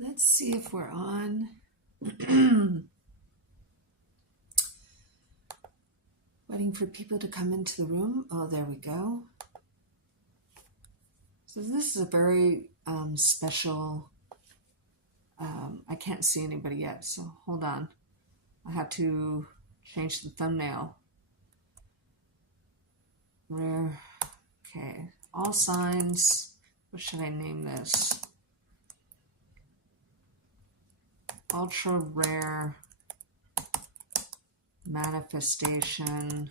Let's see if we're on. Waiting for people to come into the room. Oh, there we go. So this is a very special, I can't see anybody yet, so hold on. I have to change the thumbnail. Rare, okay, all signs. What should I name this? Ultra rare manifestation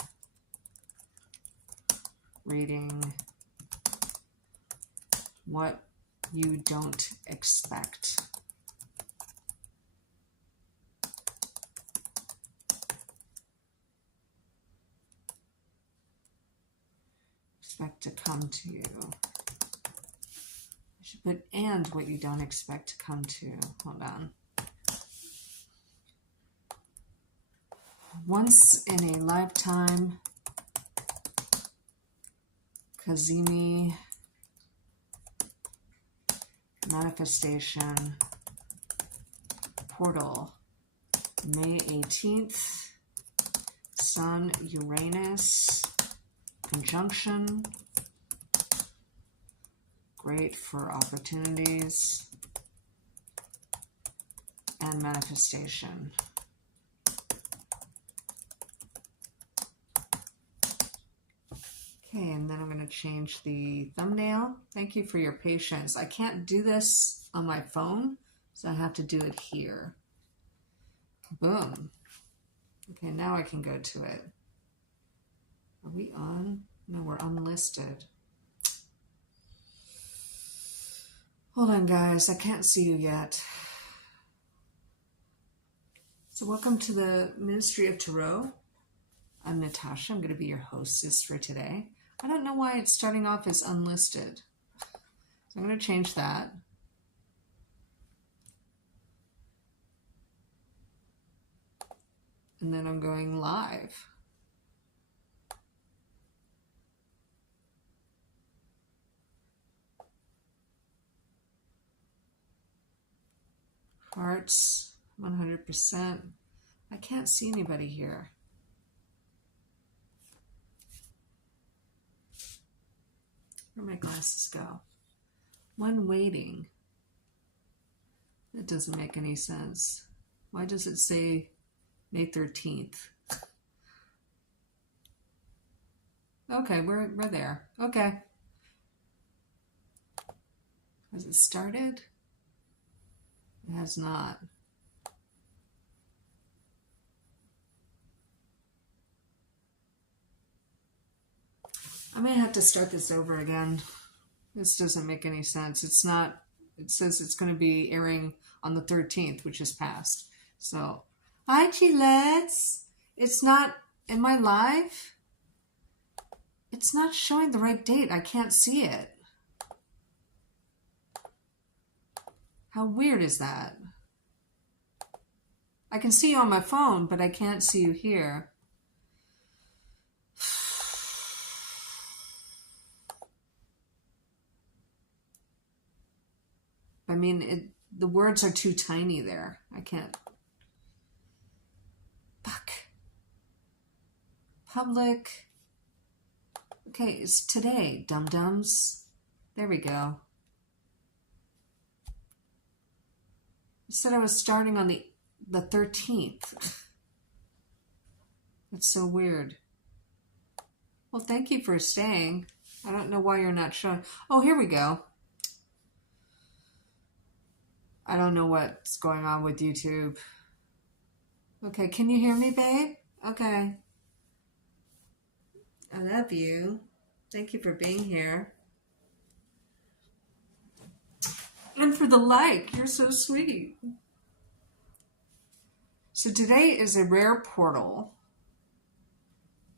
reading. What you don't expect. Expect to come to you. I should put and what you don't expect to come to. Hold on. Once in a lifetime, Cazimi manifestation portal, May 18th, Sun, Uranus, conjunction, great for opportunities and manifestation. Okay, and then I'm going to change the thumbnail. Thank you for your patience. I can't do this on my phone, so I have to do it here. Boom. Okay, now I can go to it. Are we on? No, we're unlisted. Hold on, guys. I can't see you yet. So welcome to the Ministry of Tarot. I'm Natasha. I'm going to be your hostess for today. I don't know why it's starting off as unlisted. So I'm going to change that. And then I'm going live. Hearts, 100%. I can't see anybody here. Where'd my glasses go? One waiting. That doesn't make any sense. Why does it say May 13th? Okay, we're there. Okay. Has it started? It has not. I may have to start this over again. This doesn't make any sense. It's not, it says it's going to be airing on the 13th, which is past. So, hi, Chilettes. It's not, am I live? It's not showing the right date. I can't see it. How weird is that? I can see you on my phone, but I can't see you here. I mean, the words are too tiny there. I can't. Fuck. Public. Okay, it's today, dum-dums. There we go. I said I was starting on the 13th. That's so weird. Well, thank you for staying. I don't know why you're not showing. Oh, here we go. I don't know what's going on with YouTube. Okay, can you hear me, babe? Okay. I love you. Thank you for being here. And for the like. You're so sweet. So today is a rare portal.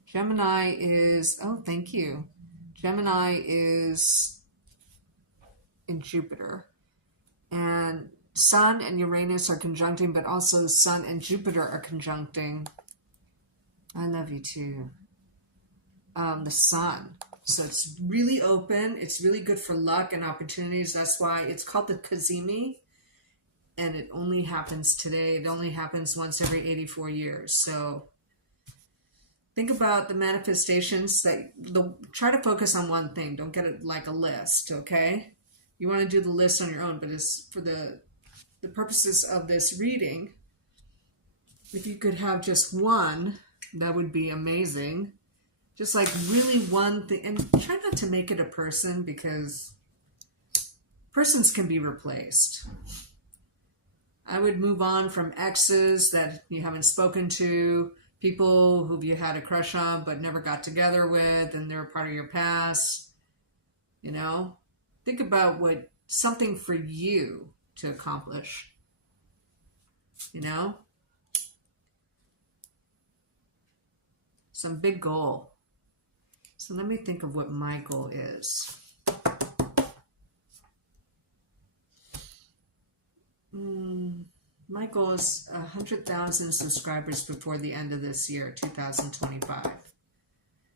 Gemini is, oh, thank you. Gemini is in Jupiter. And Sun and Uranus are conjuncting, but also Sun and Jupiter are conjuncting. I love you too. The Sun. So it's really open. It's really good for luck and opportunities. That's why it's called the Cazimi. and it only happens today. It only happens once every 84 years. So think about the manifestations try to focus on one thing. Don't get it like a list, okay? You want to do the list on your own, but it's for the purposes of this reading. If you could have just one, that would be amazing. Just like really one thing, and try not to make it a person, because persons can be replaced. I would move on from exes that you haven't spoken to, people who you had a crush on but never got together with, and they're part of your past. You know, think about something for you to accomplish. You know, some big goal. So let me think of what my goal is. My goal is 100,000 subscribers before the end of this year, 2025.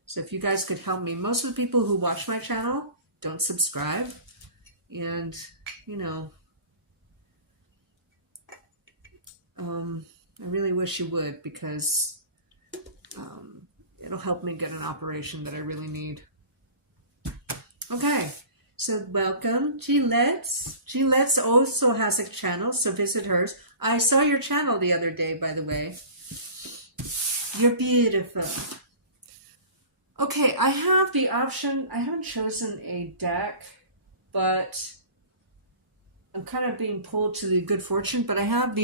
So if you guys could help me, most of the people who watch my channel don't subscribe. And, you know, I really wish you would, because it'll help me get an operation that I really need. Okay. So welcome, Gillette's. Gillette's also has a channel, so visit hers. I saw your channel the other day, by the way. You're beautiful. Okay, I have the option. I haven't chosen a deck, but I'm kind of being pulled to the good fortune. But I have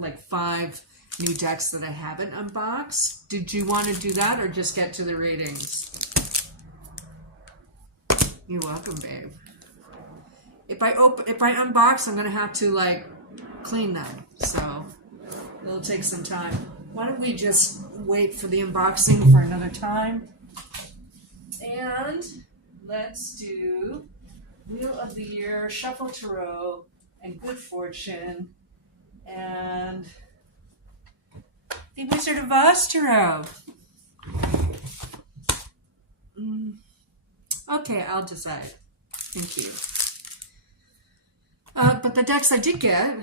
like 5 new decks that I haven't unboxed. Did you want to do that, or just get to the readings? You're welcome, babe. If I unbox, I'm gonna have to like clean them, so it'll take some time. Why don't we just wait for the unboxing for another time? And let's do Wheel of the Year, Shuffle Tarot, and Good Fortune, and the Wizard of Oz Tarot. Okay, I'll decide. Thank you. But the decks I did get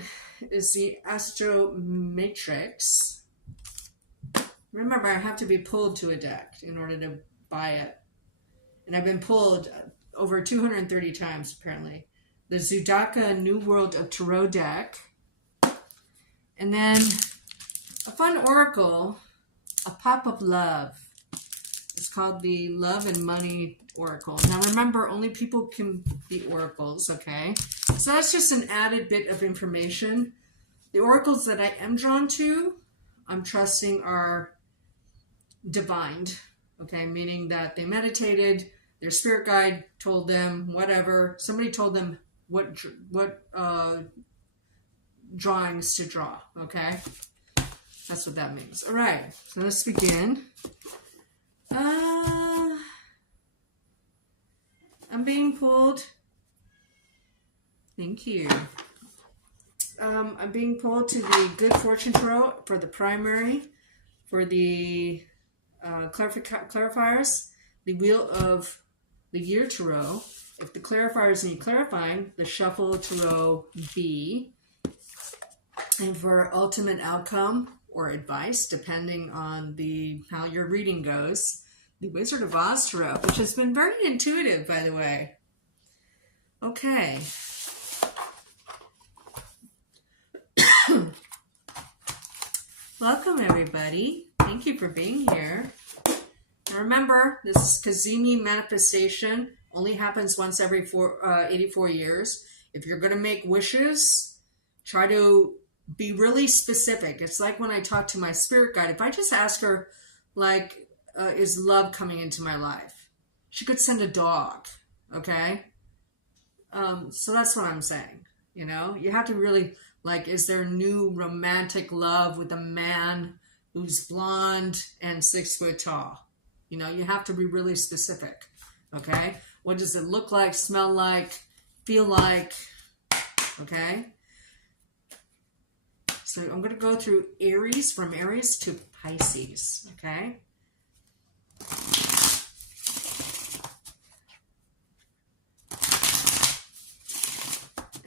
is the Astro Matrix. Remember, I have to be pulled to a deck in order to buy it. And I've been pulled over 230 times, apparently. The Zudaka New World of Tarot deck. And then a fun oracle, a Pop of Love. It's called the Love and Money Oracle. Now remember, only people can be oracles, okay? So that's just an added bit of information. The oracles that I am drawn to, I'm trusting are divined, okay? Meaning that they meditated, their spirit guide told them whatever, somebody told them what drawings to draw, okay? That's what that means. All right, so let's begin. I'm being pulled. Thank you. I'm being pulled to the Good Fortune Tarot for the primary, for the clarifiers, the Wheel of the Year Tarot. If the clarifiers need clarifying, the Shuffle Tarot B. And for ultimate outcome or advice, depending on how your reading goes, the Wizard of Oz Tarot, which has been very intuitive, by the way. Okay. Welcome, everybody. Thank you for being here. Now remember, this is Cazimi manifestation. Only happens once every 84 years. If you're going to make wishes, try to be really specific. It's like when I talk to my spirit guide. If I just ask her, like, is love coming into my life? She could send a dog, okay? So that's what I'm saying, you know? You have to really, like, is there new romantic love with a man who's blonde and 6 foot tall? You know, you have to be really specific, okay? What does it look like, smell like, feel like, okay? So I'm going to go through Aries, from Aries to Pisces, okay?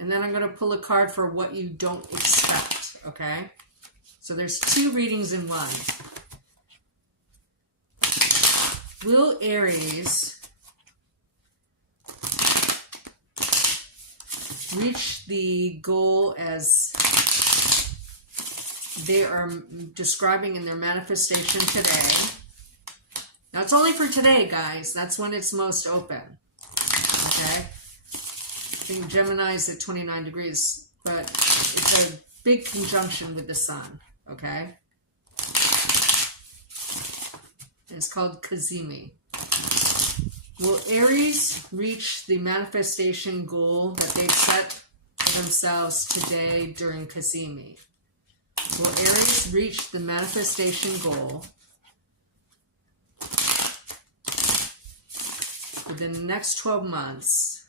And then I'm going to pull a card for what you don't expect, okay? So there's 2 readings in one. Will Aries reach the goal as they are describing in their manifestation today? Now, it's only for today, guys. That's when it's most open, okay? I think Gemini is at 29 degrees, but it's a big conjunction with the sun, okay? And it's called Cazimi. Will Aries reach the manifestation goal that they've set for themselves today during Cazimi? Will Aries reach the manifestation goal within the next 12 months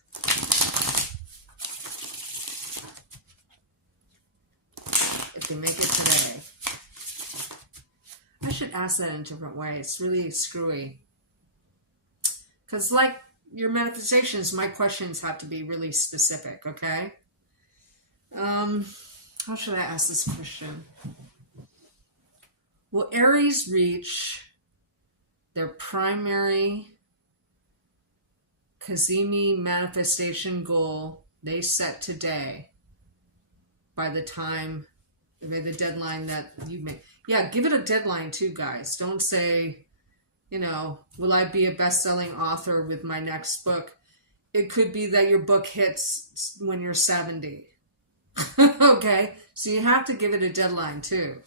if they make it today? I should ask that in a different way. It's really screwy. Because like your manifestations, my questions have to be really specific, okay? How should I ask this question? Will Aries reach their primary Cazimi manifestation goal they set today by the time, by the deadline that you make? Yeah, give it a deadline too, guys. Don't say, you know, will I be a best-selling author with my next book? It could be that your book hits when you're 70. Okay? So you have to give it a deadline too.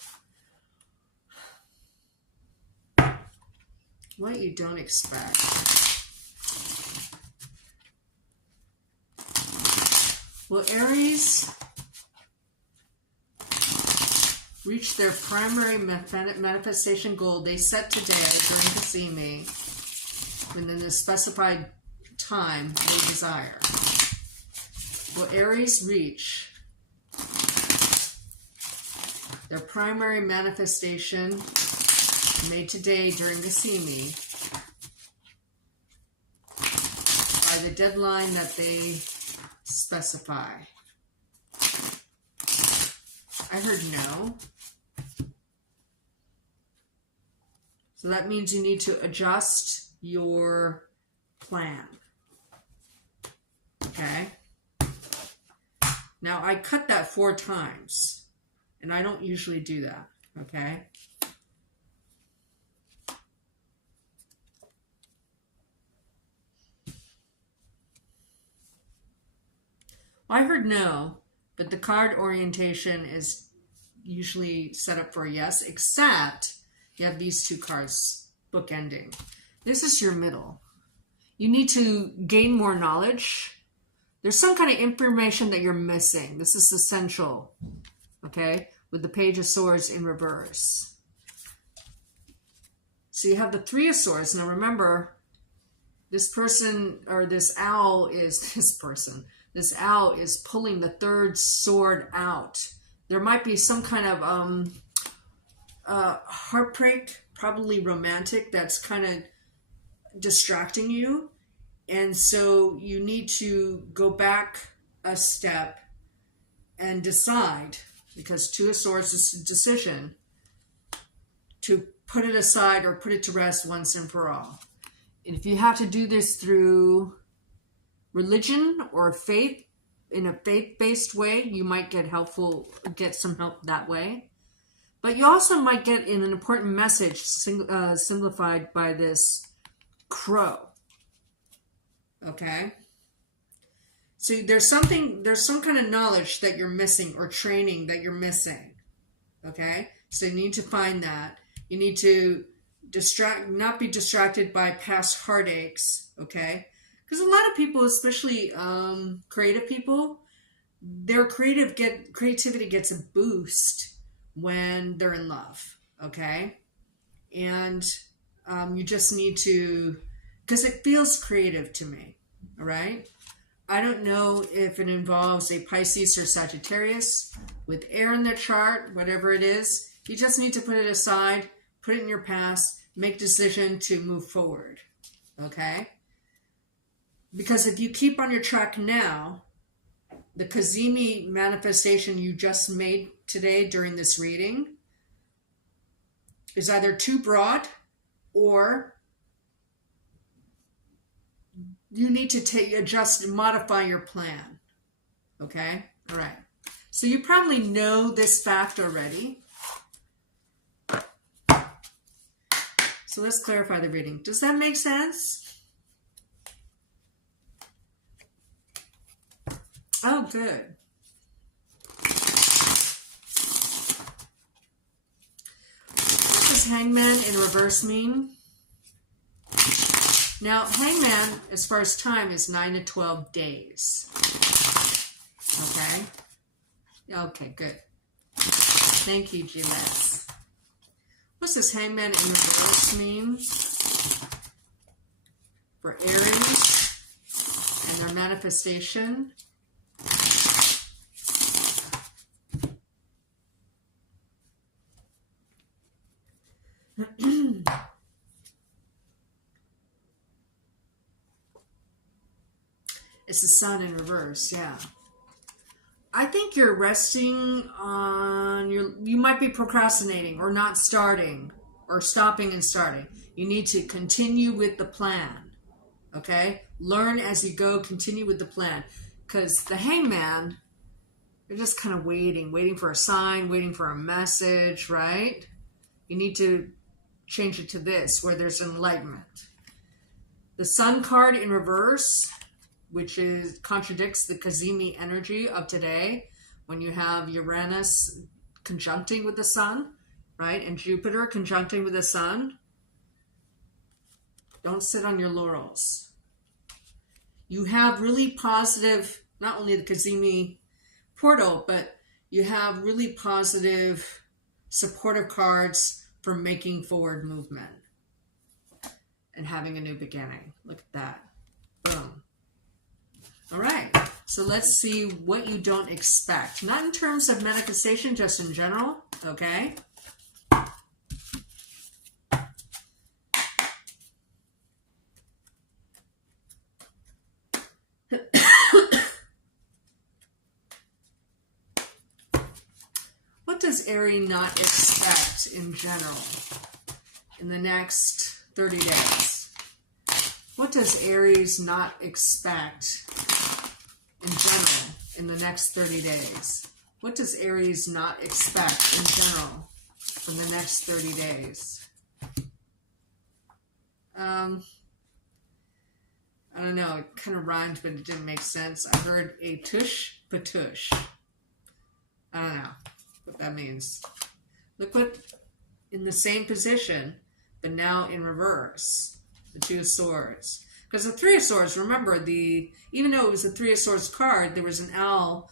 What you don't expect. Will Aries reach their primary manifestation goal they set today during Cazimi within the specified time they desire? Will Aries reach their primary manifestation made today during Cazimi by the deadline that they specify? I heard no. So that means you need to adjust your plan. Okay? Now, I cut that 4 times, and I don't usually do that. Okay? Well, I heard no, but the card orientation is usually set up for a yes, except you have these 2 cards bookending. This is your middle. You need to gain more knowledge. There's some kind of information that you're missing. This is essential, okay, with the Page of Swords in reverse. So you have the 3 of Swords. Now remember, this person, or this owl is this person. This owl is pulling the 3rd sword out. There might be some kind of heartbreak, probably romantic, that's kind of distracting you. And so you need to go back a step and decide, because 2 of Swords is a decision, to put it aside or put it to rest once and for all. And if you have to do this through religion or faith, in a faith-based way, you might get some help that way. But you also might get an important message simplified by this crow. Okay? So there's some kind of knowledge that you're missing, or training that you're missing. Okay? So you need to find that. You need to not be distracted by past heartaches. Okay? Because a lot of people, especially creative people, their creativity gets a boost when they're in love, okay? And you just need to, because it feels creative to me, all right? I don't know if it involves a Pisces or Sagittarius with air in their chart, whatever it is. You just need to put it aside, put it in your past, make a decision to move forward, okay? Because if you keep on your track now, the Cazimi manifestation you just made today during this reading is either too broad or you need to adjust, modify your plan. Okay? All right. So you probably know this fact already. So let's clarify the reading. Does that make sense? Oh, good. What does Hangman in reverse mean? Now, Hangman, as far as time, is 9 to 12 days. Okay? Okay, good. Thank you, Gilles. What's this Hangman in reverse mean? For Aries and their manifestation. It's the sun in reverse, yeah. I think you're resting on you might be procrastinating or not starting or stopping and starting. You need to continue with the plan. Okay? Learn as you go, continue with the plan. Because the Hangman, you're just kind of waiting for a sign, waiting for a message, right? You need to change it to this, where there's enlightenment. The Sun card in reverse, which contradicts the Cazimi energy of today, when you have Uranus conjuncting with the Sun, right? And Jupiter conjuncting with the Sun. Don't sit on your laurels. You have really positive, not only the Cazimi portal, but you have really positive, supportive cards for making forward movement and having a new beginning. Look at that. Boom. All right. So let's see what you don't expect. Not in terms of manifestation, just in general. Okay. What does Aries not expect in general in the next 30 days? What does Aries not expect in general in the next 30 days? What does Aries not expect in general for the next 30 days? I don't know. It kind of rhymed, but it didn't make sense. I heard a tush patush. I don't know what that means. Look what, in the same position, but now in reverse. The Two of Swords. Because the Three of Swords, remember, even though it was the Three of Swords card, there was an owl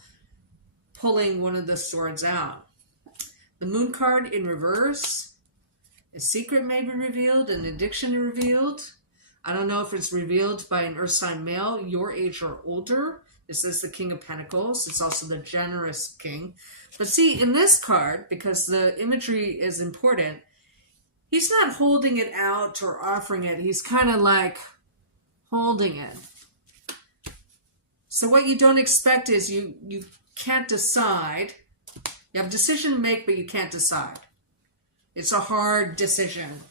pulling one of the swords out. The Moon card in reverse. A secret may be revealed, an addiction revealed. I don't know if it's revealed by an Earth sign male, your age or older. This is the King of Pentacles. It's also the generous king. But see, in this card, because the imagery is important, he's not holding it out or offering it. He's kind of like holding it. So what you don't expect is you can't decide. You have a decision to make, but you can't decide. It's a hard decision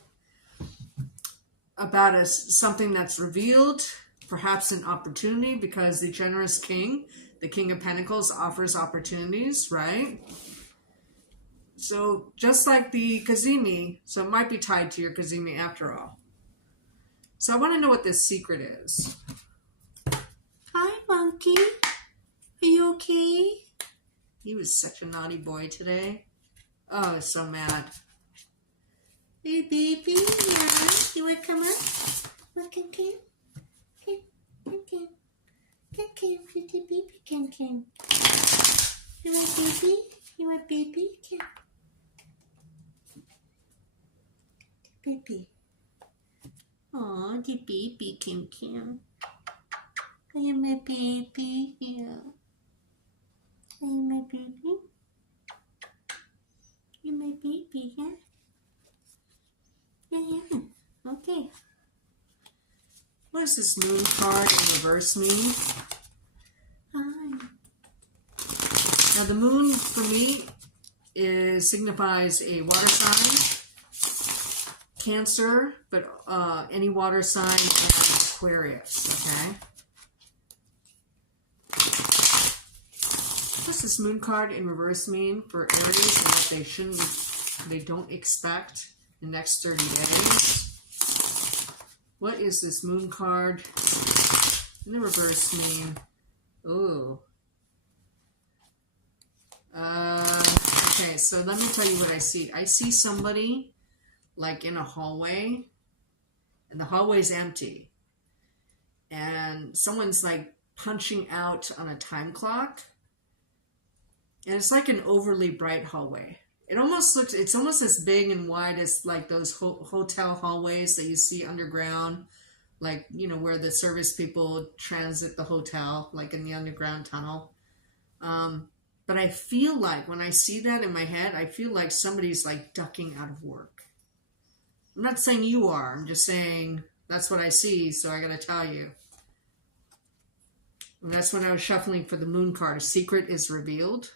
about something that's revealed, perhaps an opportunity, because the generous king, the King of Pentacles, offers opportunities, right? So just like the Cazimi, so it might be tied to your Cazimi after all. So I want to know what this secret is. Hi, Monkey. Are you okay? He was such a naughty boy today. Oh, I was so mad. Hey, baby. Yeah. You want to come up? Come, come. Come. Come, pretty baby. Come. You want baby? You want baby? Come. Baby. Oh, the baby, Kim. Are you my baby? Yeah. Are you my baby? You're my baby, yeah? Yeah. Okay. What does this Moon card in reverse mean? Hi. Now the moon for me signifies a water sign, Cancer, but any water sign, and Aquarius, okay? What's this moon card in reverse mean for Aries and what they don't expect in the next 30 days? What is this moon card in the reverse mean? Ooh. Okay, so let me tell you what I see. I see somebody like in a hallway, and the hallway's empty. And someone's like punching out on a time clock. And it's like an overly bright hallway. It's almost as big and wide as like those hotel hallways that you see underground, like, you know, where the service people transit the hotel, like in the underground tunnel. But I feel like when I see that in my head, I feel like somebody's like ducking out of work. I'm not saying you are. I'm just saying that's what I see, so I gotta tell you. And that's when I was shuffling for the moon card. A secret is revealed.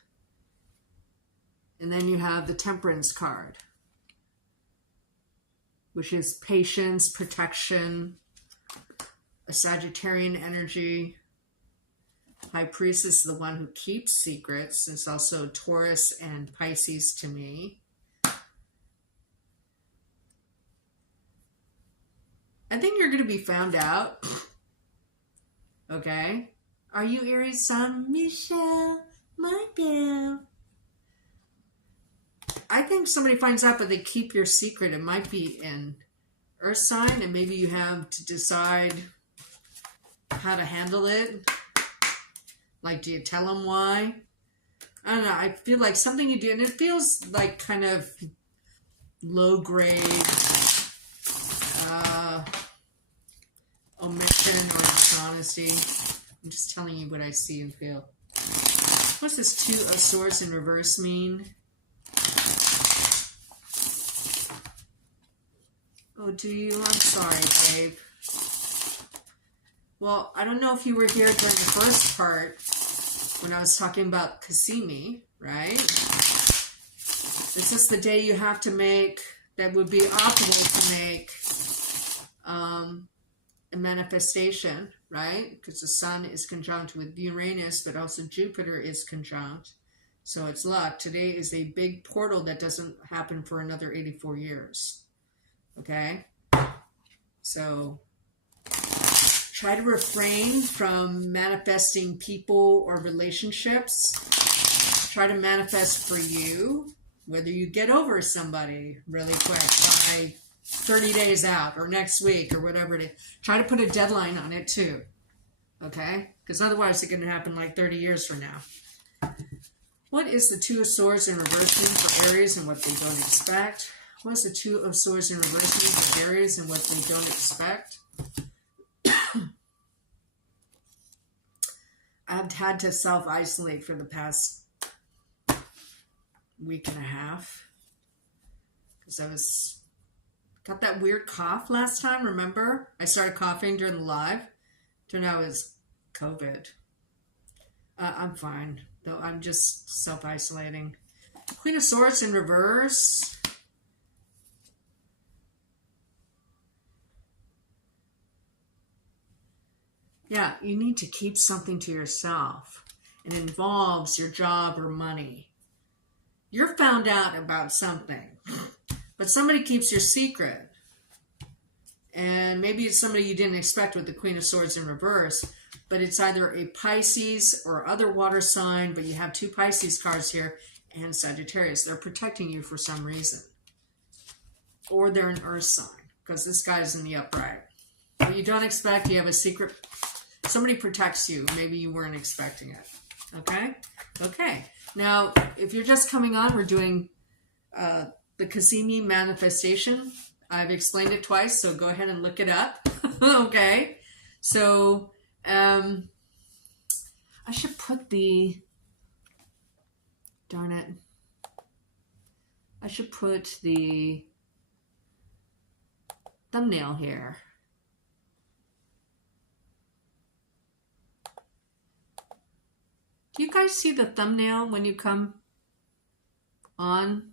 And then you have the Temperance card, which is patience, protection, a Sagittarian energy. High Priestess is the one who keeps secrets. It's also Taurus and Pisces to me. I think you're going to be found out. Okay. Are you Aries Sun? Michelle, my belle. I think somebody finds out, but they keep your secret. It might be an Earth sign, and maybe you have to decide how to handle it. Like, do you tell them why? I don't know. I feel like something you do, and it feels like kind of low grade omission or dishonesty. I'm just telling you what I see and feel. What's this Two of Swords in reverse mean? Oh, do you? I'm sorry, babe. Well, I don't know if you were here during the first part when I was talking about Cazimi, right? It's just the day you have to make, that would be optimal to make a manifestation, right? Because the sun is conjunct with Uranus, but also Jupiter is conjunct. So it's luck. Today is a big portal that doesn't happen for another 84 years. Okay? So try to refrain from manifesting people or relationships. Try to manifest for you, whether you get over somebody really quick by 30 days out or next week or whatever it is. Try to put a deadline on it too. Okay? Because otherwise it's going to happen like 30 years from now. What is the Two of Swords in reverse mean for Aries and what they don't expect? What is the Two of Swords in reverse mean for Aries and what they don't expect? I've had to self-isolate for the past week and a half because I got that weird cough last time, remember? I started coughing during the live. Turned out it was COVID. I'm fine, though I'm just self-isolating. Queen of Swords in reverse. Yeah, you need to keep something to yourself. It involves your job or money. You're found out about something, but somebody keeps your secret. And maybe it's somebody you didn't expect with the Queen of Swords in reverse, but it's either a Pisces or other water sign, but you have two Pisces cards here and Sagittarius. They're protecting you for some reason. Or they're an Earth sign, because this guy's in the upright. What you don't expect, you have a secret. Somebody protects you. Maybe you weren't expecting it. Okay? Okay. Now, if you're just coming on, we're doing the Cazimi manifestation. I've explained it twice, so go ahead and look it up. Okay? So, I should put the... Darn it. I should put the thumbnail here. Do you guys see the thumbnail when you come on?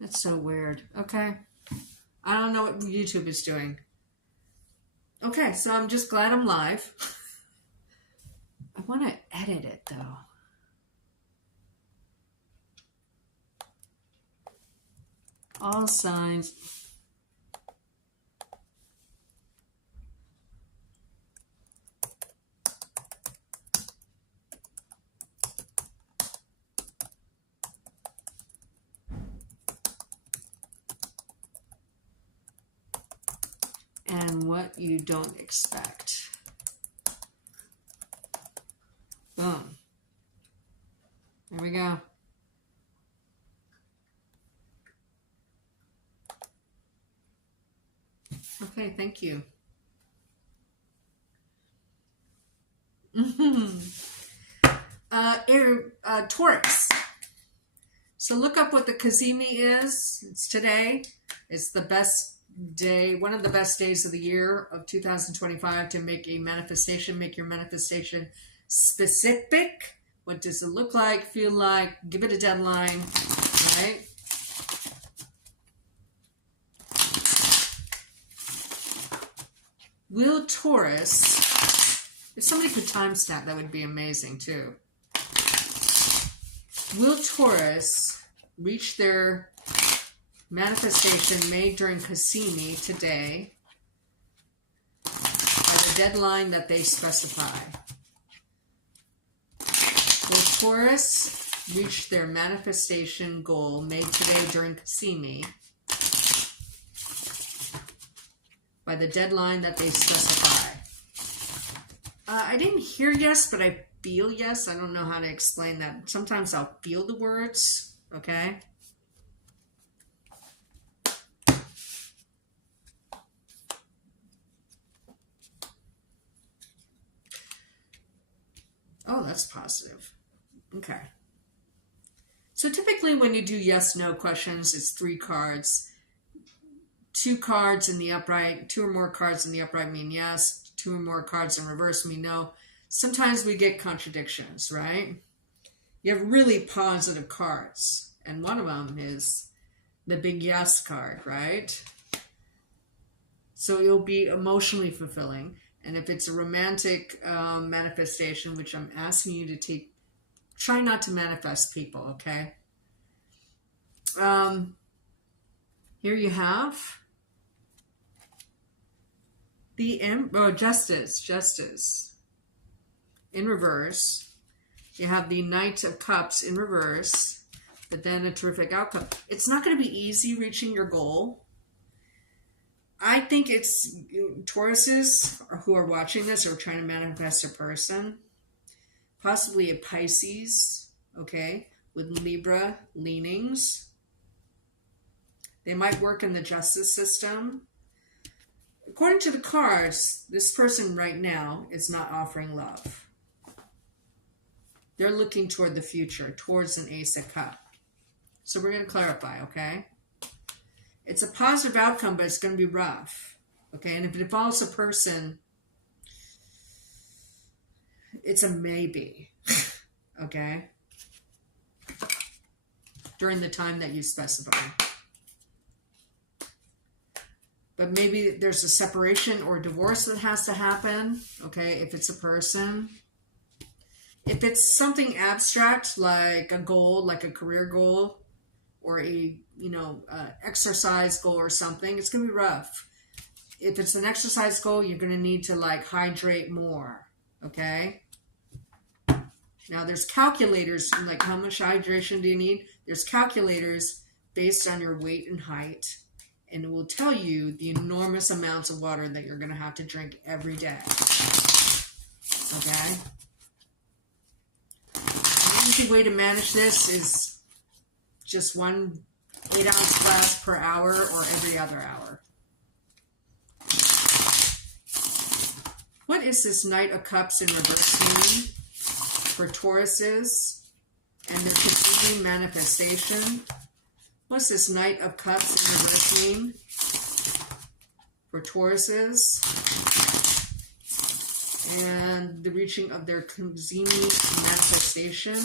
That's so weird. Okay. I don't know what YouTube is doing. Okay, so I'm just glad I'm live. I want to edit it though. All signs. And what you don't expect. Boom. There we go. Okay, thank you. Taurus. So look up what the Cazimi is. It's today. It's the best day, one of the best days of the year of 2025 to make a manifestation. Make your manifestation specific. What does it look like, feel like? Give it a deadline, right? Will Taurus, if somebody could timestamp, that would be amazing too. Will Taurus reach their manifestation made during Cazimi today by the deadline that they specify? Will Taurus reach their manifestation goal made today during Cazimi by the deadline that they specify? I didn't hear yes, but I feel yes. I don't know how to explain that. Sometimes I'll feel the words, okay? Oh, that's positive. Okay. So typically when you do yes/no questions, it's 3 cards. 2 cards in the upright, 2 or more cards in the upright mean yes, 2 or more cards in reverse mean no. Sometimes we get contradictions, right? You have really positive cards, and one of them is the big yes card, right? So it'll be emotionally fulfilling. And if it's a romantic manifestation, which I'm asking you to take, try not to manifest people, okay? Here you have the Justice in reverse. You have the Knight of Cups in reverse, but then a terrific outcome. It's not going to be easy reaching your goal. I think it's Tauruses who are watching this or trying to manifest a person, possibly a Pisces, okay, with Libra leanings. They might work in the justice system. According to the cards, this person right now is not offering love. They're looking toward the future, towards an Ace of Cups. So we're going to clarify, okay? It's a positive outcome, but it's going to be rough, okay? And if it involves a person, it's a maybe, okay? During the time that you specify. But maybe there's a separation or divorce that has to happen, okay, if it's a person. If it's something abstract, like a goal, like a career goal, or a, exercise goal or something, it's going to be rough. If it's an exercise goal, you're going to need to, hydrate more, okay? Now, there's calculators, like how much hydration do you need? There's calculators based on your weight and height, and it will tell you the enormous amounts of water that you're going to have to drink every day. Okay? An easy way to manage this is just 1 8-ounce glass per hour or every other hour. What is this Knight of Cups in reverse mean for Tauruses and their continuing manifestation? What's this Knight of Cups in reverse mean for Tauruses? And the reaching of their Cazimi manifestation.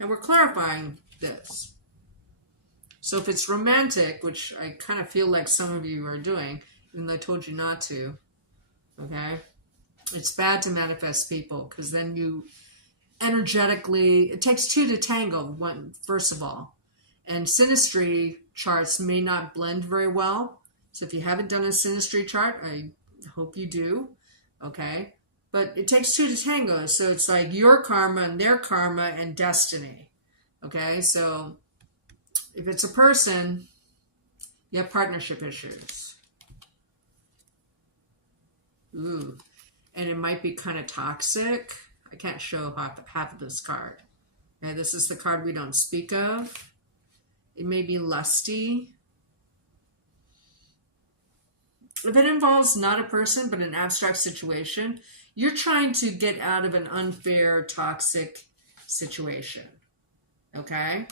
And we're clarifying this. So if it's romantic, which I kind of feel like some of you are doing, even though I told you not to, okay? It's bad to manifest people because then you energetically, it takes two to tango, one, first of all. And synastry charts may not blend very well. So if you haven't done a synastry chart, I hope you do, okay? But it takes two to tango. So it's like your karma and their karma and destiny, okay? So if it's a person, you have partnership issues. Ooh. And it might be kind of toxic. I can't show half of this card. Okay, this is the card we don't speak of. It may be lusty. If it involves not a person, but an abstract situation, you're trying to get out of an unfair, toxic situation. Okay?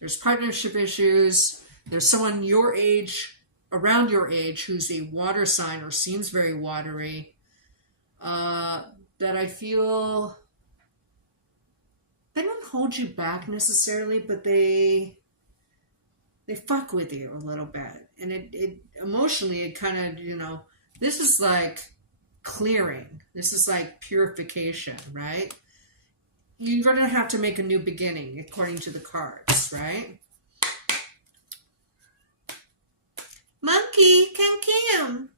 There's partnership issues. There's someone your age, around your age, who's a water sign or seems very watery, that I feel they don't hold you back necessarily, but they fuck with you a little bit. And it emotionally, it kind of, you know, this is like clearing. This is like purification, right? You're going to have to make a new beginning according to the cards, right? Monkey can Kim.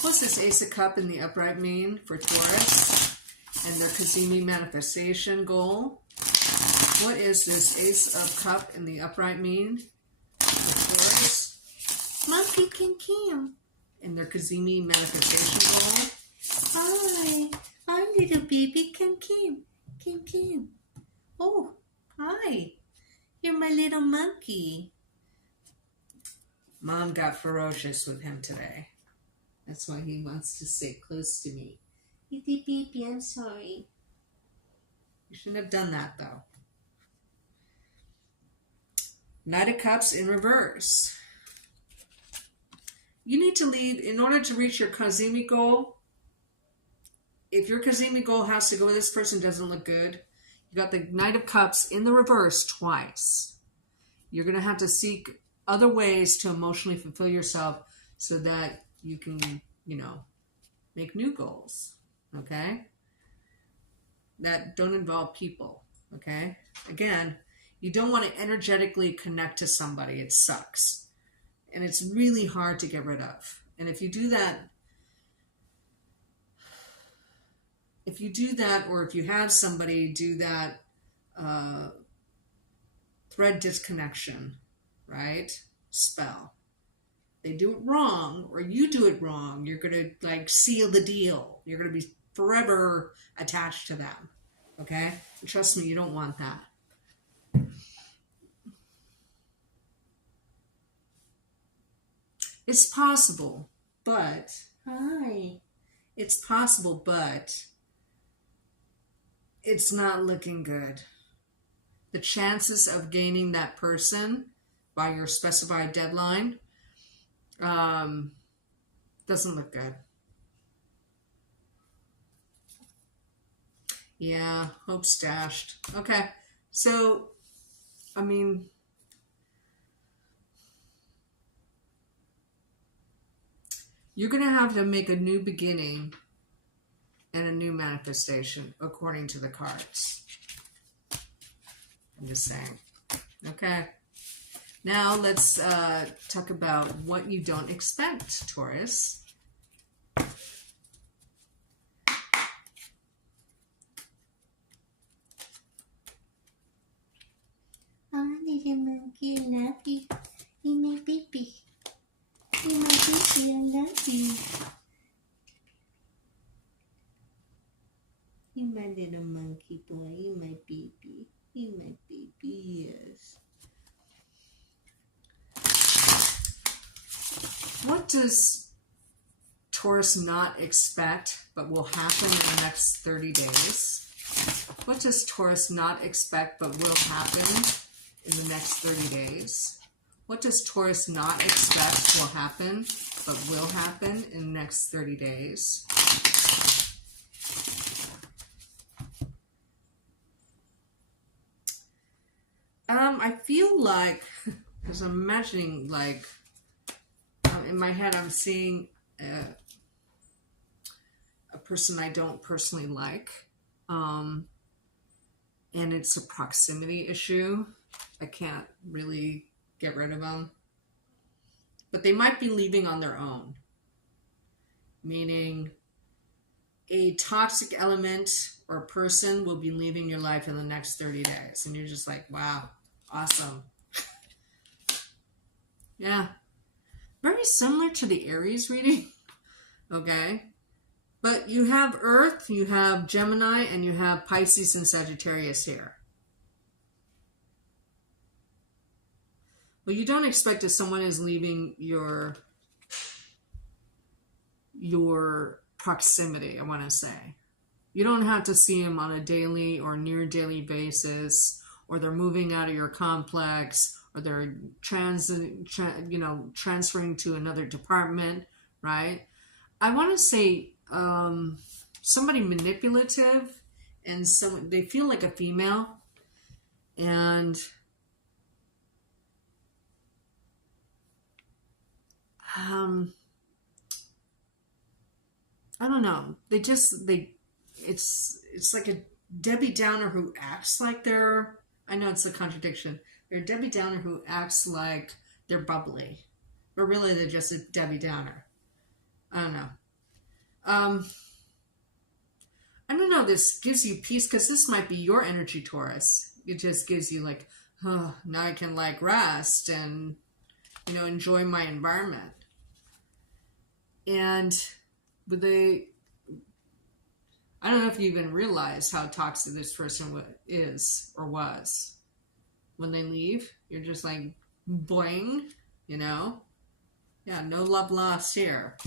What's this Ace of Cup in the upright mean for Taurus and their Cazimi manifestation goal? What is this Ace of Cup in the upright mean for Taurus? Monkey can Kim. And their Cazimi manifestation goal? Hi, our little baby Kim Kim. Kim Kim. Oh, hi. You're my little monkey. Mom got ferocious with him today. That's why he wants to sit close to me. Little baby, I'm sorry. You shouldn't have done that, though. Knight of Cups in reverse. You need to lead, in order to reach your Cazimi goal, if your Cazimi goal has to go with this person, doesn't look good, you got the Knight of Cups in the reverse twice. You're going to have to seek other ways to emotionally fulfill yourself so that you can, you know, make new goals, okay? That don't involve people, okay? Again, you don't want to energetically connect to somebody. It sucks. And it's really hard to get rid of. And if you do that, or if you have somebody do that thread disconnection, right? Spell. They do it wrong, or you do it wrong, you're going to like seal the deal. You're going to be forever attached to them. Okay? And trust me, you don't want that. It's possible, but it's possible, but it's not looking good. The chances of gaining that person by your specified deadline doesn't look good. Yeah, hope's dashed. Okay, so, I mean, you're going to have to make a new beginning and a new manifestation according to the cards. I'm just saying. Okay. Now let's talk about what you don't expect, Taurus. Oh, little monkey, I love you. You're my baby. You're my baby, I love you. You're my little monkey boy. You're my baby. You're my baby, yes. What does Taurus not expect but will happen in the next 30 days? What does Taurus not expect but will happen in the next 30 days? What does Taurus not expect will happen but will happen in the next 30 days? I feel like, because I'm imagining, like, in my head, I'm seeing a person I don't personally like, and it's a proximity issue. I can't really get rid of them, but they might be leaving on their own, meaning a toxic element or person will be leaving your life in the next 30 days, and you're just like, wow, awesome. Yeah, very similar to the Aries reading. Okay, but you have Earth, you have Gemini, and you have Pisces and Sagittarius here. Well, you don't expect that someone is leaving your proximity, I want to say. You don't have to see them on a daily or near daily basis, or they're moving out of your complex, or they're transferring to another department, right? I want to say somebody manipulative, and they feel like a female, and I don't know. It's like a Debbie Downer who acts like I know it's a contradiction. They're a Debbie Downer who acts like they're bubbly, but really they're just a Debbie Downer. I don't know. I don't know. This gives you peace because this might be your energy, Taurus. It just gives you like, oh, now I can like rest and, enjoy my environment. And I don't know if you even realize how toxic this person is or was. When they leave, you're just like, boing, Yeah, no love lost here.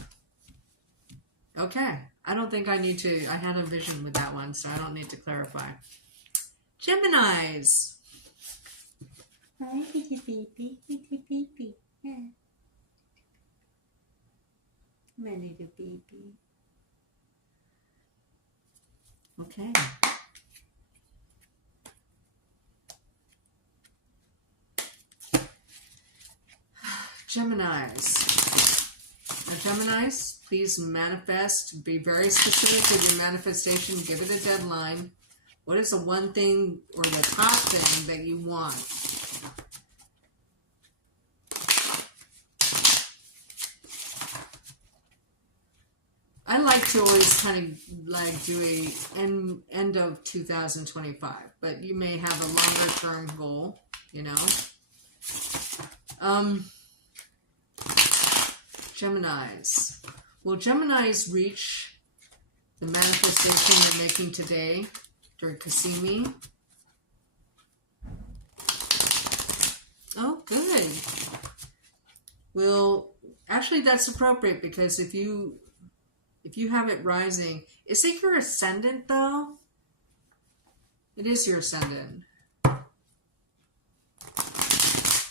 Okay, I don't think I need to. I had a vision with that one, so I don't need to clarify. Geminis. Hi, little baby, little baby. Yeah. My little baby. Okay. Geminis. Now, Geminis, please manifest. Be very specific with your manifestation. Give it a deadline. What is the one thing or the top thing that you want? I like to always kind of like do a end of 2025, but you may have a longer term goal, Geminis. Will Geminis reach the manifestation they're making today during Cazimi? Oh, good. Well, actually that's appropriate because if you have it rising, is it your ascendant though? It is your ascendant.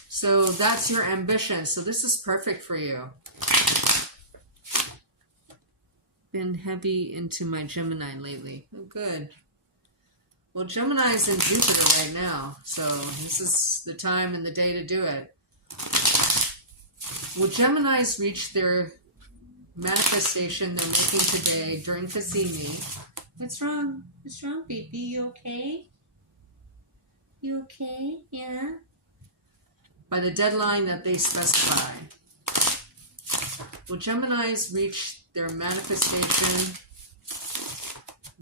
So that's your ambition. So this is perfect for you. Been heavy into my Gemini lately. Oh, good. Well, Gemini is in Jupiter right now, so this is the time and the day to do it. Will Geminis reach their manifestation they're making today during Cazimi? What's wrong? What's wrong, baby? You okay? You okay? Yeah? By the deadline that they specify. Will Geminis reach their manifestation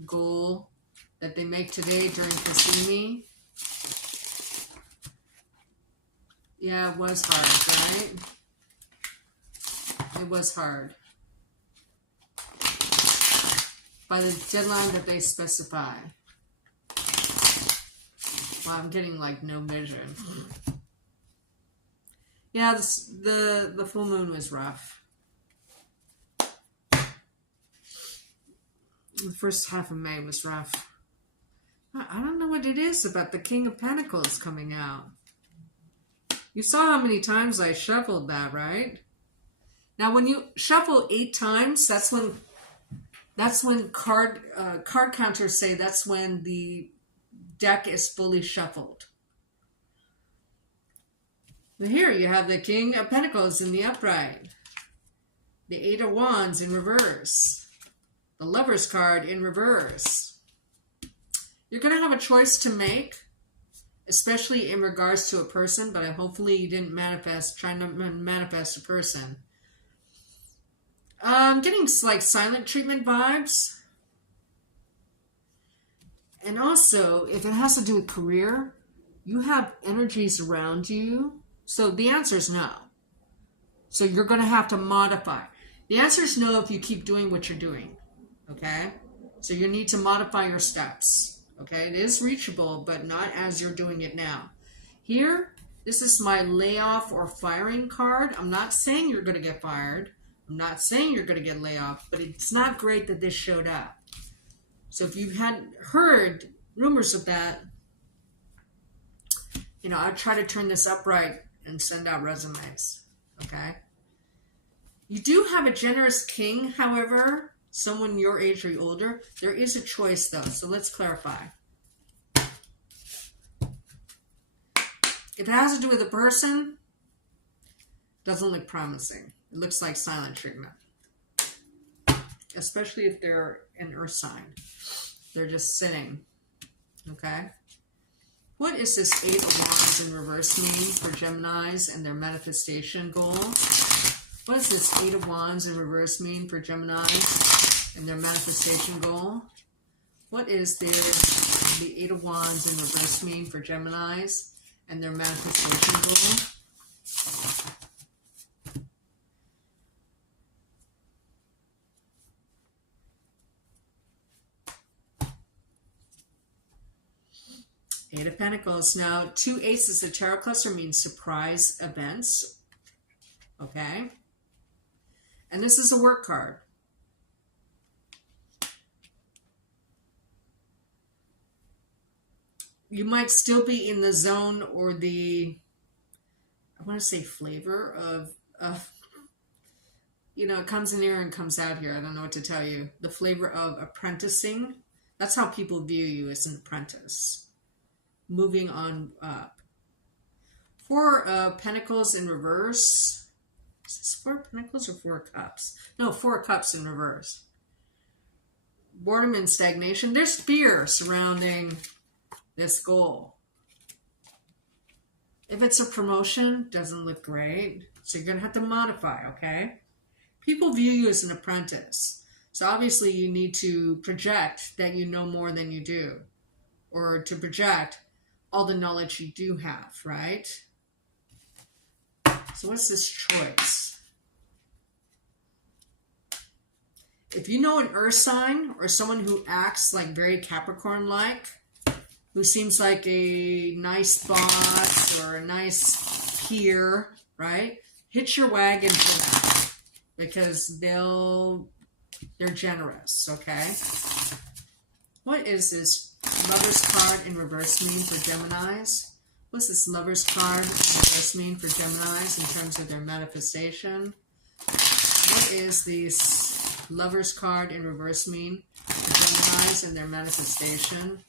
goal that they make today during Cazimi? Yeah, it was hard, right? It was hard. By the deadline that they specify. Well, I'm getting like no vision. Yeah, the full moon was rough. The first half of May was rough. I don't know what it is about the King of Pentacles coming out. You saw how many times I shuffled that, right? Now, when you shuffle 8 times, that's when card counters say that's when the deck is fully shuffled. But here you have the King of Pentacles in the upright, the Eight of Wands in reverse, the Lover's card in reverse. You're going to have a choice to make, especially in regards to a person, but hopefully you didn't try to manifest a person. I'm getting like silent treatment vibes. And also, if it has to do with career, you have energies around you. So the answer is no. So you're going to have to modify. The answer is no if you keep doing what you're doing. Okay? So you need to modify your steps. Okay? It is reachable, but not as you're doing it now. Here, this is my layoff or firing card. I'm not saying you're going to get fired. I'm not saying you're going to get laid off, but it's not great that this showed up. So if you had heard rumors of that, I'd try to turn this upright and send out resumes, okay? You do have a generous king, however, someone your age or older. There is a choice, though, so let's clarify. If it has to do with a person, doesn't look promising. It looks like silent treatment. Especially if they're an earth sign. They're just sitting. Okay? What is this Eight of Wands in reverse mean for Geminis and their manifestation goal? What does this Eight of Wands in reverse mean for Geminis and their manifestation goal? What is the Eight of Wands in reverse mean for Geminis and their manifestation goal? Eight of Pentacles. Now, 2 aces of tarot cluster means surprise events. Okay? And this is a work card. You might still be in the zone or I want to say flavor of it comes in here and comes out here. I don't know what to tell you. The flavor of apprenticing. That's how people view you as an apprentice. Moving on up. 4 of Pentacles in reverse. Is this 4 Pentacles or 4 Cups? No, 4 Cups in reverse. Boredom and stagnation. There's fear surrounding this goal. If it's a promotion, doesn't look great. So you're going to have to modify, okay? People view you as an apprentice. So obviously you need to project that you know more than you do. Or to project all the knowledge you do have, right? So what's this choice? If you know an earth sign or someone who acts like very Capricorn-like, who seems like a nice boss or a nice peer, right? Hitch your wagon for that because they're generous, okay? What is this Lover's card in reverse mean for Geminis? What's this Lover's card in reverse mean for Geminis in terms of their manifestation? What is this Lover's card in reverse mean for Geminis and their manifestation?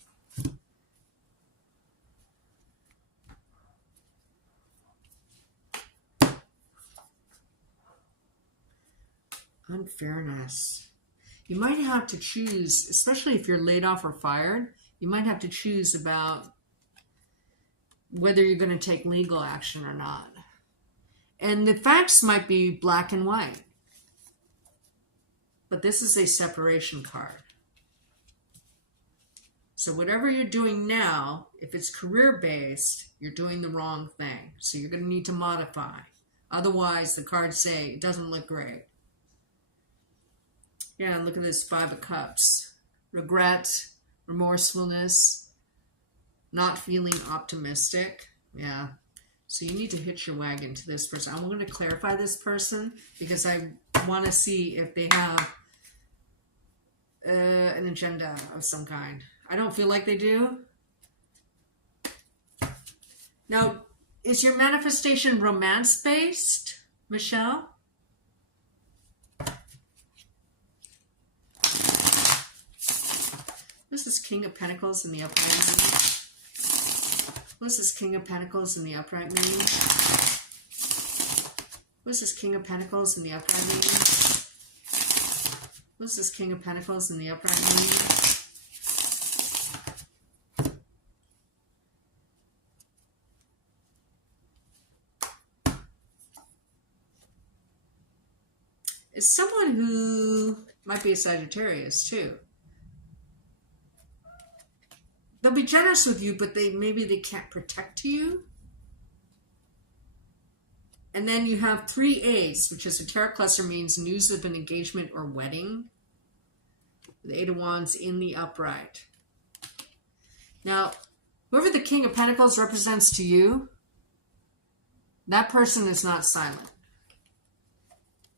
Unfairness. You might have to choose, especially if you're laid off or fired, you might have to choose about whether you're going to take legal action or not. And the facts might be black and white. But this is a separation card. So whatever you're doing now, if it's career-based, you're doing the wrong thing. So you're going to need to modify. Otherwise, the cards say it doesn't look great. Yeah, look at this 5 of Cups. Regret, remorsefulness, not feeling optimistic. Yeah. So you need to hitch your wagon to this person. I'm going to clarify this person because I want to see if they have an agenda of some kind. I don't feel like they do. Now, is your manifestation romance-based, Michelle? What's this King of Pentacles in the upright mean? What's this King of Pentacles in the upright mean? What's this King of Pentacles in the upright mean? What's this King of Pentacles in the upright mean? It's someone who might be a Sagittarius too. They'll be generous with you, but maybe they can't protect you. And then you have 3 A's, which is a tarot cluster, means news of an engagement or wedding. The 8 of Wands in the upright. Now, whoever the King of Pentacles represents to you, that person is not silent.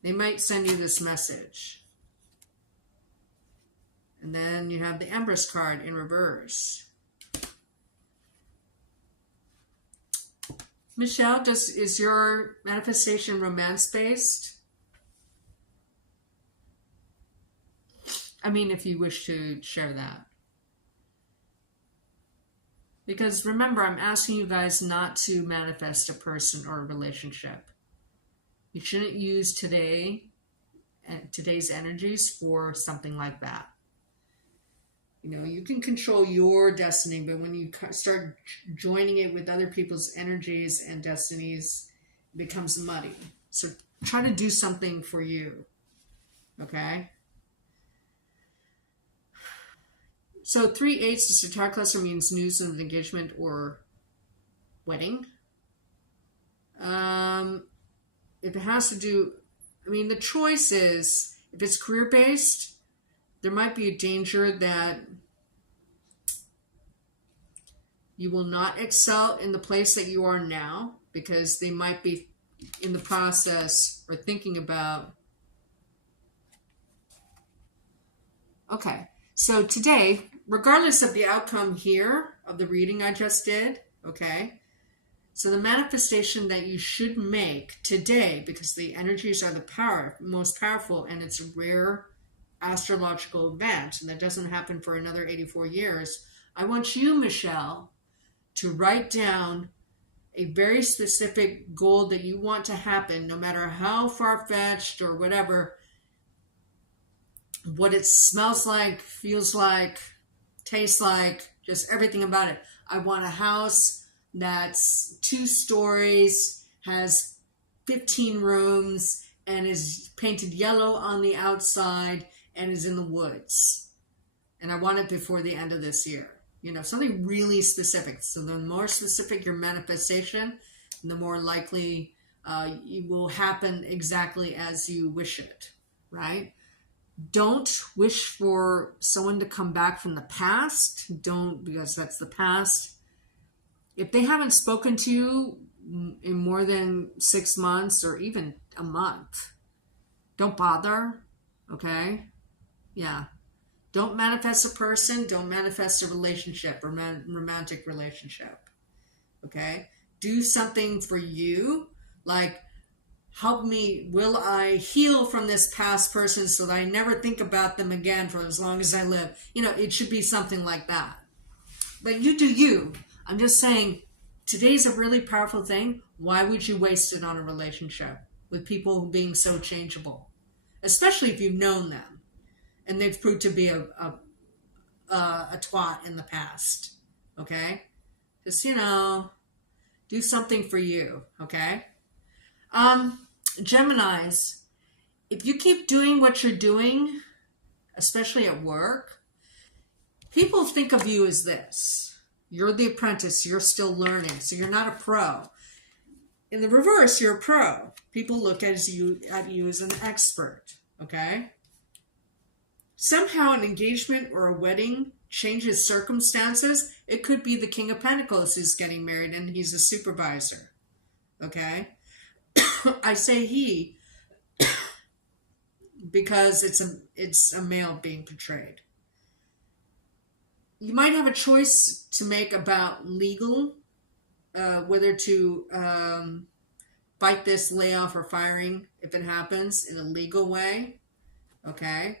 They might send you this message. And then you have the Empress card in reverse. Michelle, is your manifestation romance-based? I mean, if you wish to share that. Because remember, I'm asking you guys not to manifest a person or a relationship. You shouldn't use today's energies for something like that. You know, you can control your destiny, but when you start joining it with other people's energies and destinies, it becomes muddy. So try to do something for you. Okay? So 3 8s, the Satar cluster means news of engagement or wedding. If it has to do, I mean, the choice is, if it's career-based, there might be a danger that you will not excel in the place that you are now, because they might be in the process or thinking about. Okay, so today, regardless of the outcome here of the reading I just did, okay, so the manifestation that you should make today, because the energies are the most powerful, and it's a rare astrological event, and that doesn't happen for another 84 years. I want you, Michelle, to write down a very specific goal that you want to happen, no matter how far-fetched or whatever, what it smells like, feels like, tastes like, just everything about it. I want a house that's 2 stories, has 15 rooms, and is painted yellow on the outside, and is in the woods. And I want it before the end of this year. You know, something really specific. So the more specific your manifestation, the more likely it will happen exactly as you wish it, right? Don't wish for someone to come back from the past. Don't, because that's the past. If they haven't spoken to you in more than 6 months or even a month, don't bother, okay? Yeah. Don't manifest a person. Don't manifest a relationship, romantic relationship. Okay? Do something for you. Like, help me. Will I heal from this past person so that I never think about them again for as long as I live? You know, it should be something like that. But you do you. I'm just saying, today's a really powerful thing. Why would you waste it on a relationship with people being so changeable? Especially if you've known them and they've proved to be a twat in the past. Okay? Just, you know, do something for you. Okay? Geminis, if you keep doing what you're doing, especially at work, people think of you as this. You're the apprentice. You're still learning. So you're not a pro. In the reverse, you're a pro. People look at you as an expert. Okay? Somehow an engagement or a wedding changes circumstances. It could be the King of Pentacles who's getting married and he's a supervisor. Okay? I say he, because it's a male being portrayed. You might have a choice to make about legal, whether to fight this layoff or firing if it happens in a legal way. Okay.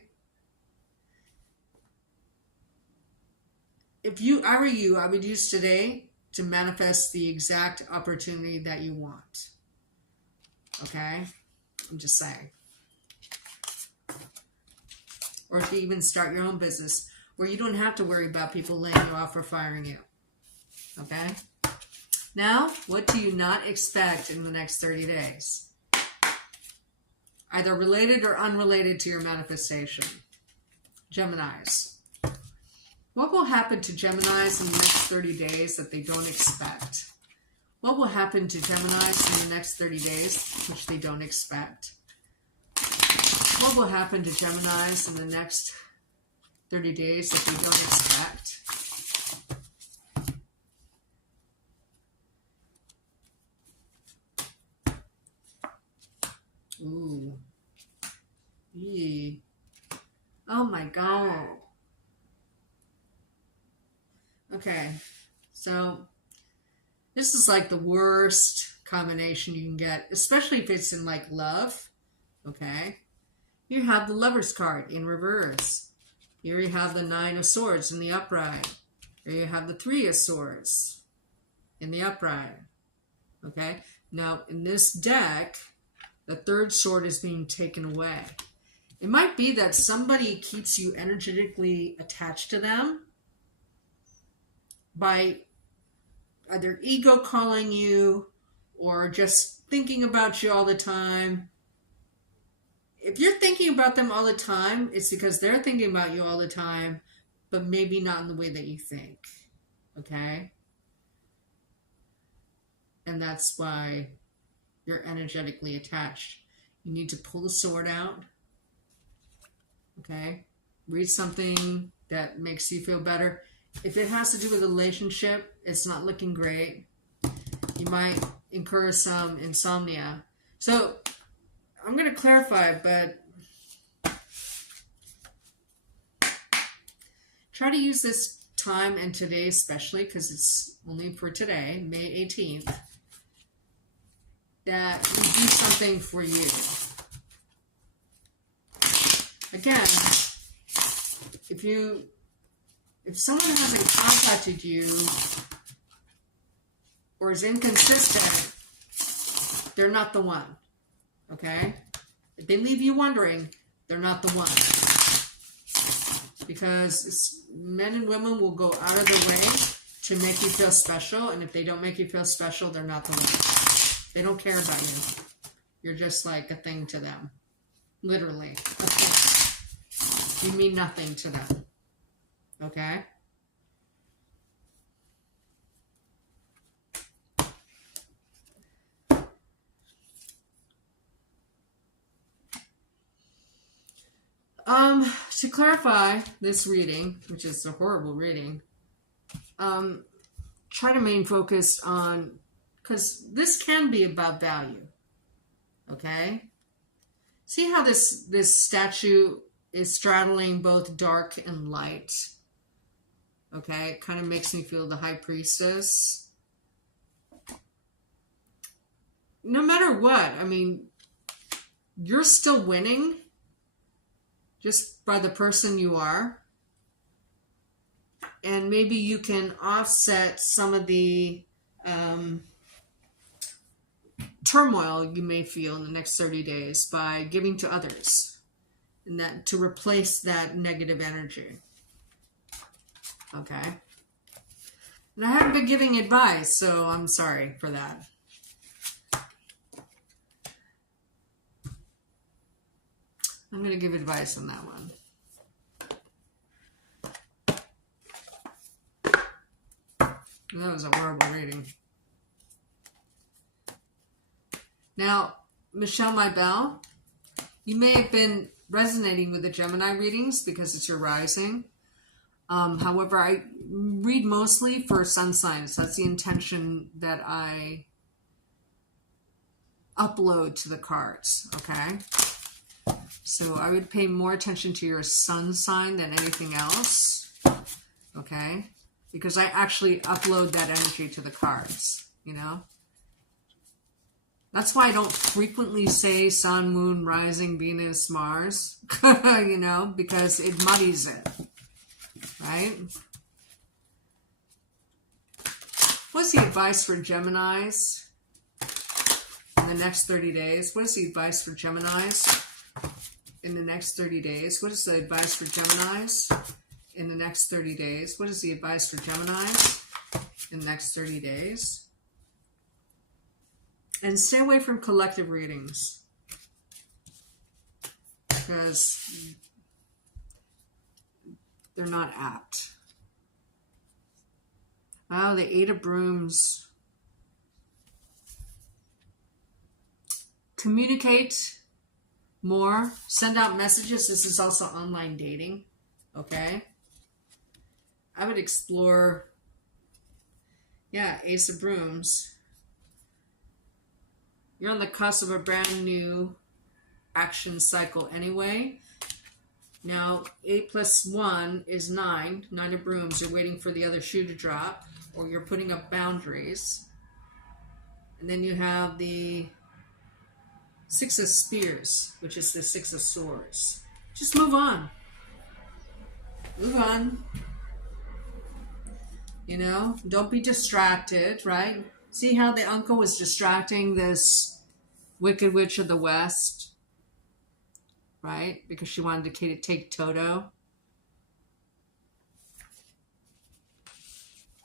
If I were you, I would use today to manifest the exact opportunity that you want. Okay? I'm just saying. Or to even start your own business where you don't have to worry about people laying you off or firing you. Okay? Now, what do you not expect in the next 30 days? Either related or unrelated to your manifestation. Geminis. What will happen to Geminis in the next 30 days that they don't expect? What will happen to Geminis in the next 30 days which they don't expect? What will happen to Geminis in the next 30 days that they don't expect? Ooh. Yee. Oh my God. Okay, so this is like the worst combination you can get, especially if it's in like love. Okay, you have the Lover's card in reverse. Here you have the Nine of Swords in the upright. Here you have the Three of Swords in the upright. Okay, now in this deck, the third sword is being taken away. It might be that somebody keeps you energetically attached to them by either ego calling you or just thinking about you all the time. If you're thinking about them all the time, it's because they're thinking about you all the time, but maybe not in the way that you think. Okay? And that's why you're energetically attached. You need to pull the sword out. Okay? Read something that makes you feel better. If it has to do with a relationship, it's not looking great. You might incur some insomnia. So, I'm going to clarify, but try to use this time and today especially, because it's only for today, May 18th, that we do something for you. Again, if someone hasn't contacted you or is inconsistent, they're not the one. Okay? If they leave you wondering, they're not the one. Because men and women will go out of their way to make you feel special, and if they don't make you feel special, they're not the one. They don't care about you. You're just like a thing to them. Literally. A thing. You mean nothing to them. Okay? To clarify this reading, which is a horrible reading, try to main focus on, because this can be about value. Okay? See how this statue is straddling both dark and light? Okay, it kind of makes me feel the High Priestess. No matter what, I mean, you're still winning just by the person you are. And maybe you can offset some of the turmoil you may feel in the next 30 days by giving to others, and that to replace that negative energy. Okay? And I haven't been giving advice, so I'm sorry for that. I'm going to give advice on that one. That was a horrible reading. Now, Michelle Mybell, you may have been resonating with the Gemini readings because it's your rising. However, I read mostly for sun signs. That's the intention that I upload to the cards, okay? So I would pay more attention to your sun sign than anything else. Okay? Because I actually upload that energy to the cards, you know? That's why I don't frequently say sun, moon, rising, Venus, Mars, you know, because it muddies it, right? What's the advice for Geminis in the next 30 days? What is the advice for Geminis in the next 30 days? What is the advice for Geminis in the next 30 days? What is the advice for Geminis in the next 30 days? And stay away from collective readings, because they're not apt. Oh, the Eight of Brooms. Communicate more. Send out messages. This is also online dating. Okay? I would explore, yeah, Ace of Brooms. You're on the cusp of a brand new action cycle anyway. Now, 8 plus 1 is 9. 9 of Brooms. You're waiting for the other shoe to drop, or you're putting up boundaries. And then you have the 6 of Spears, which is the 6 of Swords. Just move on. Move on. You know, don't be distracted, right? See how the uncle was distracting this Wicked Witch of the West, right? Because she wanted to take Toto.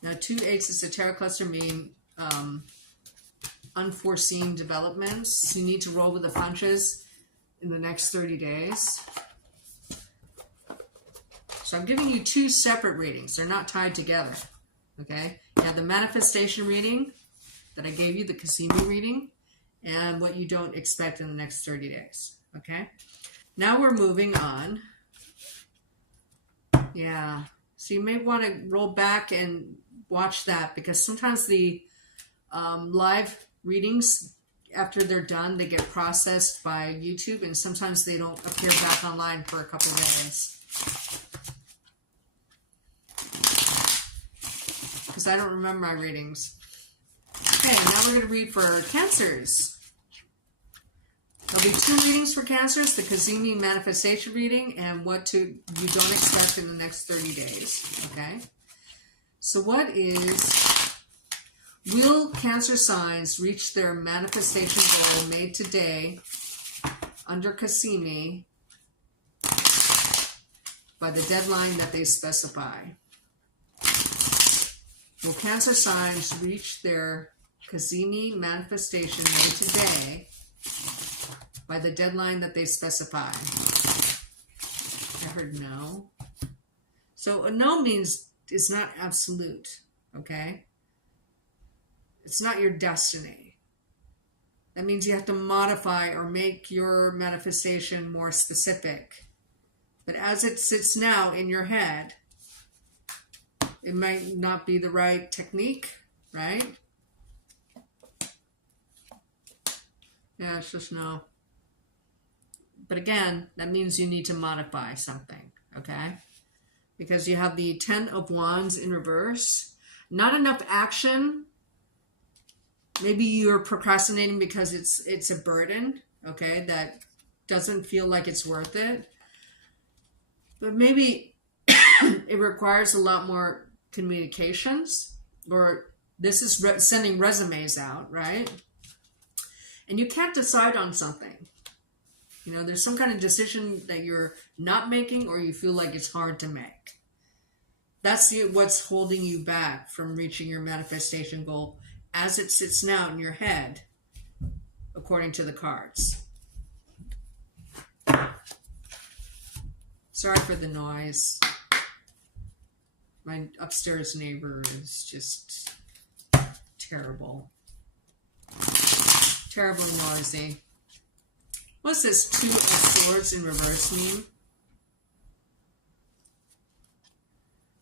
Now, 2 aces of tarot cluster mean unforeseen developments. You need to roll with the punches in the next 30 days. So I'm giving you 2 separate readings. They're not tied together, okay? You have the manifestation reading that I gave you, the Cazimi reading, and what you don't expect in the next 30 days, okay? Now we're moving on. Yeah, so you may want to roll back and watch that, because sometimes the live readings, after they're done, they get processed by YouTube, and sometimes they don't appear back online for a couple of days. Because I don't remember my readings. Okay, now we're going to read for Cancers. There'll be 2 readings for Cancers, the Cazimi manifestation reading and what you don't expect in the next 30 days, okay? So what is, will Cancer signs reach their manifestation goal made today under Cazimi by the deadline that they specify? Will Cancer signs reach their Cazimi manifestation made today by the deadline that they specify? I heard no. So a no means it's not absolute, okay? It's not your destiny. That means you have to modify or make your manifestation more specific. But as it sits now in your head, it might not be the right technique, right? Yeah, it's just no. But again, that means you need to modify something, okay? Because you have the 10 of Wands in reverse. Not enough action. Maybe you're procrastinating because it's a burden, okay, that doesn't feel like it's worth it. But maybe it requires a lot more communications, or this is sending resumes out, right? And you can't decide on something. You know, there's some kind of decision that you're not making, or you feel like it's hard to make. That's what's holding you back from reaching your manifestation goal as it sits now in your head, according to the cards. Sorry for the noise. My upstairs neighbor is just terrible. Terribly noisy. What's this 2 of Swords in reverse mean?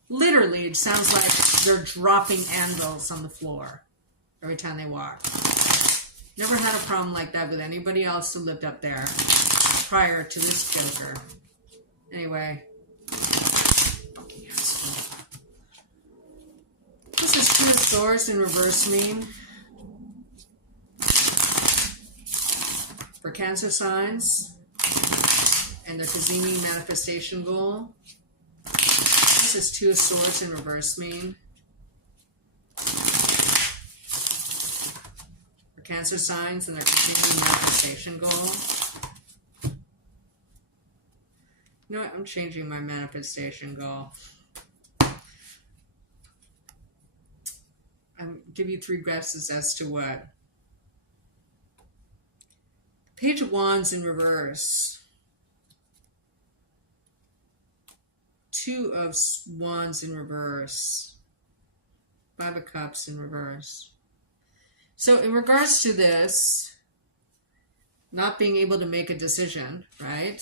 Literally, it sounds like they're dropping anvils on the floor every time they walk. Never had a problem like that with anybody else who lived up there. prior to this Joker. Anyway. This is Two of Swords in reverse mean. For Cancer signs and their Cazimi manifestation goal. This is Two of Swords in reverse mean. For Cancer signs and their Cazimi manifestation goal. You know what? I'm changing my manifestation goal. I'll give you 3 guesses as to what. Page of Wands in reverse. Two of Wands in reverse. 5 of Cups in reverse. So in regards to this, not being able to make a decision, right?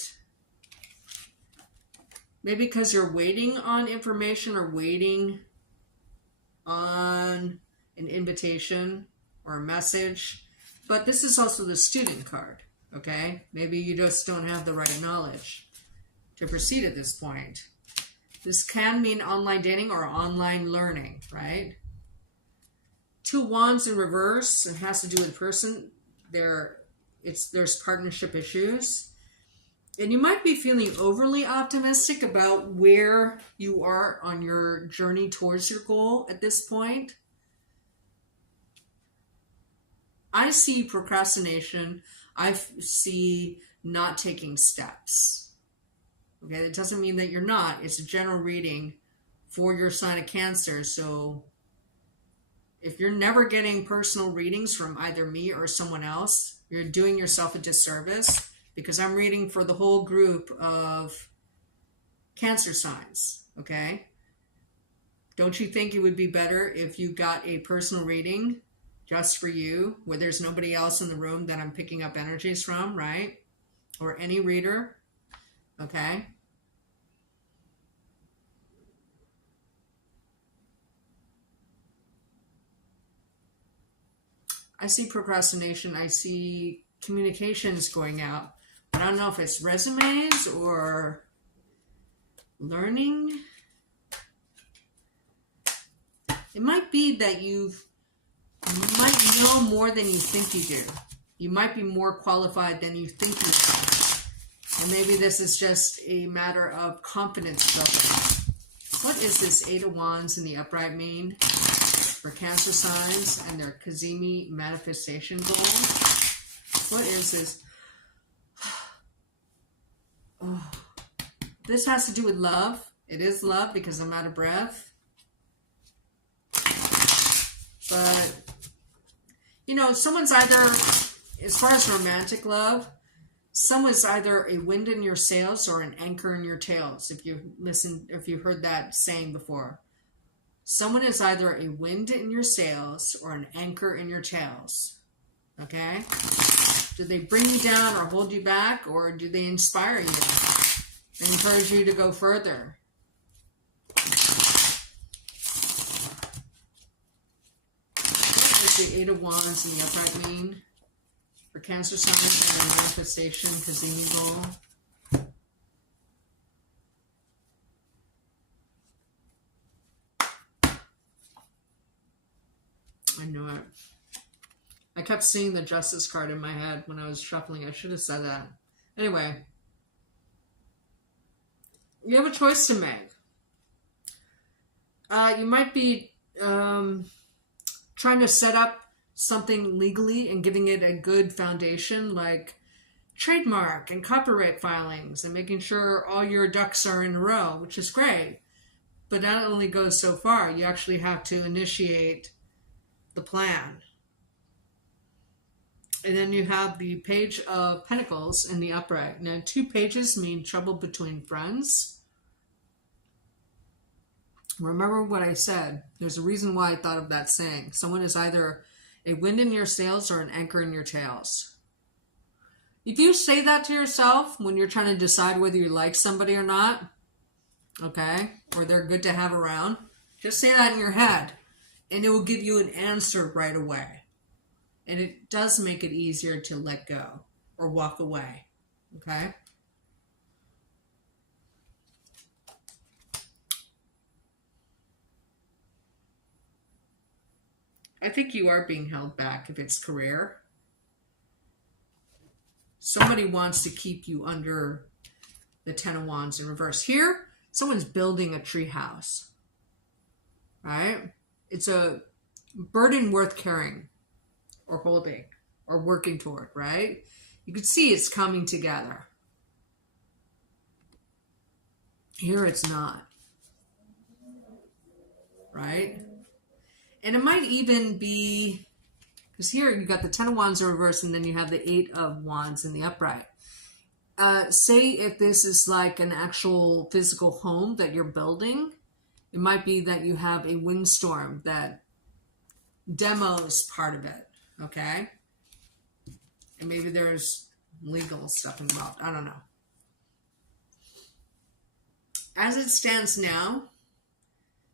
Maybe because you're waiting on information or waiting on an invitation or a message. But this is also the Student card, okay? Maybe you just don't have the right knowledge to proceed at this point. This can mean online dating or online learning, right? Two Wands in reverse. It has to do with person. There's partnership issues. And you might be feeling overly optimistic about where you are on your journey towards your goal at this point. I see procrastination. I see not taking steps. Okay, that doesn't mean that you're not. It's a general reading for your sign of Cancer. So if you're never getting personal readings from either me or someone else, you're doing yourself a disservice, because I'm reading for the whole group of Cancer signs, okay? Don't you think it would be better if you got a personal reading just for you, where there's nobody else in the room that I'm picking up energies from, right? Or any reader, okay? I see procrastination. I see communications going out. But I don't know if it's resumes or learning. It might be that you might know more than you think you do. You might be more qualified than you think you are. And maybe this is just a matter of confidence building. What is this Eight of Wands in the upright mean for Cancer signs and their Cazimi manifestation goal? What is this? Oh. This has to do with love. It is love because I'm out of breath. But, you know, someone's either, as far as romantic love, someone's either a wind in your sails or an anchor in your tails. If you heard that saying before. Someone is either a wind in your sails or an anchor in your tails. Okay? Do they bring you down or hold you back, or do they inspire you and encourage you to go further? What does the Eight of Wands in the upright mean for Cancer signs and their manifestation Cazimi goal? I know it. I kept seeing the Justice card in my head when I was shuffling. I should have said that. Anyway, you have a choice to make. You might be trying to set up something legally and giving it a good foundation, like trademark and copyright filings, and making sure all your ducks are in a row, which is great. But that only goes so far. You actually have to initiate the plan. And then you have the Page of Pentacles in the upright. Now, 2 pages mean trouble between friends. Remember what I said. There's a reason why I thought of that saying. Someone is either a wind in your sails or an anchor in your tails. If you say that to yourself when you're trying to decide whether you like somebody or not, okay, or they're good to have around, just say that in your head, and it will give you an answer right away. And it does make it easier to let go or walk away, Okay? I think you are being held back if it's career. Somebody wants to keep you under the Ten of Wands in reverse. Here, someone's building a tree house, right? It's a burden worth carrying or holding or working toward, right? You can see it's coming together. Here it's not, right? And it might even be, because here you got the Ten of Wands in reverse and then you have the Eight of Wands in the upright. Say if this is like an actual physical home that you're building, it might be that you have a windstorm that demos part of it, okay? And maybe there's legal stuff involved. I don't know. As it stands now,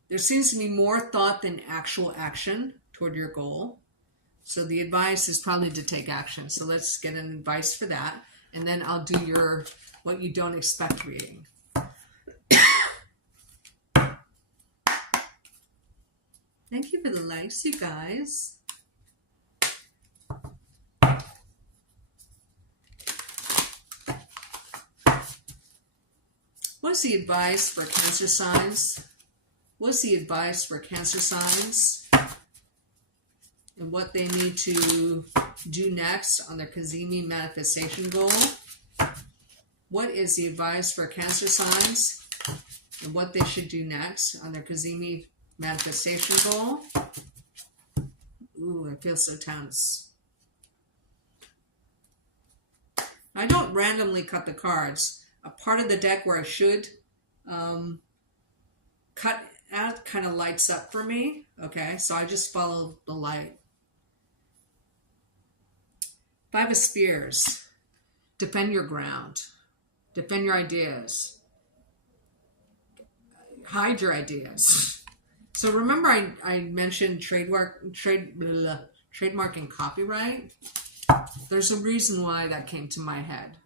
there seems to be more thought than actual action toward your goal. So the advice is probably to take action. So let's get an advice for that. And then I'll do your what you don't expect reading. Thank you for the likes, you guys. What's the advice for Cancer signs? What's the advice for Cancer signs? And what they need to do next on their Cazimi manifestation goal? What is the advice for Cancer signs? And what they should do next on their Cazimi manifestation goal? Ooh, I feel so tense. I don't randomly cut the cards. A part of the deck where I should cut out kind of lights up for me. Okay, so I just follow the light. Five of Spears. Defend your ground. Defend your ideas. Hide your ideas. So remember I mentioned trademark and copyright? There's a reason why that came to my head.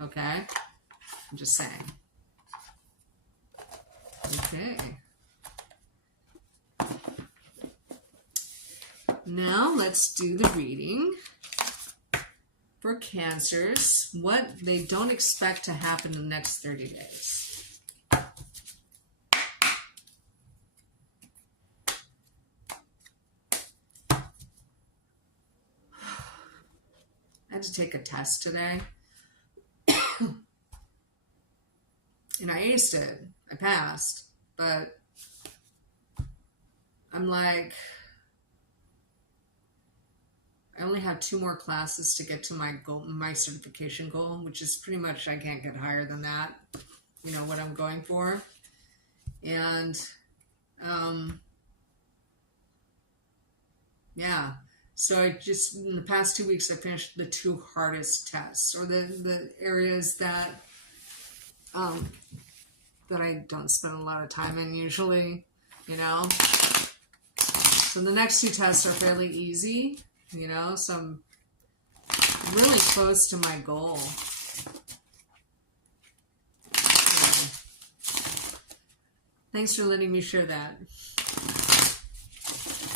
Okay? I'm just saying. Okay. Now let's do the reading for Cancers. What they don't expect to happen in the next 30 days. I had to take a test today. And I aced it. I passed. But I'm like, I only have 2 more classes to get to my goal, my certification goal, which is pretty much I can't get higher than that. You know what I'm going for. And yeah. So I just in the past 2 weeks I finished the 2 hardest tests, or the areas that that I don't spend a lot of time in usually, you know. So the next 2 tests are fairly easy, you know, so I'm really close to my goal. Yeah. Thanks for letting me share that.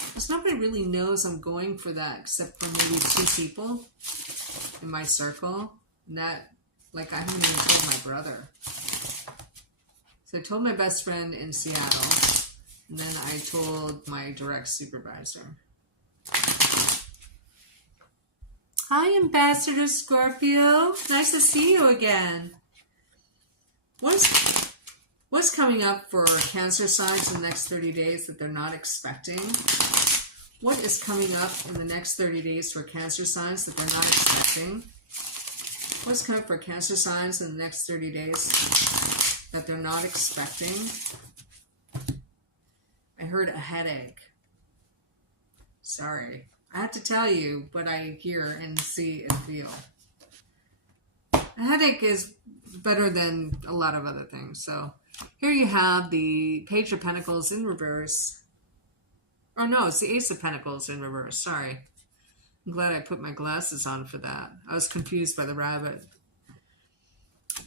Because nobody really knows I'm going for that except for maybe 2 people in my circle. And that, like, I haven't even told my brother. So I told my best friend in Seattle, and then I told my direct supervisor. Hi, Ambassador Scorpio. Nice to see you again. What's coming up for Cancer signs in the next 30 days that they're not expecting? What is coming up in the next 30 days for Cancer signs that they're not expecting? What's coming up for Cancer signs in the next 30 days that they're not expecting? I heard a headache. Sorry. I have to tell you what I hear and see and feel. A headache is better than a lot of other things. So here you have the Page of Pentacles in reverse. Oh no, it's the Ace of Pentacles in reverse. Sorry. I'm glad I put my glasses on for that. I was confused by the rabbit.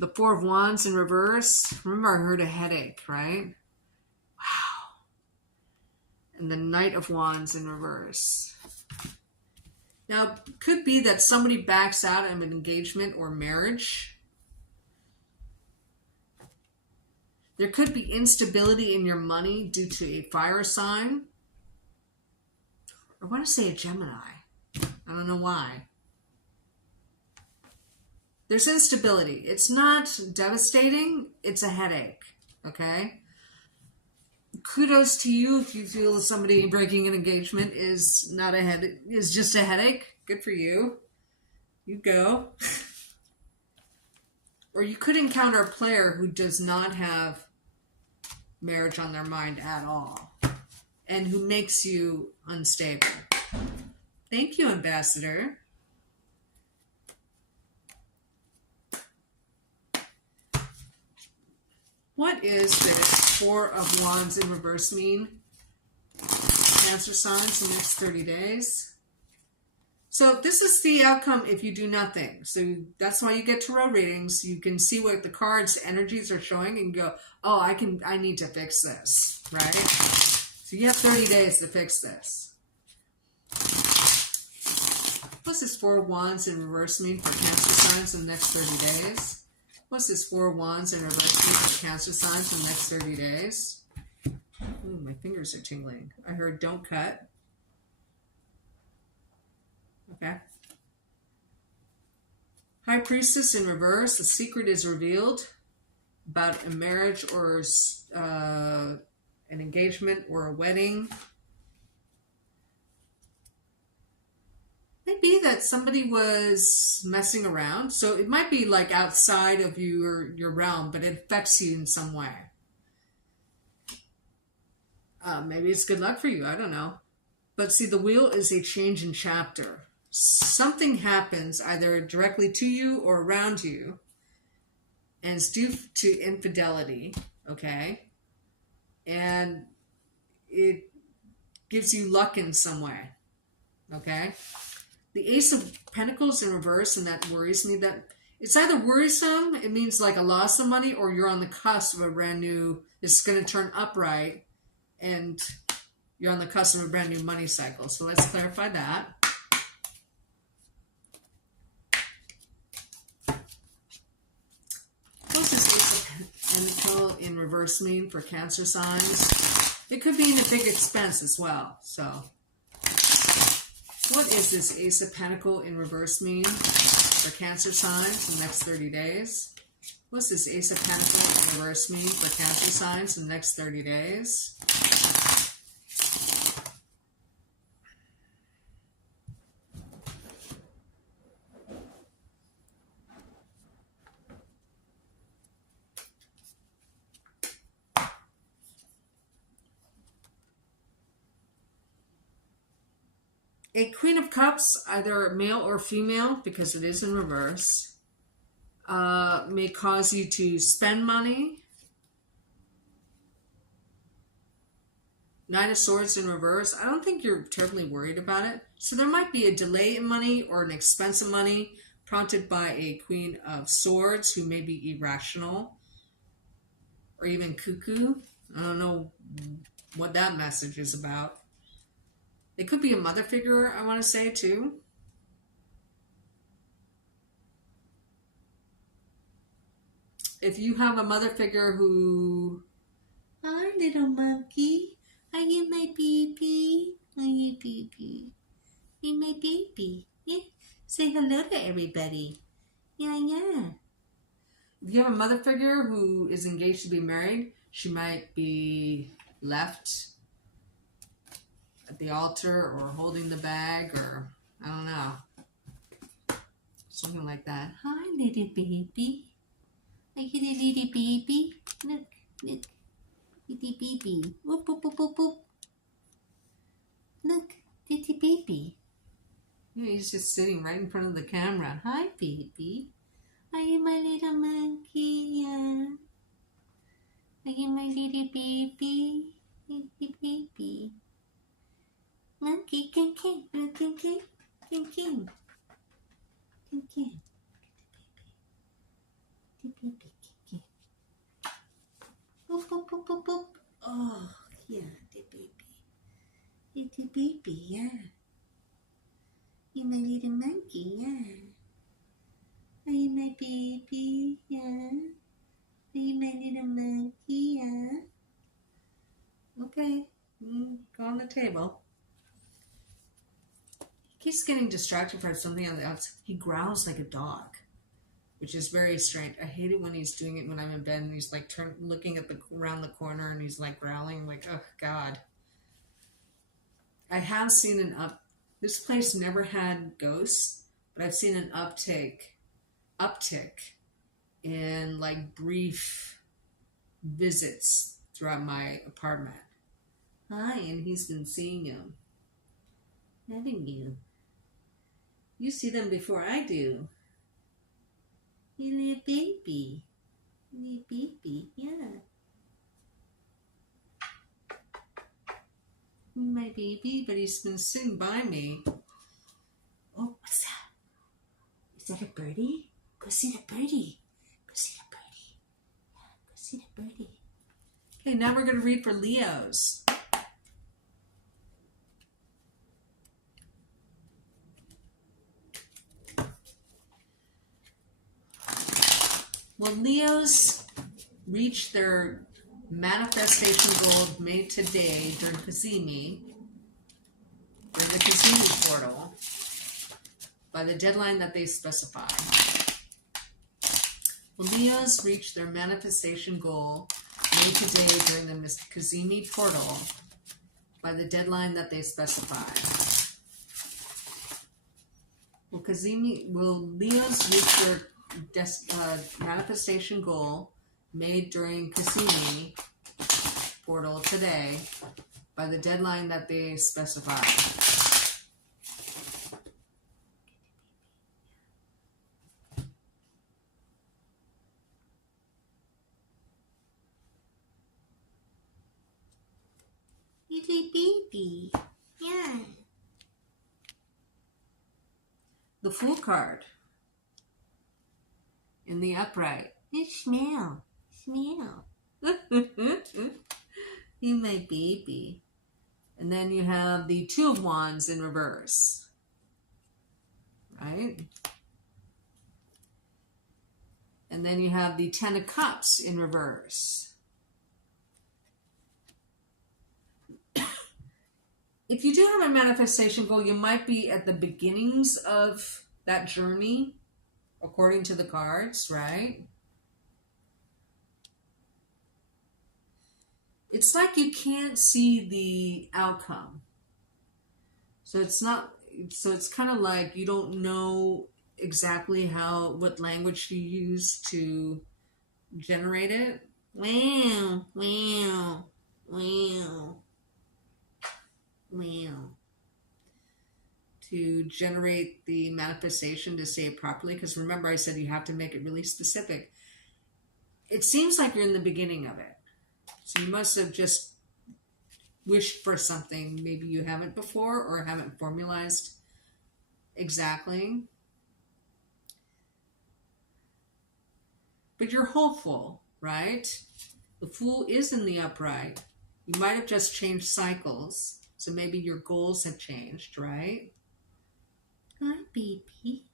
The Four of Wands in reverse. Remember, I heard a headache, right? Wow. And the Knight of Wands in reverse. Now, it could be that somebody backs out of an engagement or marriage. There could be instability in your money due to a fire sign. I want to say a Gemini. I don't know why. There's instability. It's not devastating. It's a headache. Okay? Kudos to you if you feel somebody breaking an engagement is not a head is just a headache. Good for you. You go. Or you could encounter a player who does not have marriage on their mind at all and who makes you unstable. Thank you, Ambassador. What is this Four of Wands in reverse mean? Cancer signs the next 30 days. So this is the outcome if you do nothing. So that's why you get tarot readings. You can see what the cards' energies are showing and go, oh, I need to fix this, right? So you have 30 days to fix this. What's this Four of Wands in reverse mean for Cancer signs in the next 30 days? What's this Four of Wands in reverse mean for Cancer signs in the next 30 days? Ooh, my fingers are tingling. I heard don't cut. Okay. High Priestess in reverse. The secret is revealed about a marriage or an engagement or a wedding. Maybe that somebody was messing around. So it might be like outside of your realm, but it affects you in some way. Maybe it's good luck for you. I don't know. But see, the wheel is a change in chapter. Something happens either directly to you or around you, and it's due to infidelity, okay? And it gives you luck in some way, okay? The Ace of Pentacles in reverse, and that worries me. That it's either worrisome, it means like a loss of money, or you're on the cusp of a brand new, it's going to turn upright, and you're on the cusp of a brand new money cycle. So let's clarify that. What's this Ace of Pentacles in reverse mean for Cancer signs? It could be in a big expense as well. So, what is this Ace of Pentacles in reverse mean for Cancer signs in the next 30 days? What's this Ace of Pentacles in reverse mean for Cancer signs in the next 30 days? A Queen of Cups, either male or female, because it is in reverse, may cause you to spend money. Knight of Swords in reverse. I don't think you're terribly worried about it. So there might be a delay in money or an expense of money prompted by a Queen of Swords who may be irrational or even cuckoo. I don't know what that message is about. It could be a mother figure, I want to say, too. If you have a mother figure who... Hi, little monkey. Are you my baby? Are you baby? You're my baby. Yeah. Say hello to everybody. Yeah, yeah. If you have a mother figure who is engaged to be married, she might be left at the altar or holding the bag, or I don't know, something like that. Hi, little baby. Are you the little baby? Look, look. Little baby. Whoop, whoop, whoop, whoop, whoop. Look, little baby. Yeah, he's just sitting right in front of the camera. Hi, baby. Are you my little monkey? Yeah. Are you my little baby? Little baby. Monkey, can, can, can. Can. The baby. Boop, boop, boop. Oh, yeah, the baby. Little baby, yeah. You're my little monkey, yeah. Are you my baby, yeah? Are you my little monkey, yeah? Okay, go on the table. He keeps getting distracted by something on the outside. He growls like a dog, which is very strange. I hate it when he's doing it when I'm in bed and he's like looking at around the corner and he's like growling. I'm like, oh God. I have seen this place never had ghosts, but I've seen an uptick in like brief visits throughout my apartment. Hi, and he's been seeing them. Haven't you? You see them before I do. You little baby. Little baby, yeah. My baby, but he's been sitting by me. Oh, what's that? Is that a birdie? Go see the birdie. Go see the birdie. Yeah, go see the birdie. Okay, now we're going to read for Leos. Will Leos reach their manifestation goal made today during Cazimi, or the Cazimi portal, by the deadline that they specify? Will Leos reach their manifestation goal made today during the Cazimi portal by the deadline that they specify? Will Leos reach their manifestation goal made during Cazimi portal today by the deadline that they specify? Little baby. Yeah. The Fool card in the upright. Smell. Smell. You my baby. And then you have the Two of Wands in reverse. Right? And then you have the Ten of Cups in reverse. If you do have a manifestation goal, you might be at the beginnings of that journey, according to the cards, right? It's like you can't see the outcome. So it's kind of like you don't know exactly what language you use to generate it. Wow, wow, wow, wow. To generate the manifestation to say it properly, because remember I said you have to make it really specific. It seems like you're in the beginning of it. So you must have just wished for something maybe you haven't before or haven't formalized exactly. But you're hopeful, right? The Fool is in the upright. You might have just changed cycles. So maybe your goals have changed, right? Hi, baby.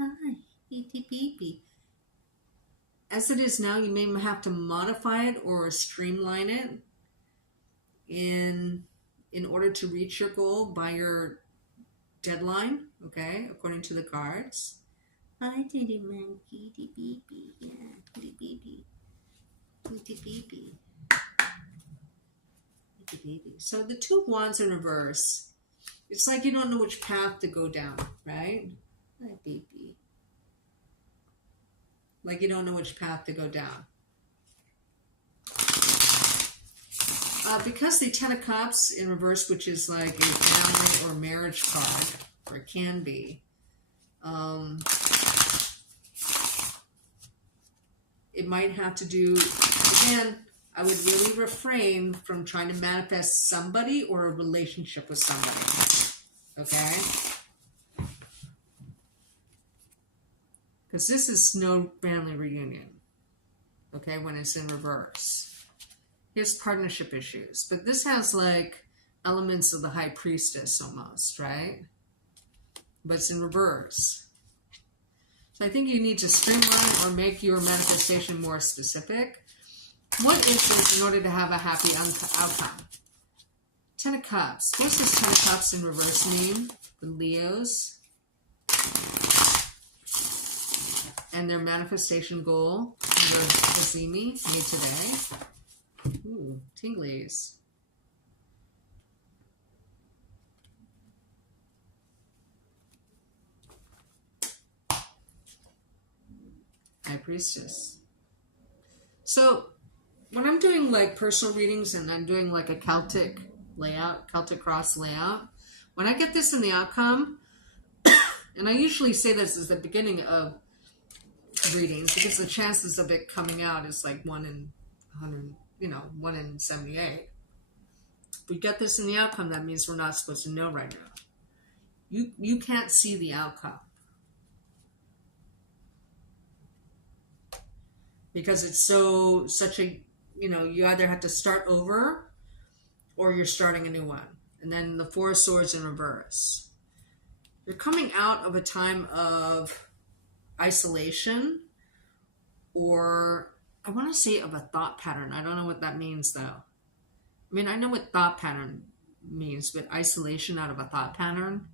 Hi, little baby. As it is now, you may have to modify it or streamline it in order to reach your goal by your deadline, okay, according to the cards. Hi, little monkey, the baby. Yeah, the baby. The baby. The baby. So the Two of Wands in reverse. It's like you don't know which path to go down, right? Hi, baby. Like you don't know which path to go down. Because the Ten of Cups in reverse, which is like a family or marriage card, or it can be, it might have to do, again, I would really refrain from trying to manifest somebody or a relationship with somebody. Okay? Because this is no family reunion. okay, when it's in reverse. Here's partnership issues. But this has like elements of the high priestess almost, right? But it's in reverse. So I think you need to streamline or make your manifestation more specific. What is this in order to have a happy outcome? 10 of Cups. What's this 10 of Cups in reverse mean for Leos? And their manifestation goal under Cazimi made today. Ooh, tinglies. High Priestess. So when I'm doing like personal readings and I'm doing like a Celtic layout, Celtic cross layout, when I get this in the outcome, and I usually say this is the beginning of readings because the chances of it coming out is like 1 in 100, 1 in 78. If we get this in the outcome, that means we're not supposed to know right now. You can't see the outcome because it's such a, you either have to start over or you're starting a new one. And then the 4 of Swords in reverse. You're coming out of a time of isolation, or I want to say of a thought pattern. I don't know what that means though. I mean, I know what thought pattern means, but isolation out of a thought pattern.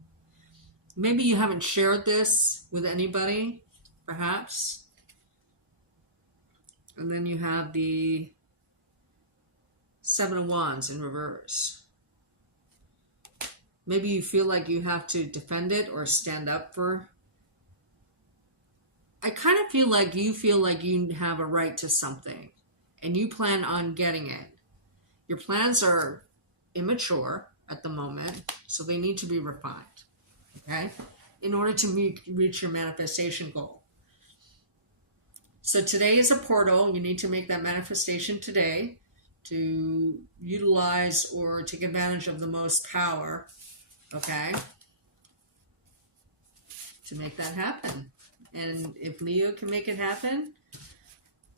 Maybe you haven't shared this with anybody, perhaps. And then you have the 7 of Wands in reverse. Maybe you feel like you have to defend it or stand up for. I kind of feel like you have a right to something and you plan on getting it. Your plans are immature at the moment, so they need to be refined, okay, in order to reach your manifestation goal. So today is a portal. You need to make that manifestation today to utilize or take advantage of the most power, okay, to make that happen. And if Leo can make it happen,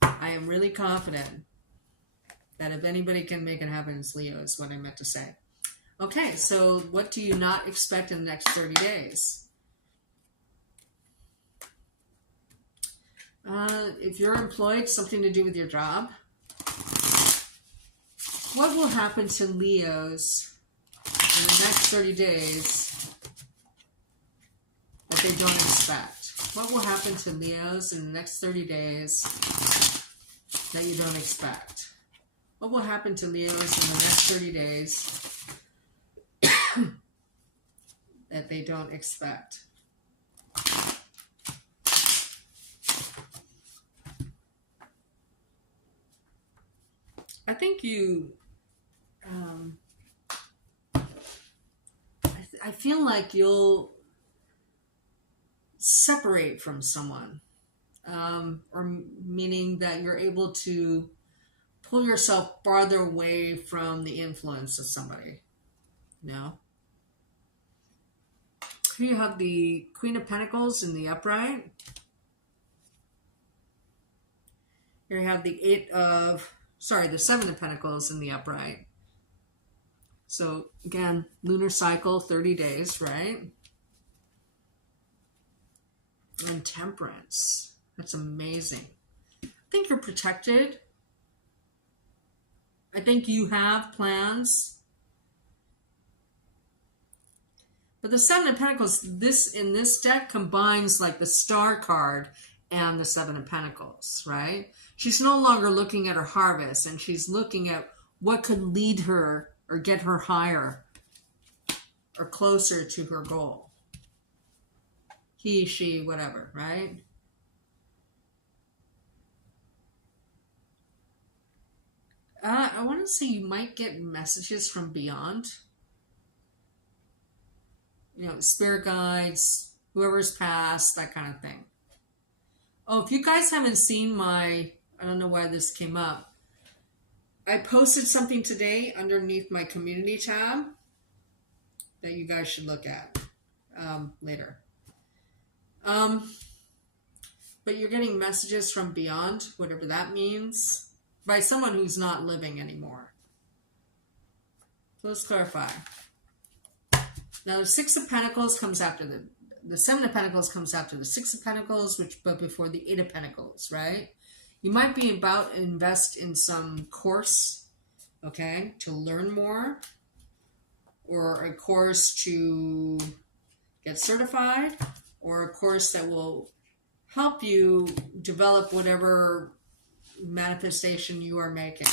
I am really confident that if anybody can make it happen, it's Leo, is what I meant to say. Okay, so what do you not expect in the next 30 days? If you're employed, something to do with your job. What will happen to Leos in the next 30 days that they don't expect? What will happen to Leos in the next 30 days that you don't expect? What will happen to Leos in the next 30 days that they don't expect? I think I feel like you'll separate from someone, or meaning that you're able to pull yourself farther away from the influence of somebody. Here you have the Queen of Pentacles in the upright. Here you have the the 7 of Pentacles in the upright. So again, lunar cycle, 30 days, right? And Temperance. That's amazing. I think you're protected. I think you have plans. But the 7 of Pentacles, in this deck combines like the Star card and the 7 of Pentacles, right? She's no longer looking at her harvest, and she's looking at what could lead her or get her higher or closer to her goal. He, she, whatever, right? I want to say you might get messages from beyond. Spirit guides, whoever's passed, that kind of thing. Oh, if you guys haven't seen I don't know why this came up. I posted something today underneath my community tab that you guys should look at later. but you're getting messages from beyond, whatever that means, by someone who's not living anymore. So let's clarify. Now the Six of Pentacles comes after the Seven of Pentacles comes after the Six of Pentacles, but before the Eight of Pentacles, right? You might be about to invest in some course, okay, to learn more, or a course to get certified, or a course that will help you develop whatever manifestation you are making.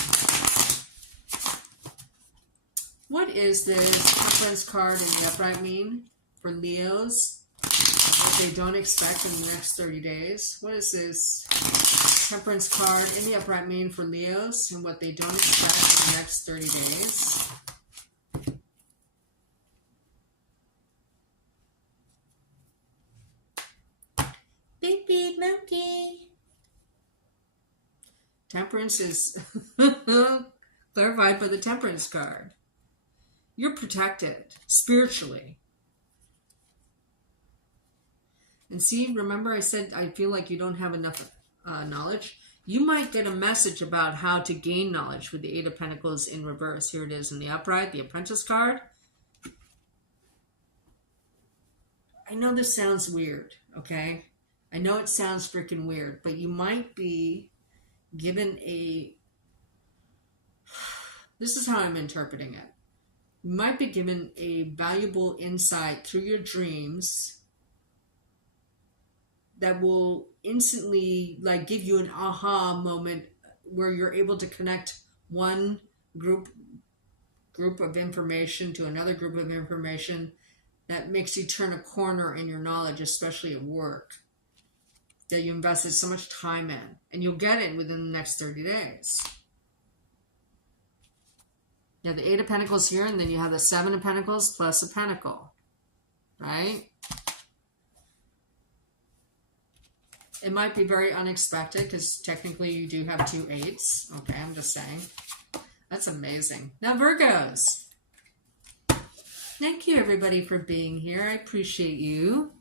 What is this Temperance card in the upright mean for Leos? What they don't expect in the next 30 days? What is this Temperance card in the upright mean for Leos and what they don't expect in the next 30 days? Big bead monkey. Temperance is clarified by the Temperance card. You're protected spiritually. And see, remember I said I feel like you don't have enough knowledge? You might get a message about how to gain knowledge with the Eight of Pentacles in reverse. Here it is in the upright, the Apprentice card. I know this sounds weird, okay? I know it sounds freaking weird, but you might be given a... This is how I'm interpreting it. You might be given a valuable insight through your dreams that will instantly like give you an aha moment where you're able to connect one group of information to another group of information that makes you turn a corner in your knowledge, especially at work, that you invested so much time in, and you'll get it within the next 30 days. You have the Eight of Pentacles here, and then you have the Seven of Pentacles plus a Pentacle, right? It might be very unexpected because technically you do have two eights. Okay, I'm just saying. That's amazing. Now, Virgos. Thank you, everybody, for being here. I appreciate you.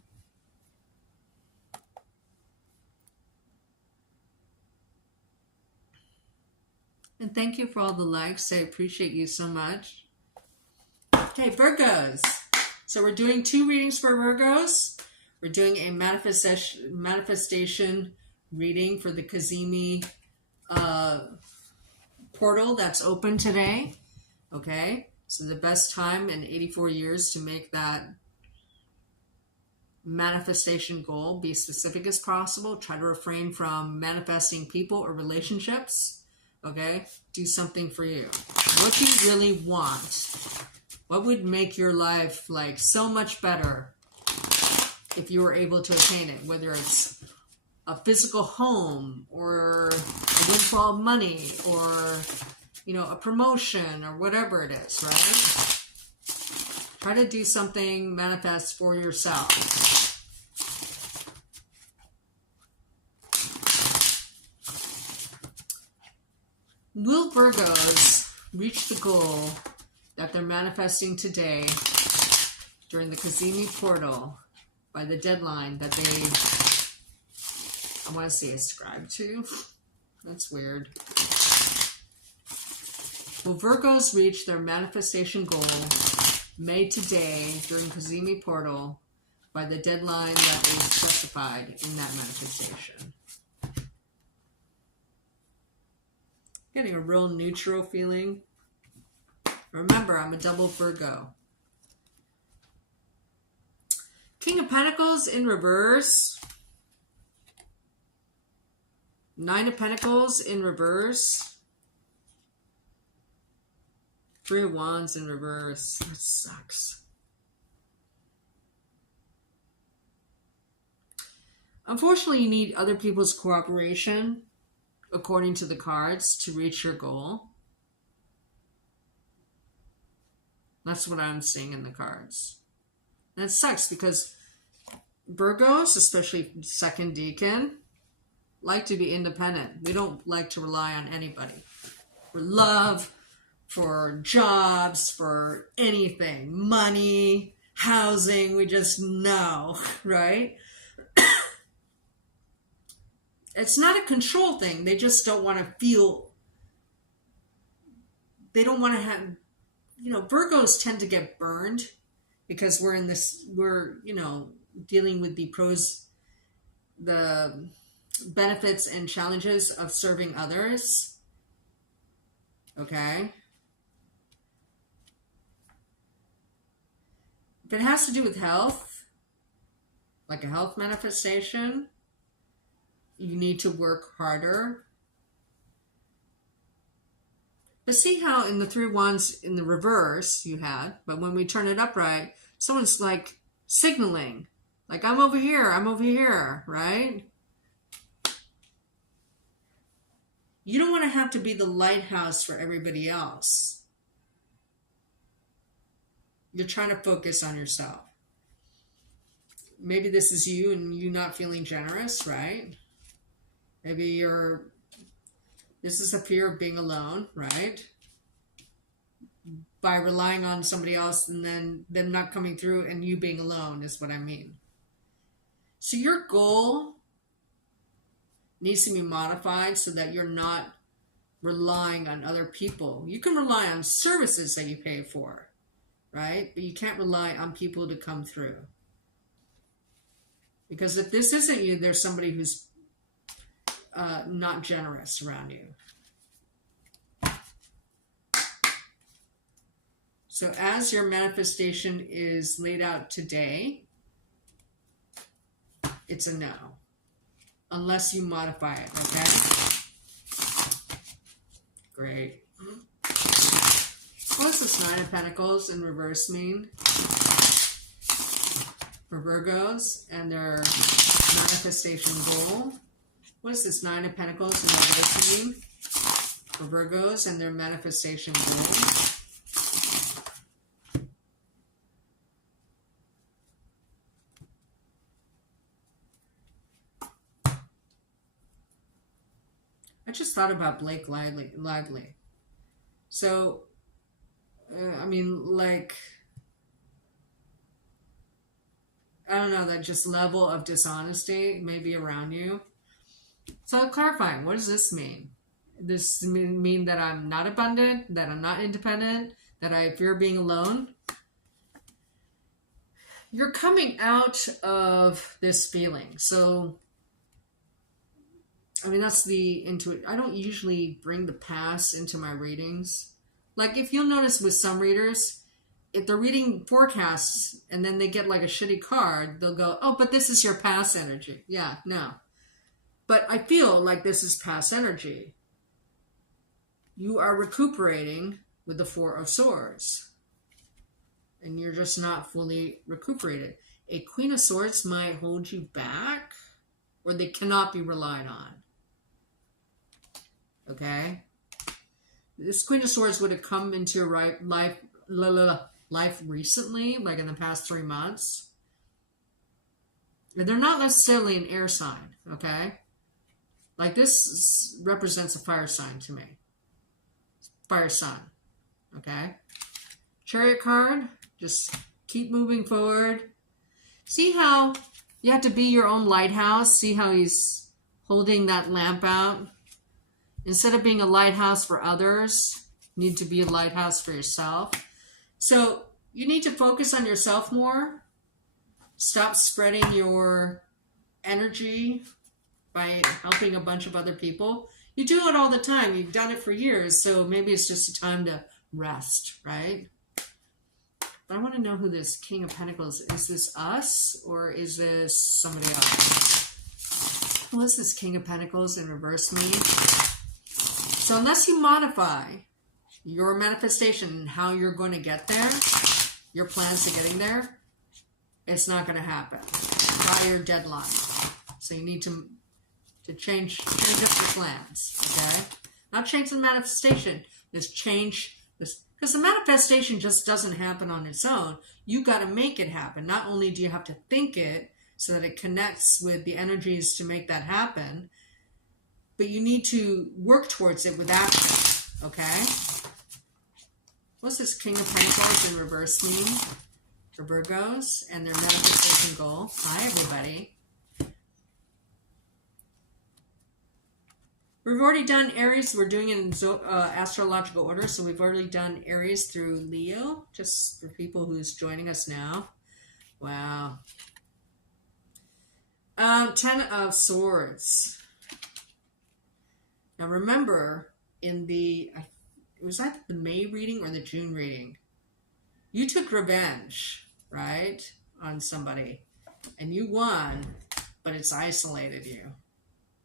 And thank you for all the likes. I appreciate you so much. Okay, Virgos. So we're doing 2 readings for Virgos. We're doing a manifestation reading for the Cazimi portal that's open today. Okay, so the best time in 84 years to make that manifestation goal. Be specific as possible. Try to refrain from manifesting people or relationships. Okay, do something for you. What do you really want? What would make your life like so much better if you were able to attain it? Whether it's a physical home or a windfall of money or, you know, a promotion or whatever it is, right? Try to do something manifest for yourself. Will Virgos reach the goal that they're manifesting today during the Cazimi portal by the deadline that they, I want to say, ascribe to? That's weird. Will Virgos reach their manifestation goal made today during Cazimi portal by the deadline that they specified in that manifestation? Getting a real neutral feeling. Remember, I'm a double Virgo. King of Pentacles in reverse. 9 of Pentacles in reverse. 3 of Wands in reverse. That sucks. Unfortunately, you need other people's cooperation, according to the cards, to reach your goal. That's what I'm seeing in the cards. And it sucks because Virgos, especially second decan, like to be independent. We don't like to rely on anybody for love, for jobs, for anything, money, housing. We just know, right? it's not a control thing. They just don't want to feel, they don't want to have, Virgos tend to get burned because we're dealing with the benefits and challenges of serving others. Okay. If it has to do with health, like a health manifestation, you need to work harder. But see how in the 3 wands in the reverse you had, but when we turn it upright, someone's like signaling, like I'm over here, right? You don't want to have to be the lighthouse for everybody else. You're trying to focus on yourself. Maybe this is you and you not feeling generous, right? Maybe this is a fear of being alone, right? By relying on somebody else and then them not coming through and you being alone is what I mean. So your goal needs to be modified so that you're not relying on other people. You can rely on services that you pay for, right? But you can't rely on people to come through. Because if this isn't you, there's somebody who's not generous around you. So as your manifestation is laid out today, it's a no. Unless you modify it, okay? Great. What does this 9 of Pentacles in reverse mean? For Virgos and their manifestation goal. What does this 9 of Pentacles in reverse mean? For Virgos and their manifestation goal. I just thought about Blake Lively. So, I don't know, that just level of dishonesty maybe around you. So clarifying, what does this mean? Does this mean that I'm not abundant, that I'm not independent, that I fear being alone? You're coming out of this feeling. So, that's the intuition. I don't usually bring the past into my readings. Like if you'll notice with some readers, if they're reading forecasts and then they get like a shitty card, they'll go, oh, but this is your past energy. Yeah, no. But I feel like this is past energy. You are recuperating with the 4 of Swords. And you're just not fully recuperated. A Queen of Swords might hold you back, or they cannot be relied on. Okay? This Queen of Swords would have come into your life recently, like in the past 3 months. And they're not necessarily an air sign, okay? Like this represents a fire sign to me. Fire sign, okay? Chariot card, just keep moving forward. See how you have to be your own lighthouse? See how he's holding that lamp out? Instead of being a lighthouse for others, you need to be a lighthouse for yourself. So you need to focus on yourself more. Stop spreading your energy by helping a bunch of other people. You do it all the time. You've done it for years. So maybe it's just a time to rest, right? But I want to know who this King of Pentacles is. Is this us or is this somebody else? What does this King of Pentacles in reverse mean? So unless you modify your manifestation and how you're going to get there, your plans to getting there, it's not going to happen by your deadline. So you need to change up your plans, okay? Not change the manifestation, just change this. Because the manifestation just doesn't happen on its own. You got to make it happen. Not only do you have to think it so that it connects with the energies to make that happen, but you need to work towards it with action, okay? What's this King of Pentacles in reverse mean for Virgos and their manifestation goal? Hi, everybody. We've already done Aries. We're doing it in astrological order. So we've already done Aries through Leo, just for people who's joining us now. Wow. 10 of Swords. Now remember, in the, was that the May reading or the June reading? You took revenge, right, on somebody. And you won, but it's isolated you.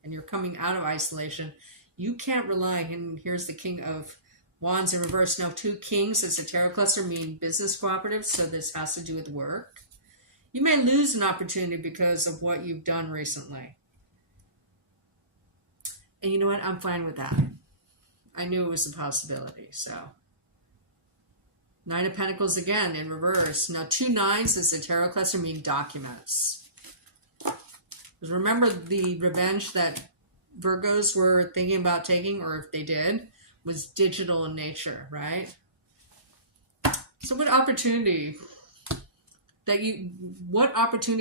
And you're coming out of isolation. You can't rely, and here's the King of Wands in reverse. Now, 2 kings as a tarot cluster mean business cooperatives, so this has to do with work. You may lose an opportunity because of what you've done recently. And you know what? I'm fine with that. I knew it was a possibility, so. 9 of Pentacles again in reverse. Now, 2 nines as a tarot cluster mean documents. Because remember, the revenge that Virgos were thinking about taking, or if they did, was digital in nature, right? So what opportunity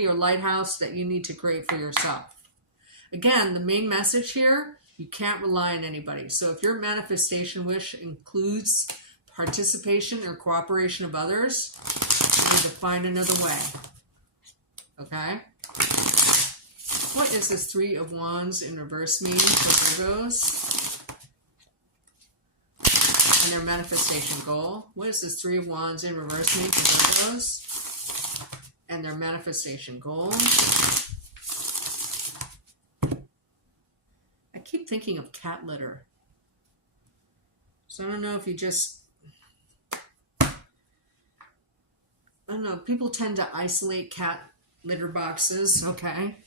or lighthouse that you need to create for yourself? Again, the main message here, you can't rely on anybody. So if your manifestation wish includes participation or cooperation of others, you need to find another way. Okay? What is this 3 of Wands in reverse mean for Virgos? And their manifestation goal. What does this 3 of Wands in reverse mean for Virgos? And their manifestation goal. I keep thinking of cat litter. So I don't know if you just... I don't know. People tend to isolate cat litter boxes. Okay.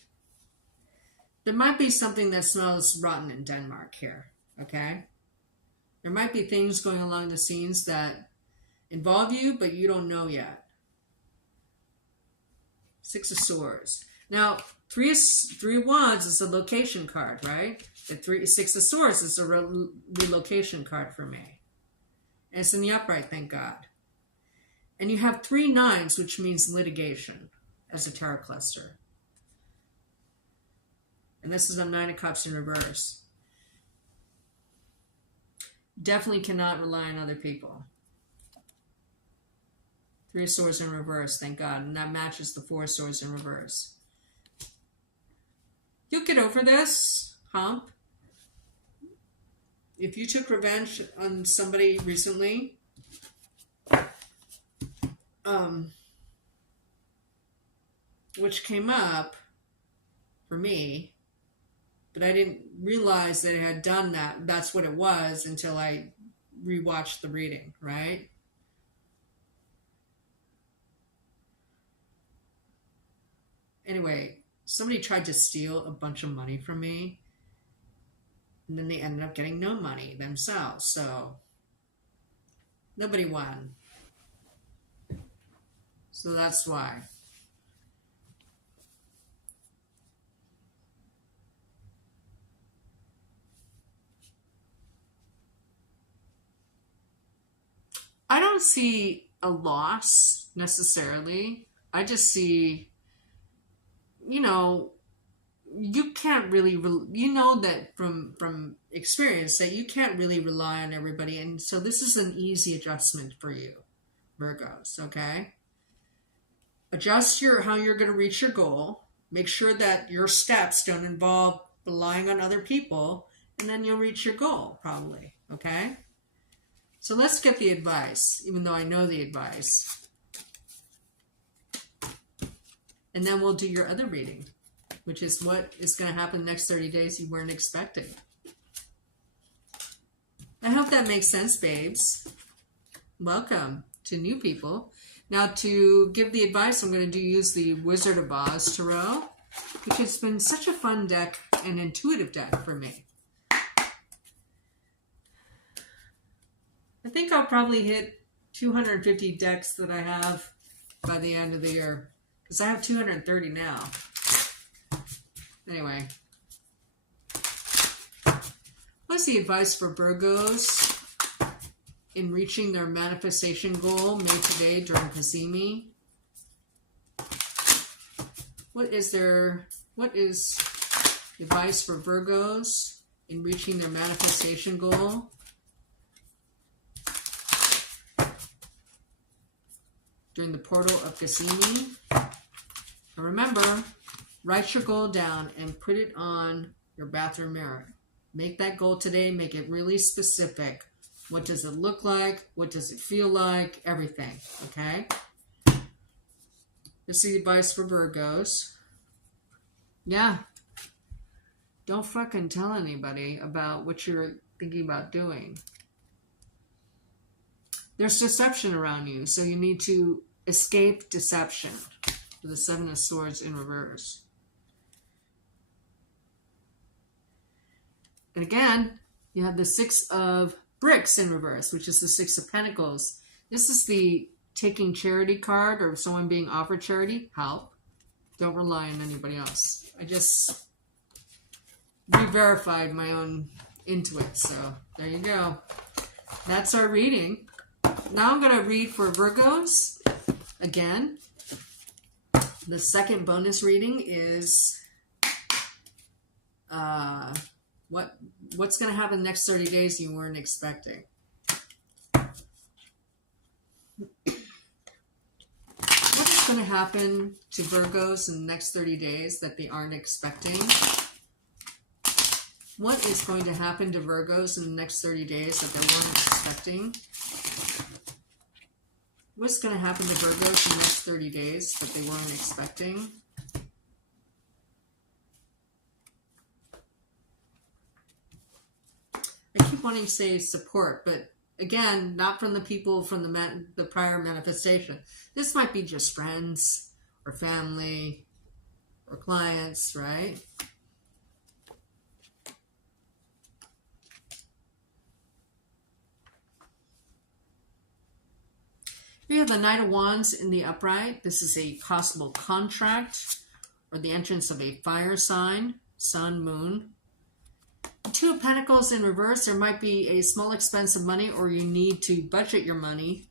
There might be something that smells rotten in Denmark here, okay? There might be things going along the scenes that involve you, but you don't know yet. 6 of Swords. Now, 3 of Wands is a location card, right? The 6 of Swords is a relocation card for me. And it's in the upright, thank God. And you have 3 nines, which means litigation, as a tarot cluster. And this is a 9 of Cups in reverse. Definitely cannot rely on other people. 3 of Swords in reverse, thank God. And that matches the 4 of Swords in reverse. You'll get over this hump. If you took revenge on somebody recently, which came up for me, but I didn't realize that I had done that. That's what it was until I rewatched the reading, right? Anyway, somebody tried to steal a bunch of money from me, and then they ended up getting no money themselves, so nobody won. So that's why. I don't see a loss necessarily. I just see, you can't really, that from experience that you can't really rely on everybody. And so this is an easy adjustment for you, Virgos, okay? Adjust how you're going to reach your goal. Make sure that your steps don't involve relying on other people, and then you'll reach your goal, probably, okay? So let's get the advice, even though I know the advice. And then we'll do your other reading, which is what is going to happen the next 30 days you weren't expecting. I hope that makes sense, babes. Welcome to new people. Now, to give the advice, I'm going to use the Wizard of Oz Tarot, which has been such a fun deck and intuitive deck for me. I think I'll probably hit 250 decks that I have by the end of the year, because I have 230 now. Anyway, what's the advice for Virgos in reaching their manifestation goal made today during Cazimi? What is advice for Virgos in reaching their manifestation goal. During the portal of Cazimi. And remember, write your goal down and put it on your bathroom mirror. Make that goal today. Make it really specific. What does it look like? What does it feel like? Everything. Okay? This is the advice for Virgos. Yeah. Don't fucking tell anybody about what you're thinking about doing. There's deception around you, so you need to escape deception. For the Seven of Swords in reverse. And again, you have the Six of Bricks in reverse, which is the Six of Pentacles. This is the taking charity card, or someone being offered charity. Help. Don't rely on anybody else. I just re-verified my own intuit, so there you go. That's our reading. Now I'm going to read for Virgos again. The second bonus reading is what's going to happen the next 30 days you weren't expecting. What is going to happen to Virgos in the next 30 days that they aren't expecting? What is going to happen to Virgos in the next 30 days that they weren't expecting? What's going to happen to Virgos in the next 30 days that they weren't expecting? I keep wanting to say support, but again, not from the people from the prior manifestation. This might be just friends or family or clients, right? We have the Knight of Wands in the upright. This is a possible contract or the entrance of a fire sign, sun, moon. Two of Pentacles in reverse. There might be a small expense of money, or you need to budget your money.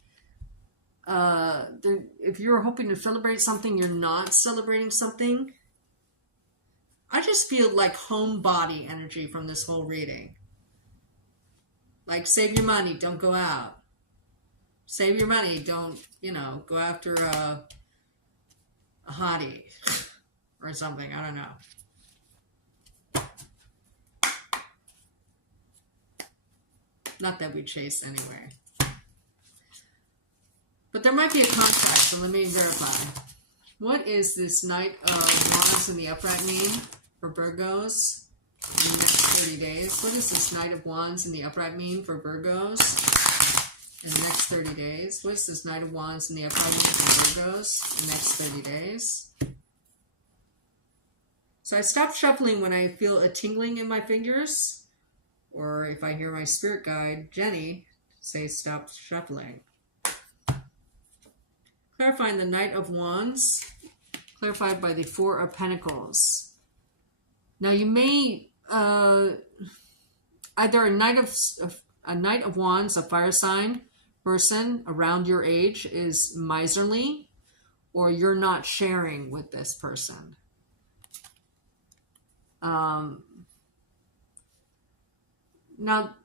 If you're hoping to celebrate something, you're not celebrating something. I just feel like homebody energy from this whole reading. Like, save your money, don't go out. Save your money, don't, go after a hottie or something, I don't know. Not that we chase anyway. But there might be a contract, so let me verify. What is this Knight of Wands in the upright mean for Virgos in the next 30 days? What does this Knight of Wands in the upright mean for Virgos in the next 30 days? What is this Knight of Wands in the upright mean for Virgos in the next 30 days? So I stop shuffling when I feel a tingling in my fingers. Or if I hear my spirit guide, Jenny, say stop shuffling. Clarifying the Knight of Wands, clarified by the Four of Pentacles. Now you may, either a Knight of Wands, a fire sign person around your age is miserly, or you're not sharing with this person. Now,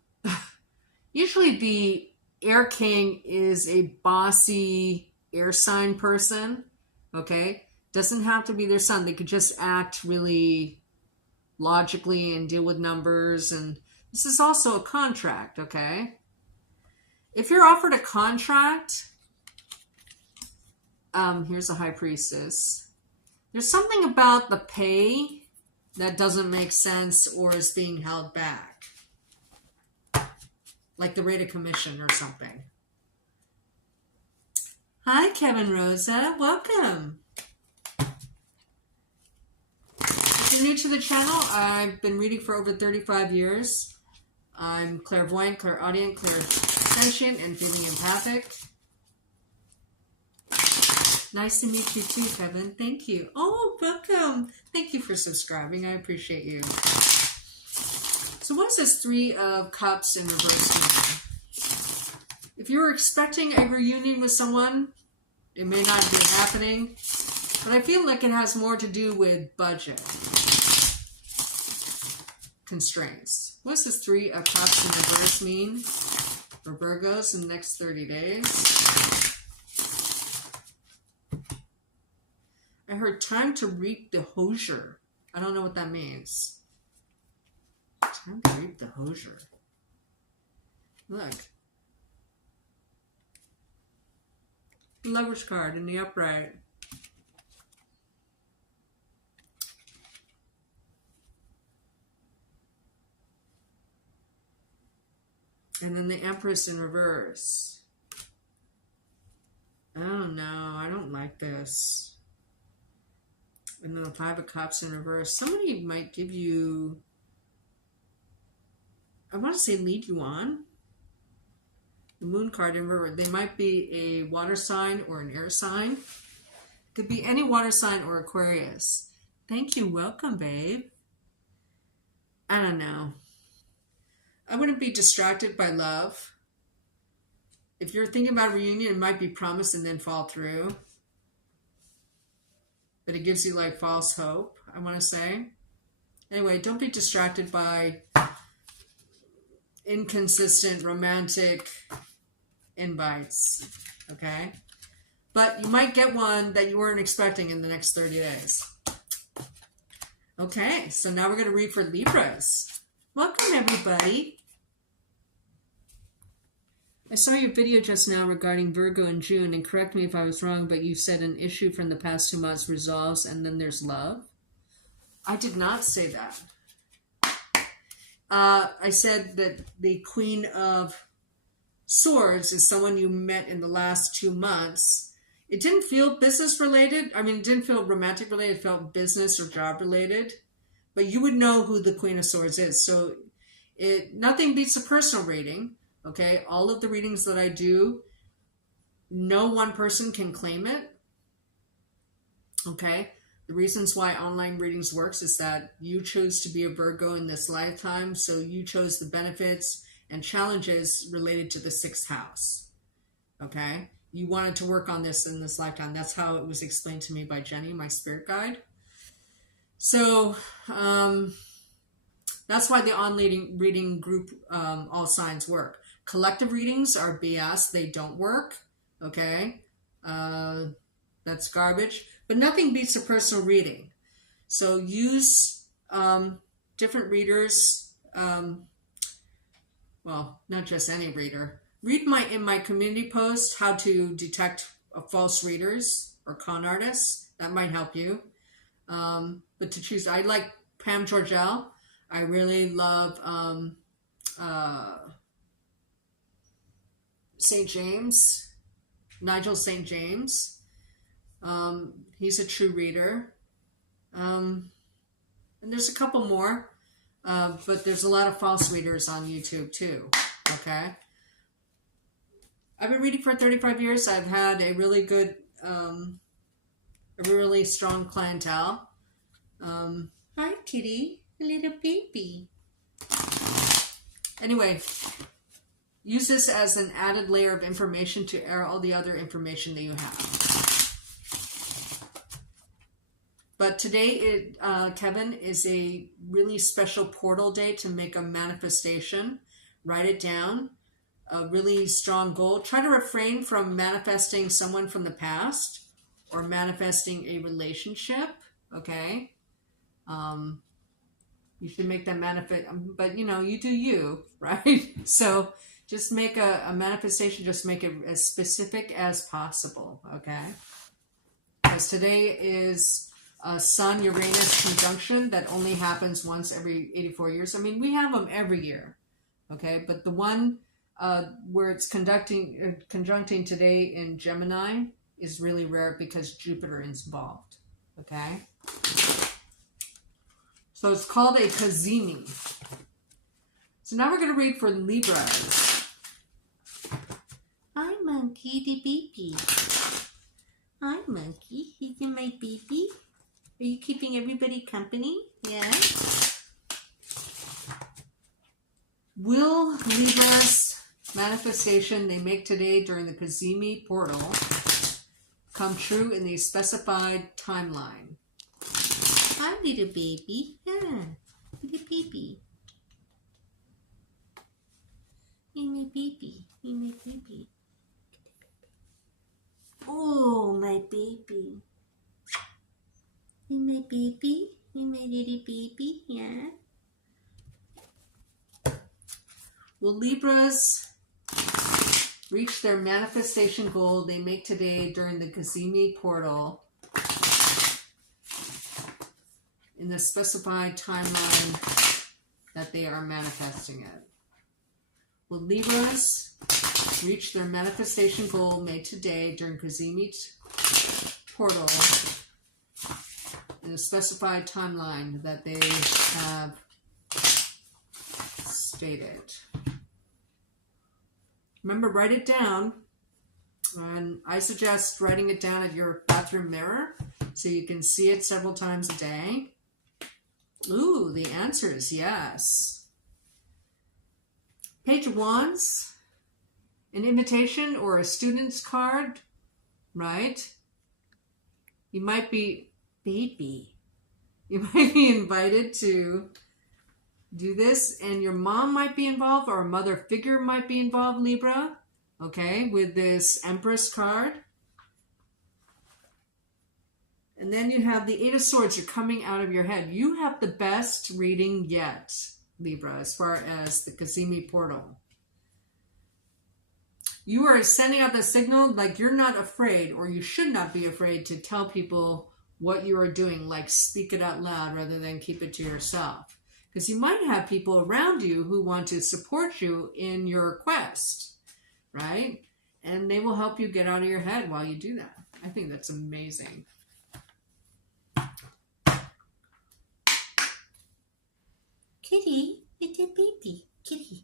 usually the Air King is a bossy air sign person, okay? Doesn't have to be their sun. They could just act really logically and deal with numbers. And this is also a contract, okay? If you're offered a contract, here's a High Priestess. There's something about the pay that doesn't make sense or is being held back. Like the rate of commission or something. Hi, Kevin Rosa. Welcome. If you're new to the channel, I've been reading for over 35 years. I'm clairvoyant, clairaudient, clairsentient, and feeling empathic. Nice to meet you too, Kevin. Thank you. Oh, welcome. Thank you for subscribing. I appreciate you. So what is this Three of Cups in reverse mean? If you were expecting a reunion with someone, it may not be happening, but I feel like it has more to do with budget. constraints. What's this 3 of Cups in reverse mean for Virgos in the next 30 days? I heard time to reap the hosier. I don't know what that means. Time to reap the hosier. Look. Lover's card in the upright. And then the Empress in reverse. Oh no, I don't like this. And then the 5 of Cups in reverse. Somebody might give you, I want to say lead you on. The Moon card in reverse. They might be a water sign or an air sign. Could be any water sign or Aquarius. Thank you. Welcome, babe. I don't know. I wouldn't be distracted by love. If you're thinking about a reunion, it might be promised and then fall through. But it gives you like false hope, I want to say. Anyway, don't be distracted by inconsistent romantic invites, okay? But you might get one that you weren't expecting in the next 30 days. Okay, so now we're going to read for Libras. Welcome, everybody. I saw your video just now regarding Virgo in June, and correct me if I was wrong, but you said an issue from the past 2 months resolves and then there's love. I did not say that. I said that the Queen of Swords is someone you met in the last 2 months. It didn't feel business related. I mean, it didn't feel romantic related. It felt business or job related. But you would know who the Queen of Swords is. So nothing beats a personal reading. Okay, all of the readings that I do, no one person can claim it. Okay, the reasons why online readings works is that you chose to be a Virgo in this lifetime, so you chose the benefits and challenges related to the 6th house. Okay, you wanted to work on this in this lifetime. That's how it was explained to me by Jenny, my spirit guide. So, that's why the online reading group, all signs work. Collective readings are BS. They don't work. Okay. That's garbage. But nothing beats a personal reading. So use different readers. Well, not just any reader. Read in my community post how to detect false readers or con artists. That might help you. But to choose, I like Pam Georgel. I really love St. James, Nigel St. James. He's a true reader. And there's a couple more, but there's a lot of false readers on YouTube too, okay? I've been reading for 35 years. I've had a really good, a really strong clientele. Hi, kitty, a little baby. Anyway, use this as an added layer of information to air all the other information that you have. But today, Kevin, is a really special portal day to make a manifestation. Write it down. A really strong goal. Try to refrain from manifesting someone from the past or manifesting a relationship, okay? You should make that manifest, but you know, you do you, right? So just make a manifestation, just make it as specific as possible, okay? Because today is a Sun-Uranus conjunction that only happens once every 84 years. I mean, we have them every year, okay? But the one where it's conjuncting today in Gemini is really rare because Jupiter is involved, okay? So it's called a Cazimi. So now we're going to read for Libras. Hi, monkey, the baby. Hi, monkey. Is it my baby? Are you keeping everybody company? Yeah. Will Libra's manifestation they make today during the Cazimi portal come true in the specified timeline? Hi, little baby. Yeah, little baby. Kitty baby, yeah. Will Libras reach their manifestation goal they make today during the Cazimi portal in the specified timeline that they are manifesting it? Will Libras reach their manifestation goal made today during Cazimi portal in a specified timeline that they have stated? Remember, write it down, and I suggest writing it down at your bathroom mirror so you can see it several times a day. Ooh, the answer is yes. Page of Wands, an invitation or a student's card, right? You might be, baby, you might be invited to do this, and your mom might be involved, or a mother figure might be involved, Libra, okay, with this Empress card. And then you have the Eight of Swords are coming out of your head. You have the best reading yet, Libra, as far as the Cazimi portal. You are sending out the signal like you're not afraid, or you should not be afraid to tell people what you are doing, like speak it out loud rather than keep it to yourself. Because you might have people around you who want to support you in your quest, right? And they will help you get out of your head while you do that. I think that's amazing. Kitty, little baby, kitty.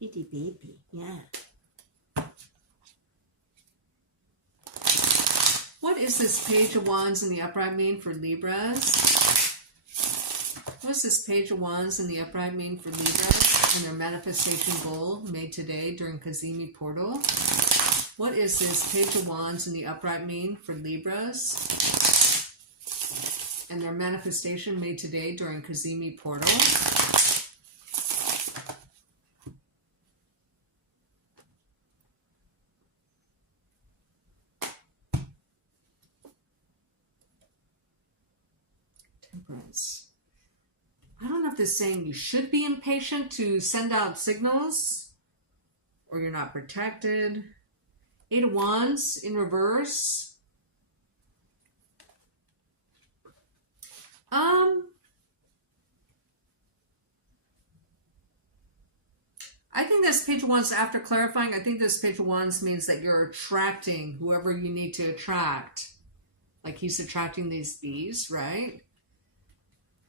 Little baby, yeah. What is this Page of Wands in the upright mean for Libras? What does this Page of Wands in the upright mean for Libras and their manifestation goal made today during Cazimi portal? What is this Page of Wands in the upright mean for Libras and their manifestation made today during Cazimi portal? Temperance. I don't know if this is saying you should be impatient to send out signals or you're not protected. Eight of Wands in reverse. I think this Page of Wands, after clarifying, I think this Page of Wands means that you're attracting whoever you need to attract. Like he's attracting these bees, right?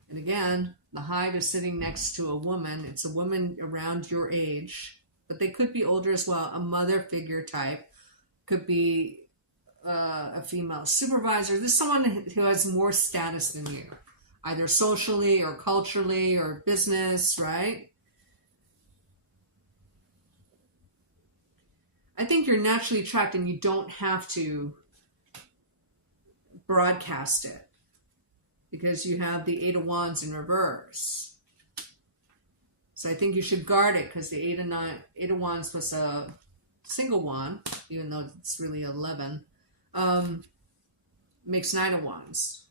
And again, the hive is sitting next to a woman. It's a woman around your age, but they could be older as well. A mother figure type. Could be a female supervisor. This is someone who has more status than you, either socially or culturally or business, right? I think you're naturally attracted and you don't have to broadcast it because you have the Eight of Wands in reverse. So I think you should guard it because the Eight of Wands plus a single wand, even though it's really 11, makes Nine of Wands.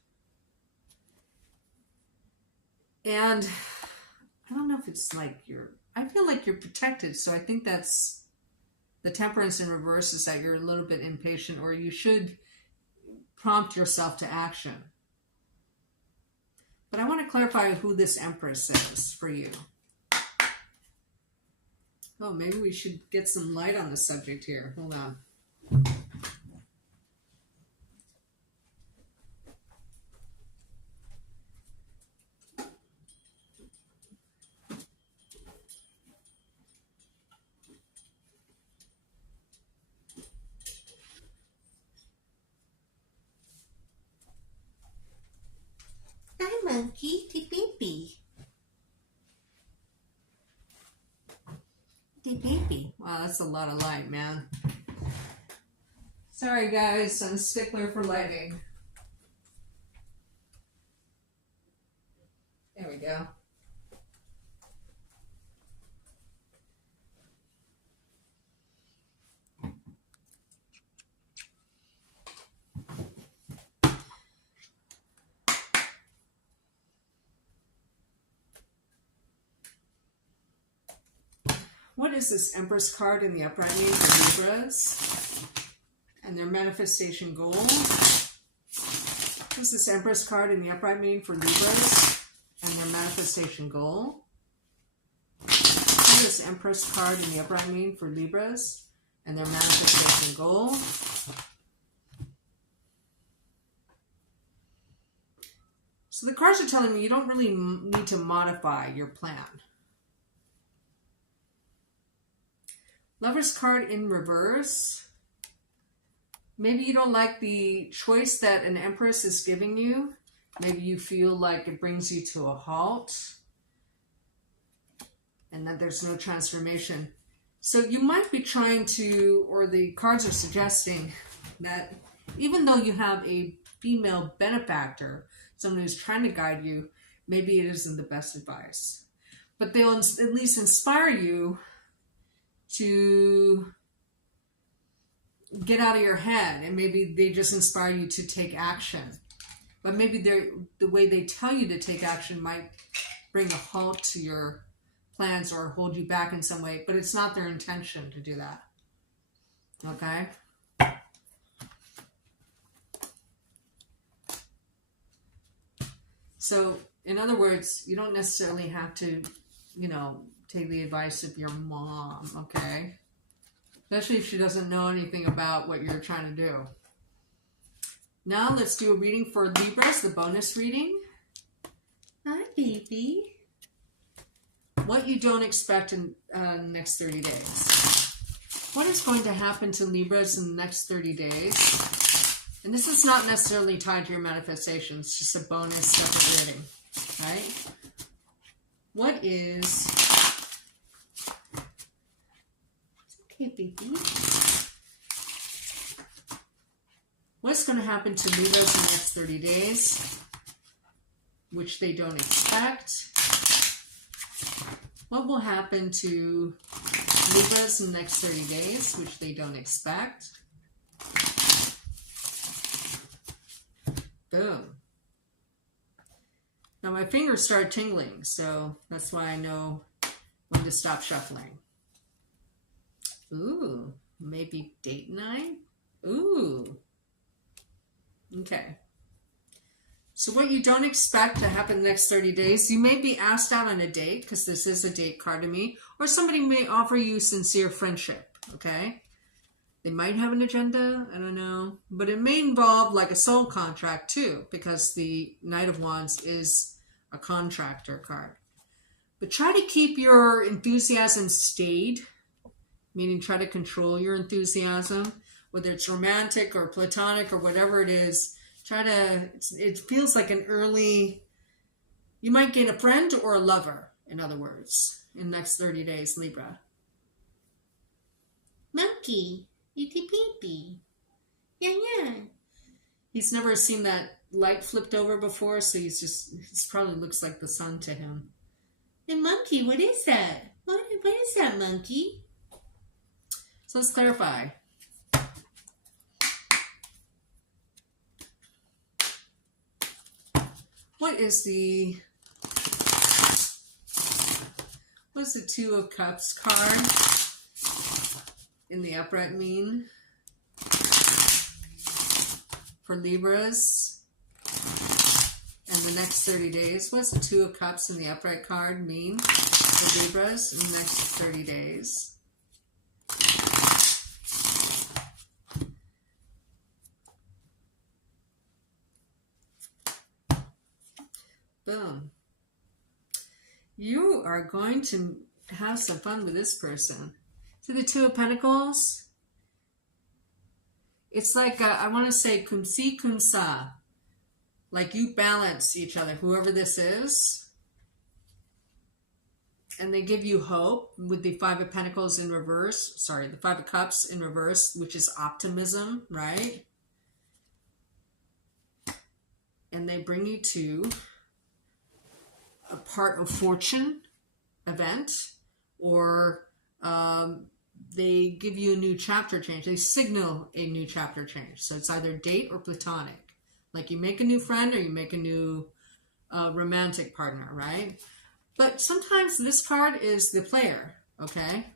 And I don't know if it's like I feel like you're protected, so I think that's the Temperance in reverse is that you're a little bit impatient, or you should prompt yourself to action. But I want to clarify who this Empress is for you. Oh, maybe we should get some light on the subject here. Hold on. Hi, monkey, the baby. The baby. Wow, that's a lot of light, man. Sorry, guys. I'm a stickler for lighting. There we go. What is this Empress card in the upright mean for Libras and their manifestation goal? What is this Empress card in the upright mean for Libras and their manifestation goal? What does this Empress card in the upright mean for Libras and their manifestation goal? So the cards are telling me you don't really need to modify your plan. Lover's card in reverse. Maybe you don't like the choice that an Empress is giving you. Maybe you feel like it brings you to a halt and that there's no transformation. So you might be trying to, or the cards are suggesting that even though you have a female benefactor, someone who's trying to guide you, maybe it isn't the best advice. But they'll at least inspire you to get out of your head, and maybe they just inspire you to take action. But maybe the way they tell you to take action might bring a halt to your plans or hold you back in some way, but it's not their intention to do that. Okay? So, in other words, you don't necessarily have to, take the advice of your mom, okay? Especially if she doesn't know anything about what you're trying to do. Now let's do a reading for Libras, the bonus reading. Hi, baby. What you don't expect in the next 30 days. What is going to happen to Libras in the next 30 days? And this is not necessarily tied to your manifestation. It's just a bonus separate reading, right? What is... Okay, baby. What's going to happen to Libras in the next 30 days, which they don't expect? What will happen to Libras in the next 30 days, which they don't expect? Boom. Now my fingers start tingling, so that's why I know when to stop shuffling. Ooh, maybe date night? Ooh. Okay. So what you don't expect to happen in the next 30 days, you may be asked out on a date, because this is a date card to me, or somebody may offer you sincere friendship, okay? They might have an agenda, I don't know. But it may involve like a soul contract too, because the Knight of Wands is a contractor card. But try to keep your enthusiasm stayed, meaning try to control your enthusiasm, whether it's romantic or platonic or whatever it is. It feels like an early, you might gain a friend or a lover, in other words, in the next 30 days, Libra. Monkey, itty peepee. Yeah. He's never seen that light flipped over before, so it probably looks like the sun to him. And monkey, what is that? What is that, monkey? So let's clarify. What's the Two of Cups card in the upright mean for Libras and the next 30 days? What's the Two of Cups in the upright card mean for Libras in the next 30 days? Boom. You are going to have some fun with this person. See the Two of Pentacles? It's like, I want to say, kumsi kumsa. Like you balance each other, whoever this is. And they give you hope with the Five of Pentacles in reverse. Sorry, the Five of Cups in reverse, which is optimism, right? And they bring you to a part of fortune event, or they give you a new chapter change. They signal a new chapter change. So it's either date or platonic. Like you make a new friend or you make a new romantic partner, right? But sometimes this card is the player, okay?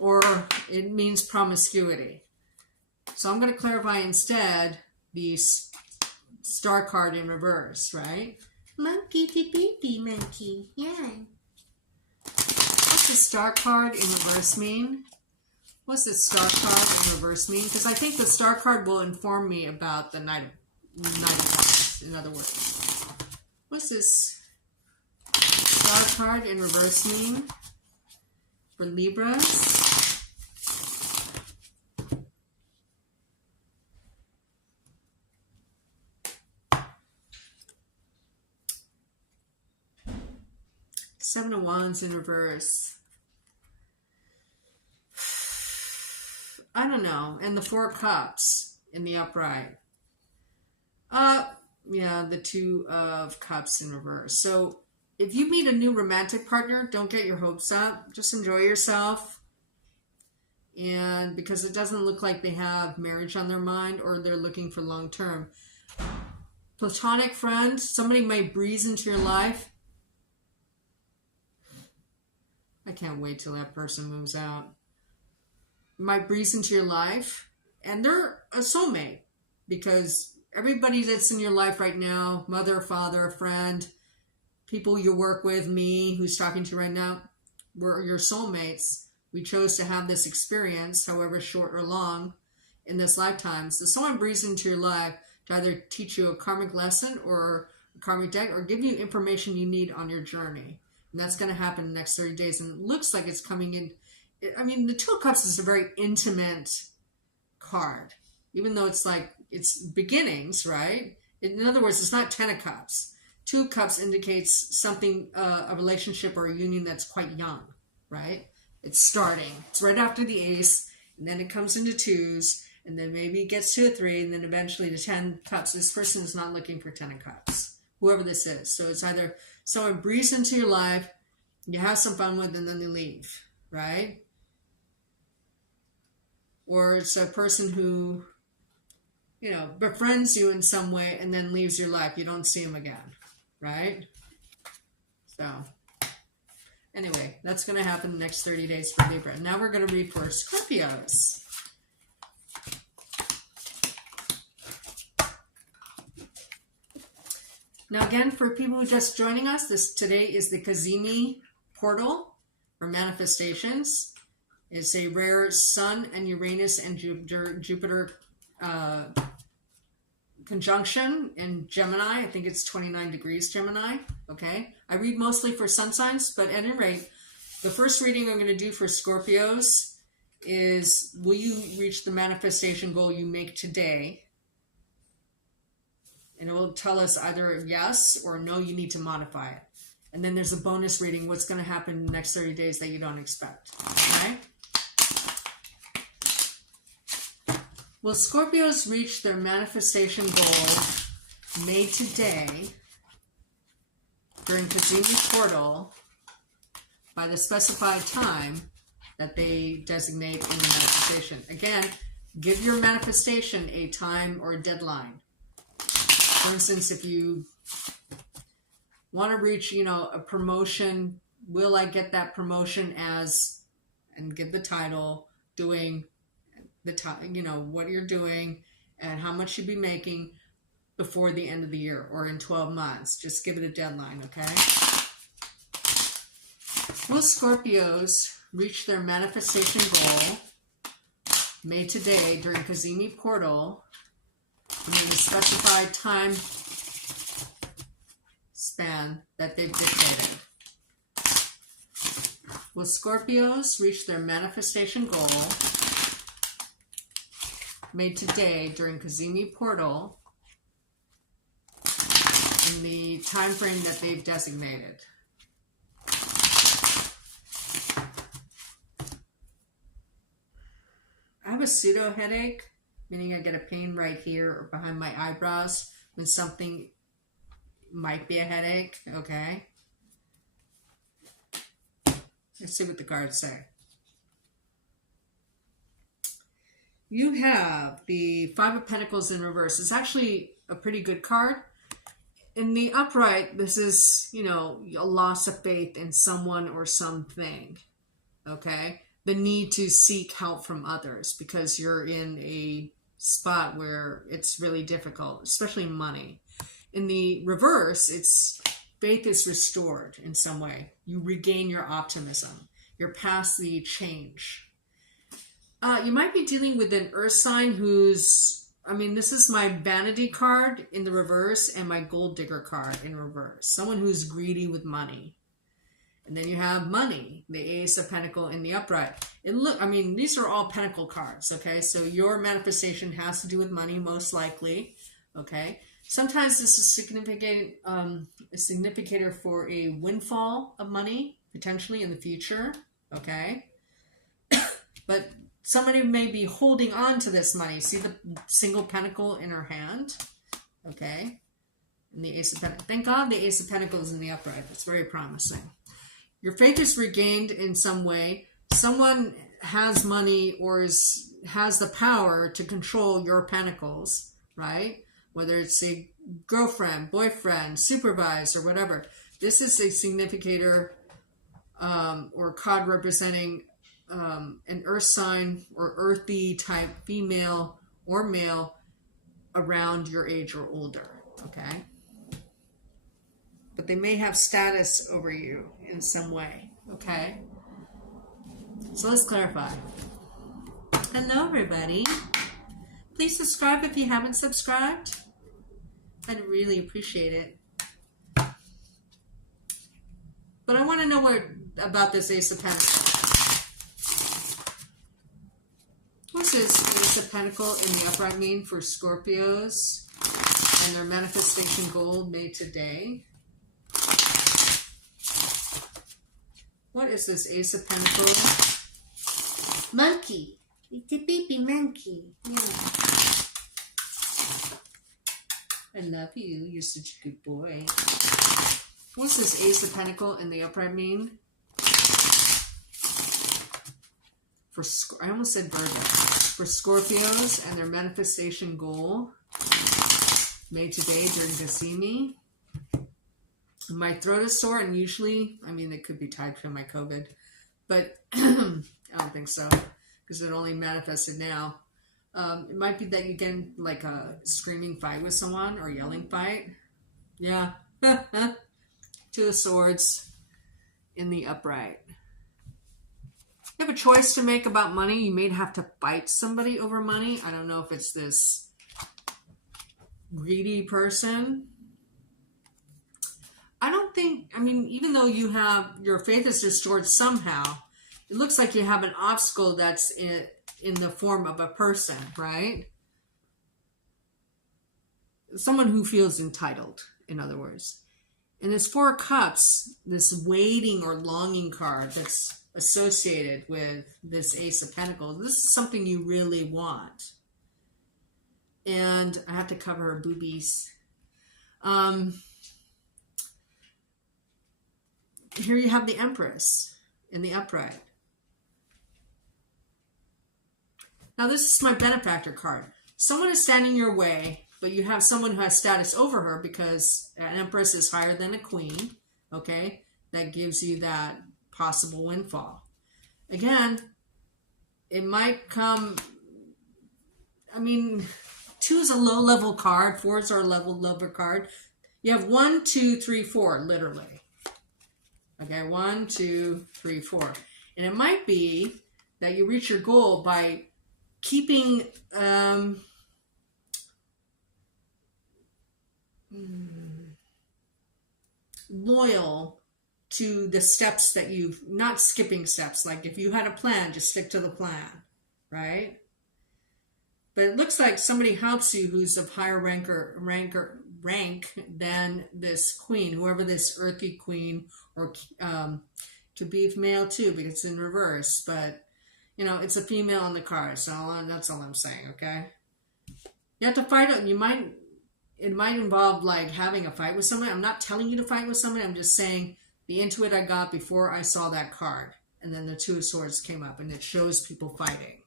or it means promiscuity. So I'm going to clarify instead the star card in reverse, right? Monkey the baby monkey. Yeah. What's the star card in reverse mean? What's the star card in reverse mean? Because I think the star card will inform me about the Knight of Wands, in other words. What's this star card in reverse mean for Libras? Seven of Wands in reverse. I don't know. And the Four of Cups in the upright. Yeah, the Two of Cups in reverse. So if you meet a new romantic partner, don't get your hopes up. Just enjoy yourself. And because it doesn't look like they have marriage on their mind or they're looking for long term. Platonic friend, somebody might breeze into your life. I can't wait till that person moves out. Might breeze into your life, and they're a soulmate, because everybody that's in your life right now, mother, father, friend, people you work with, me, who's talking to you right now, we're your soulmates. We chose to have this experience, however short or long, in this lifetime. So someone breezes into your life to either teach you a karmic lesson or a karmic deck, or give you information you need on your journey. And that's going to happen in the next 30 days. And it looks like it's coming in. I mean, the Two of Cups is a very intimate card, even though it's like, it's beginnings, right? In other words, it's not Ten of Cups. Two of Cups indicates something, a relationship or a union that's quite young, right? It's starting. It's right after the Ace, and then it comes into twos, and then maybe it gets to a three, and then eventually to 10 Cups. This person is not looking for 10 of Cups, whoever this is. So it's either someone breathes into your life, you have some fun with, and then they leave, right? Or it's a person who, you know, befriends you in some way and then leaves your life. You don't see them again, right? So, anyway, that's going to happen the next 30 days for Libra. Now we're going to read for Scorpios. Now again, for people who are just joining us, today is the Cazimi portal for manifestations. It's a rare Sun and Uranus and Jupiter conjunction in Gemini. I think it's 29 degrees Gemini. Okay. I read mostly for sun signs, but at any rate, the first reading I'm going to do for Scorpios is, will you reach the manifestation goal you make today? And it will tell us either yes or no, you need to modify it. And then there's a bonus reading, what's going to happen in the next 30 days that you don't expect. Okay? Will Scorpios reach their manifestation goal made today during Cazimi portal by the specified time that they designate in the manifestation? Again, give your manifestation a time or a deadline. For instance, if you want to reach, you know, a promotion, will I get that promotion as, and give the title, doing the time, you know, what you're doing and how much you'll be making before the end of the year or in 12 months. Just give it a deadline, okay? Will Scorpios reach their manifestation goal made today during Cazimi portal in the specified time span that they've dictated? Will Scorpios reach their manifestation goal made today during Cazimi portal in the time frame that they've designated? I have a pseudo headache, meaning I get a pain right here or behind my eyebrows when something might be a headache, okay? Let's see what the cards say. You have the Five of Pentacles in reverse. It's actually a pretty good card. In the upright, this is, you know, a loss of faith in someone or something, okay? the need to seek help from others because you're in a spot where it's really difficult, especially money. In the reverse, it's faith is restored in some way. You regain your optimism. You're past the change. You might be dealing with an earth sign who's, I mean, this is my vanity card in the reverse and my gold digger card in reverse. Someone who's greedy with money. And then you have money, the Ace of Pentacles in the upright. I mean, these are all Pentacle cards, okay? So your manifestation has to do with money, most likely, okay? Sometimes this is a significator for a windfall of money, potentially in the future, okay? But somebody may be holding on to this money. See the single pentacle in her hand, okay? And the Ace of Pentacles. Thank God the Ace of Pentacles is in the upright. That's very promising. Your faith is regained in some way. Someone has money or has the power to control your pentacles, right? Whether it's a girlfriend, boyfriend, supervisor, whatever. This is a significator or card representing an earth sign or earthy type female or male around your age or older, okay? But they may have status over you in some way, okay? So let's clarify. Hello, everybody. Please subscribe if you haven't subscribed. I'd really appreciate it. But I want to know what about this Ace of Pentacles. What's this Ace of Pentacles in the upright mean for Scorpios and their manifestation goal made today? What is this Ace of Pentacles? Monkey. It's a baby monkey. Yeah. I love you. You're such a good boy. What's this Ace of Pentacles in the upright mean? I almost said Virgo. For Scorpios and their manifestation goal made today during Cazimi. My throat is sore, and usually, I mean, it could be tied to my COVID, but I don't think so, because it only manifested now. It might be that you get in, like a screaming fight with someone or yelling fight. Yeah. Two of Swords in the upright. You have a choice to make about money. You may have to fight somebody over money. I don't know if it's this greedy person. I don't think, I mean, even though you have, your faith is restored somehow, it looks like you have an obstacle that's in the form of a person, right? Someone who feels entitled, in other words. And this Four of Cups, this waiting or longing card that's associated with this Ace of Pentacles, this is something you really want. And I have to cover her boobies. Here you have the Empress in the upright. Now this is my benefactor card. Someone is standing your way, but you have someone who has status over her because an Empress is higher than a Queen, okay? That gives you that possible windfall. Again, it might come, I mean, 2 is a low-level card, 4s are a level card. You have 1, 2, 3, 4, literally. Okay, 1, 2, 3, 4. And it might be that you reach your goal by keeping loyal to the steps that you've, not skipping steps. Like if you had a plan, just stick to the plan, right? But it looks like somebody helps you who's of higher rank than this queen, whoever this earthy queen, or could be male too, because it's in reverse. But you know, it's a female on the card, so that's all I'm saying. Okay, you have to fight it. It might involve like having a fight with somebody. I'm not telling you to fight with somebody. I'm just saying the intuit I got before I saw that card, and then the Two of Swords came up, and it shows people fighting.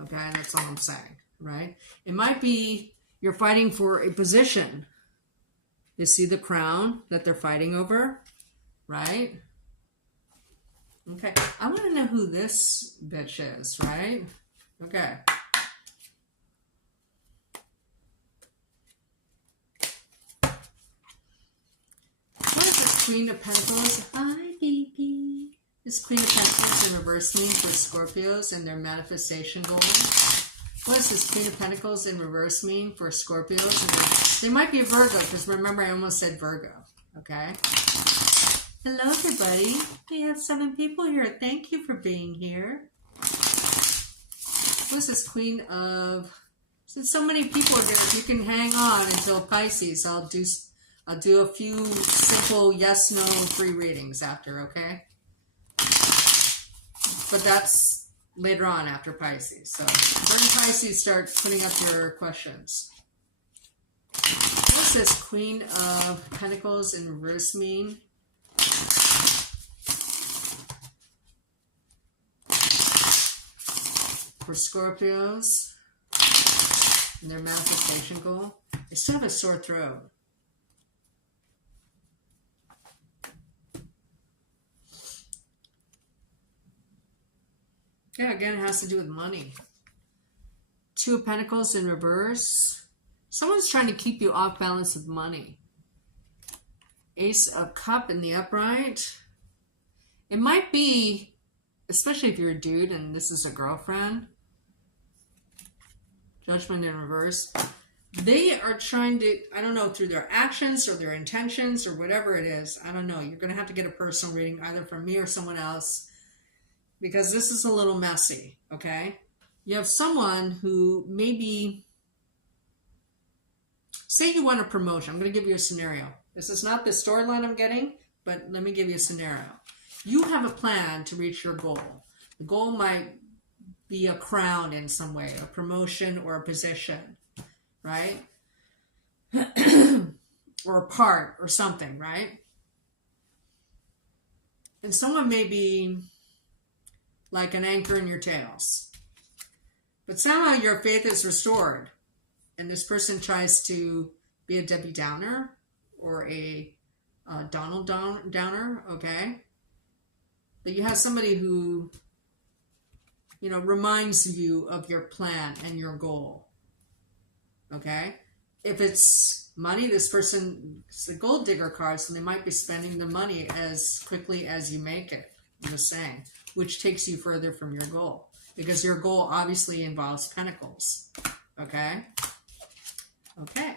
Okay, that's all I'm saying, right? It might be you're fighting for a position. You see the crown that they're fighting over, right? Okay, I want to know who this bitch is, right? Okay. What is this Queen of Pentacles? Hi, baby. This Queen of Pentacles in reverse mean for Scorpios and their manifestation goals? What does this Queen of Pentacles in reverse mean for Scorpios? They might be a Virgo, because remember I almost said Virgo. Okay. Hello, everybody. We have 7 people here. Thank you for being here. What is this Queen of... Since so many people are here, if you can hang on until Pisces, I'll do a few simple yes, no, free readings after, okay? But that's later on after Pisces. So during Pisces, start putting up your questions. What's this Queen of Pentacles in reverse mean? For Scorpios and their manifestation goal? They still have a sore throat. Yeah, again, it has to do with money. 2 of Pentacles in reverse. Someone's trying to keep you off balance with money. Ace of Cup in the upright. It might be, especially if you're a dude and this is a girlfriend. Judgment in reverse. They are trying to, I don't know, through their actions or their intentions or whatever it is. I don't know. You're going to have to get a personal reading either from me or someone else, because this is a little messy, okay? You have someone who maybe, say you want a promotion. I'm going to give you a scenario. This is not the storyline I'm getting, but let me give you a scenario. You have a plan to reach your goal. The goal might be a crown in some way, a promotion or a position, right? Or a part or something, right? And someone may be like an anchor in your tails. But somehow your faith is restored, and this person tries to be a Debbie Downer or a Donald Downer, okay? But you have somebody who, you know, reminds you of your plan and your goal, okay? If it's money, this person, it's a gold digger card, so they might be spending the money as quickly as you make it, I'm just saying, which takes you further from your goal, because your goal obviously involves pentacles, okay? Okay,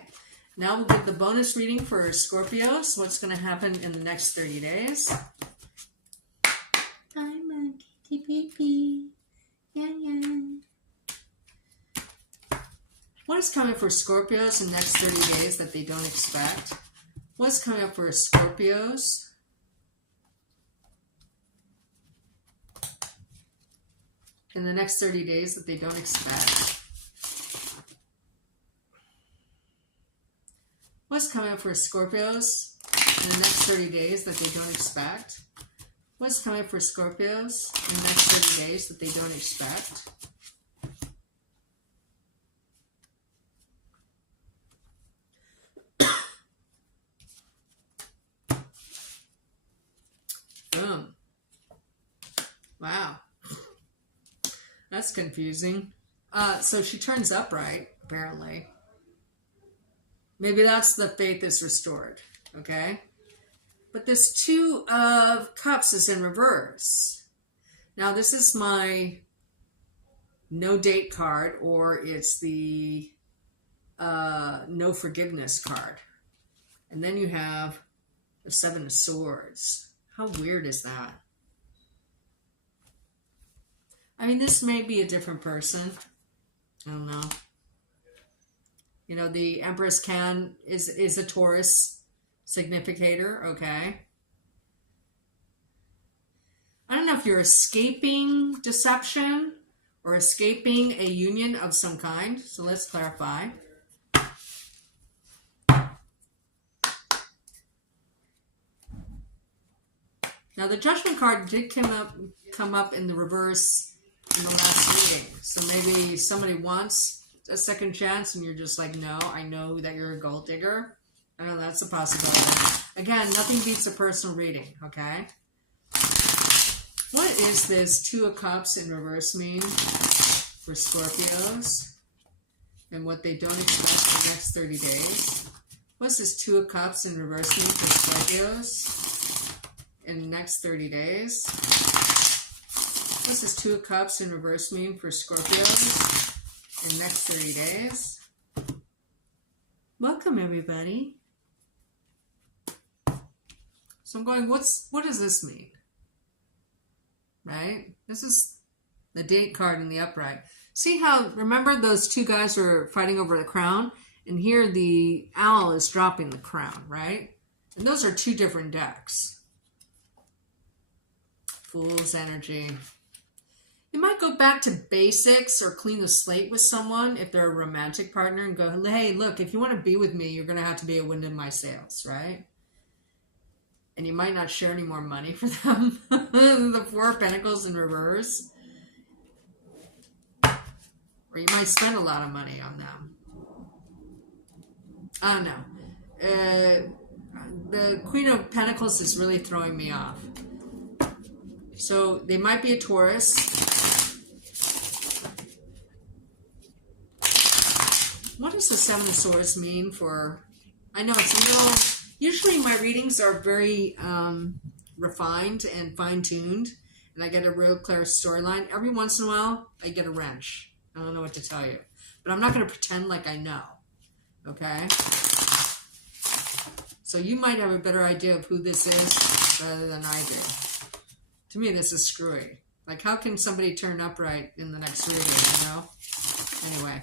now we'll get the bonus reading for Scorpios. What's going to happen in the next 30 days? I'm a kitty baby. Yeah, yeah. What is coming for Scorpios in the next 30 days that they don't expect? What's coming up for Scorpios in the next 30 days that they don't expect? What's coming up for Scorpios in the next 30 days that they don't expect? What's coming up for Scorpios in the next 30 days that they don't expect? Boom. Wow. That's confusing. So she turns upright, apparently. Maybe that's the faith is restored, okay? But this 2 of Cups is in reverse. Now, this is my no date card, or it's the no forgiveness card. And then you have the 7 of Swords. How weird is that? I mean, this may be a different person. I don't know. You know, the Empress is a Taurus significator, okay? I don't know if you're escaping deception or escaping a union of some kind. So let's clarify. Now, the Judgment card did come up in the reverse in the last meeting. So maybe somebody wants a second chance and you're just like, no, I know that you're a gold digger. I know that's a possibility. Again, nothing beats a personal reading, okay? What is this Two of Cups in reverse mean for Scorpios and what they don't expect for the next 30 days? What's this Two of Cups in reverse mean for Scorpios in the next 30 days? What's this Two of Cups in reverse mean for Scorpios in the next 30 days? Welcome, everybody. So I'm going, what does this mean? Right? This is the date card in the upright. See how, remember those two guys were fighting over the crown? And here the owl is dropping the crown, right? And those are two different decks. Fool's energy. You might go back to basics or clean the slate with someone if they're a romantic partner and go, hey, look, if you want to be with me, you're going to have to be a wind in my sails, right? And you might not share any more money for them. The Four of Pentacles in reverse. Or you might spend a lot of money on them. I don't know. The Queen of Pentacles is really throwing me off. So they might be a Taurus. What does the Seven of Swords mean for... I know it's a little... Usually my readings are very refined and fine-tuned, and I get a real clear storyline. Every once in a while, I get a wrench. I don't know what to tell you. But I'm not going to pretend like I know. Okay? So you might have a better idea of who this is rather than I do. To me, this is screwy. Like, how can somebody turn upright in the next reading, you know? Anyway.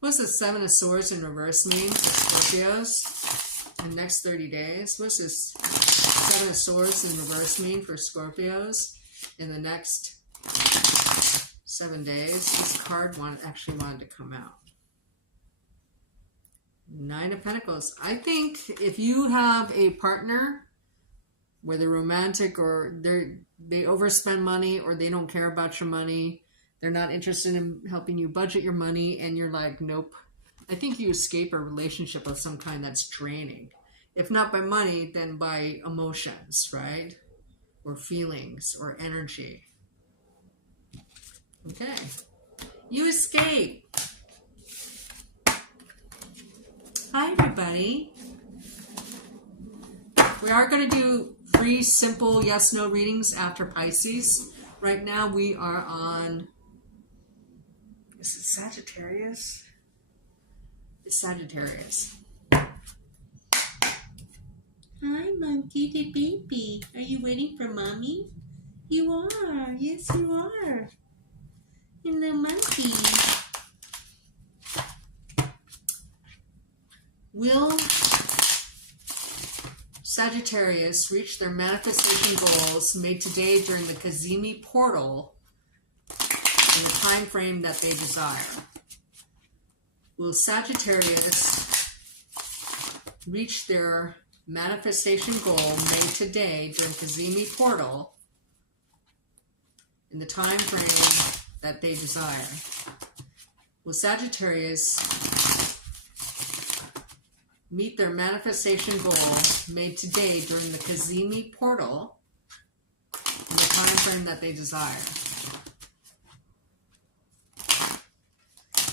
What's the Seven of Swords in reverse mean for Scorpios in the next 30 days? What's this Seven of Swords in reverse mean for Scorpios in the next 7 days? This card actually wanted to come out. Nine of Pentacles. I think if you have a partner, whether romantic or they overspend money or they don't care about your money, they're not interested in helping you budget your money, and you're like, nope. I think you escape a relationship of some kind that's draining. If not by money, then by emotions, right? Or feelings or energy. Okay. You escape. Hi, everybody. We are going to do 3 simple yes-no readings after Pisces. Right now we are on... Is it Sagittarius? It's Sagittarius. Hi, monkey, the baby. Are you waiting for mommy? You are. Yes, you are. Hello, monkey. Will Sagittarius reach their manifestation goals made today during the Cazimi portal in the time frame that they desire? Will Sagittarius reach their manifestation goal made today during Cazimi portal in the time frame that they desire? Will Sagittarius meet their manifestation goal made today during the Cazimi portal in the time frame that they desire?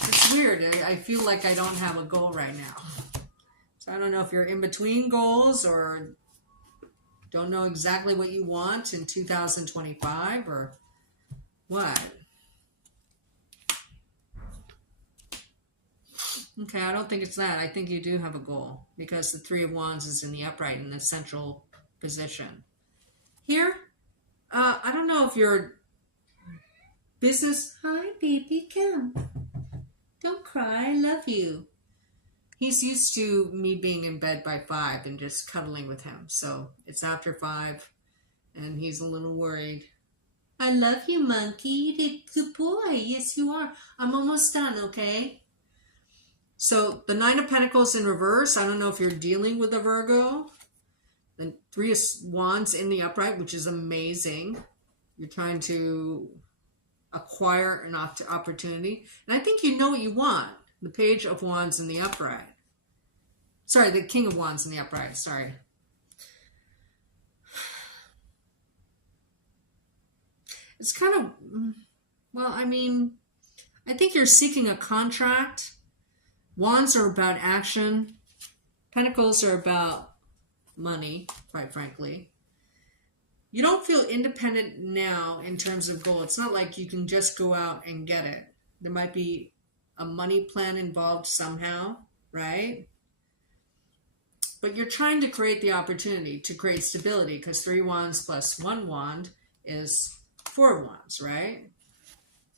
It's weird. I feel like I don't have a goal right now. So I don't know if you're in between goals or don't know exactly what you want in 2025 or what. Okay, I don't think it's that. I think you do have a goal because the Three of Wands is in the upright in the central position. Here, I don't know if your business... Hi, baby, come. Don't cry, I love you. He's used to me being in bed by 5 and just cuddling with him. So it's after 5 and he's a little worried. I love you, monkey. You did good boy. Yes, you are. I'm almost done, okay? So the Nine of Pentacles in reverse. I don't know if you're dealing with a Virgo. The Three of Wands in the upright, which is amazing. You're trying to acquire an opportunity. And I think you know what you want. The Page of Wands in the upright. Sorry, the King of Wands in the upright. Sorry. It's kind of, well, I mean, I think you're seeking a contract. Wands are about action. Pentacles are about money, quite frankly. You don't feel independent now in terms of goal. It's not like you can just go out and get it. There might be a money plan involved somehow, right? But you're trying to create the opportunity to create stability, because 3 wands plus 1 wand is 4 wands, right?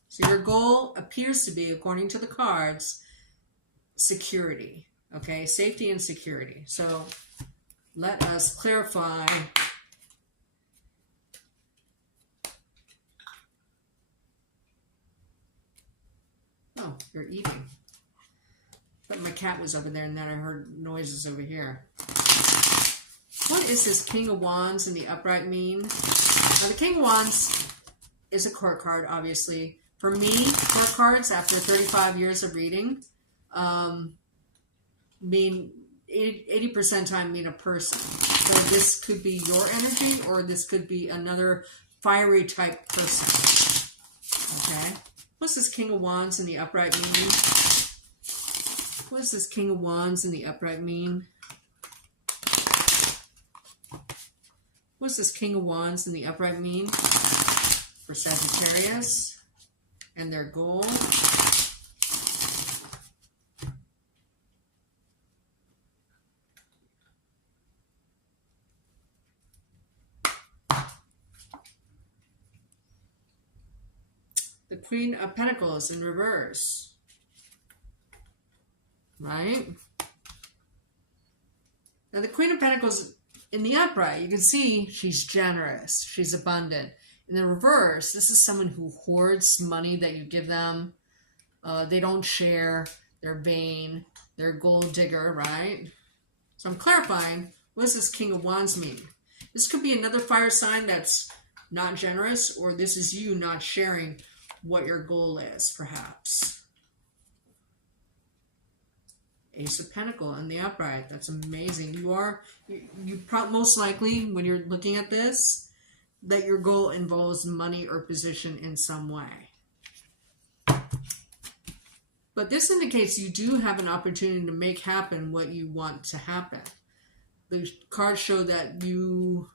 So your goal appears to be, according to the cards, security, okay? Safety and security. So let us clarify. Oh, you're eating. But my cat was over there, and then I heard noises over here. What is this King of Wands in the upright mean? Now, the King of Wands is a court card, obviously. For me, court cards, after 35 years of reading, mean 80% time mean a person. So this could be your energy, or this could be another fiery type person. Okay? What's this King of Wands in the upright mean? What does this King of Wands in the upright mean? What does this King of Wands in the upright mean for Sagittarius and their goal? The Queen of Pentacles in reverse, right? Now the Queen of Pentacles in the upright, you can see she's generous, she's abundant. In the reverse, this is someone who hoards money that you give them. They don't share, they're vain, they're a gold digger, right? So I'm clarifying, what does this King of Wands mean? This could be another fire sign that's not generous, or this is you not sharing what your goal is, perhaps. Ace of Pentacles in the upright. That's amazing. You most likely, when you're looking at this, that your goal involves money or position in some way. But this indicates you do have an opportunity to make happen what you want to happen. The cards show that you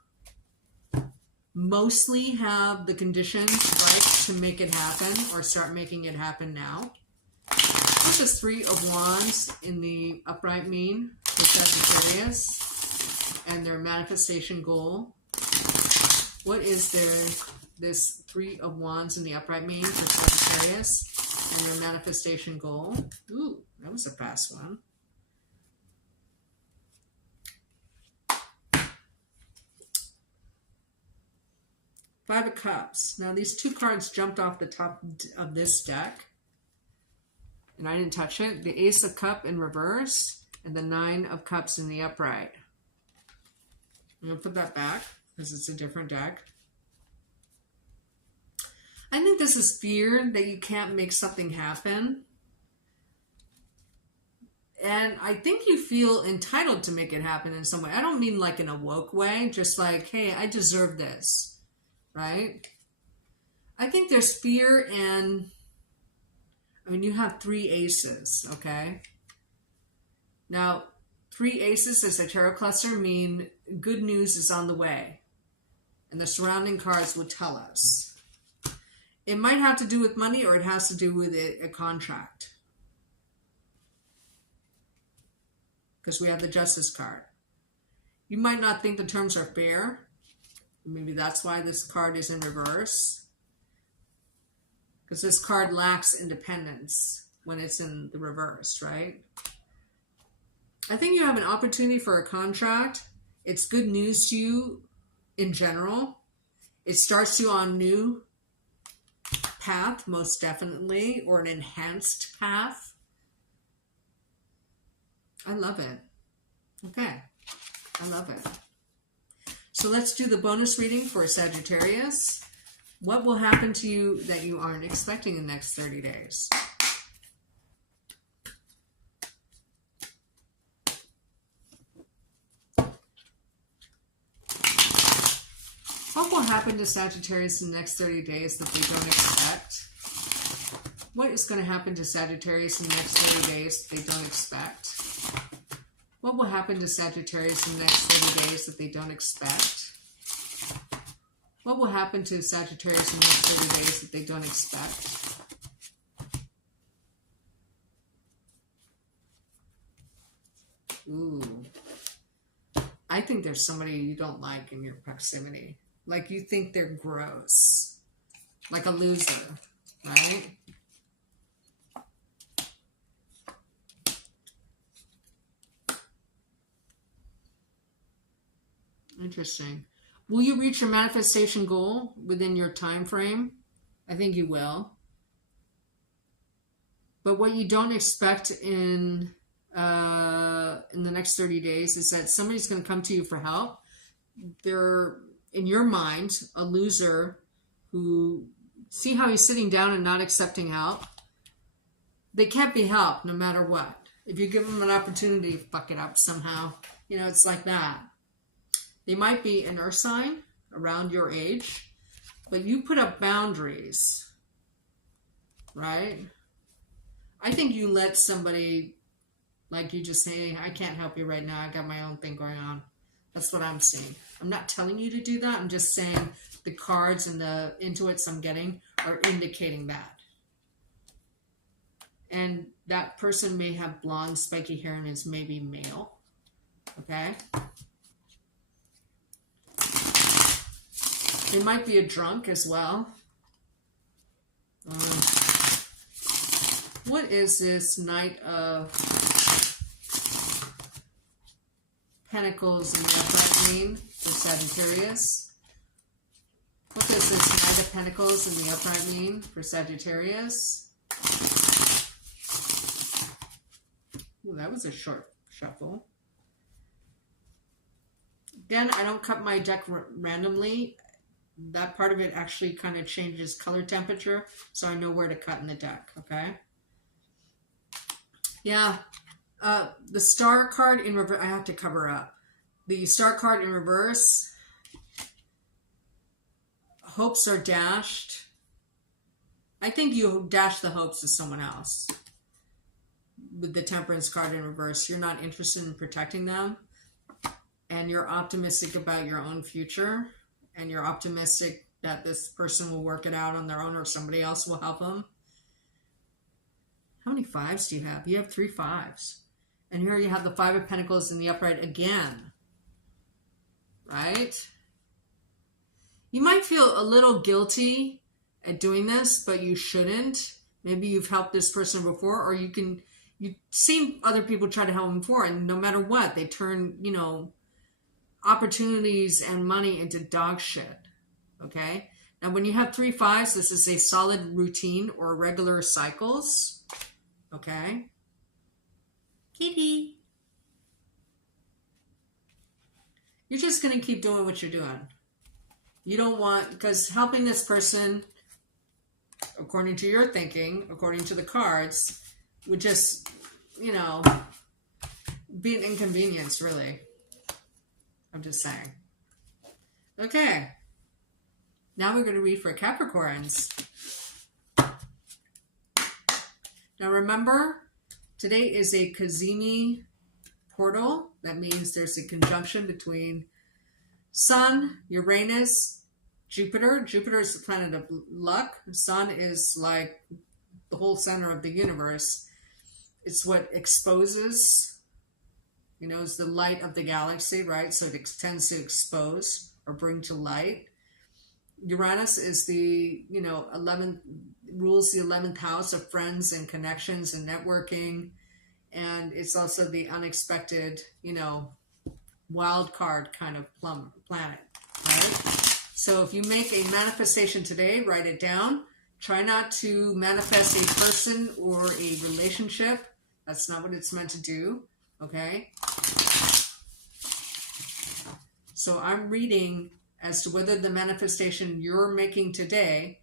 mostly have the conditions right to make it happen, or start making it happen now. What does 3 of Wands in the upright mean for Sagittarius and their manifestation goal? What is this 3 of Wands in the upright mean for Sagittarius and their manifestation goal? Ooh, that was a fast one. Five of Cups. Now these two cards jumped off the top of this deck, and I didn't touch it. The Ace of Cups in reverse and the 9 of Cups in the upright. I'm going to put that back because it's a different deck. I think this is fear that you can't make something happen. And I think you feel entitled to make it happen in some way. I don't mean like in a woke way, just like, hey, I deserve this, right? I think there's fear, and I mean, you have 3 aces, okay? Now, 3 aces as a tarot cluster mean good news is on the way. And the surrounding cards will tell us. It might have to do with money, or it has to do with a contract. Because we have the Justice card. You might not think the terms are fair. Maybe that's why this card is in reverse. Because this card lacks independence when it's in the reverse, right? I think you have an opportunity for a contract. It's good news to you in general. It starts you on a new path, most definitely, or an enhanced path. I love it. Okay, I love it. So let's do the bonus reading for Sagittarius. What will happen to you that you aren't expecting in the next 30 days? What will happen to Sagittarius in the next 30 days that they don't expect? What is going to happen to Sagittarius in the next 30 days that they don't expect? What will happen to Sagittarius in the next 30 days that they don't expect? What will happen to Sagittarius in the next 30 days that they don't expect? Ooh. I think there's somebody you don't like in your proximity. Like you think they're gross. Like a loser, right? Interesting. Will you reach your manifestation goal within your time frame? I think you will. But what you don't expect in the next 30 days is that somebody's going to come to you for help. They're, in your mind, a loser who, see how he's sitting down and not accepting help? They can't be helped no matter what. If you give them an opportunity to fuck it up somehow, you know, it's like that. They might be an earth sign around your age, but you put up boundaries, right? I think you let somebody, like you just say, I can't help you right now. I got my own thing going on. That's what I'm seeing. I'm not telling you to do that. I'm just saying the cards and the intuits I'm getting are indicating that. And that person may have blonde, spiky hair and is maybe male. Okay? They might be a drunk as well. What is this Knight of Pentacles in the upright mean for Sagittarius? What does this Knight of Pentacles in the upright mean for Sagittarius? Ooh, that was a short shuffle. Again, I don't cut my deck randomly. That part of it actually kind of changes color temperature, so I know where to cut in the deck, okay? Yeah, the star card in reverse, I have to cover up. The star card in reverse, hopes are dashed. I think you dash the hopes to someone else. With the Temperance card in reverse, you're not interested in protecting them, and you're optimistic about your own future. And you're optimistic that this person will work it out on their own or somebody else will help them. How many fives do you have? You have 3 fives. And here you have the Five of Pentacles in the upright again. Right? You might feel a little guilty at doing this, but you shouldn't. Maybe you've helped this person before, or you've seen other people try to help them before, and no matter what, they turn, you know, opportunities and money into dog shit. Okay? Now, when you have 3 fives, this is a solid routine or regular cycles. Okay? Kitty. You're just going to keep doing what you're doing. You don't want, because helping this person, according to your thinking, according to the cards, would just, you know, be an inconvenience, really. I'm just saying. Okay. Now we're going to read for Capricorns. Now remember, today is a Cazimi portal. That means there's a conjunction between Sun, Uranus, Jupiter. Jupiter is the planet of luck. Sun is like the whole center of the universe. It's what exposes. You know, it's the light of the galaxy, right? So it tends to expose or bring to light. Uranus is the, you know, 11th, rules the 11th house of friends and connections and networking. And it's also the unexpected, you know, wild card kind of planet, right? So if you make a manifestation today, write it down. Try not to manifest a person or a relationship. That's not what it's meant to do. Okay, so I'm reading as to whether the manifestation you're making today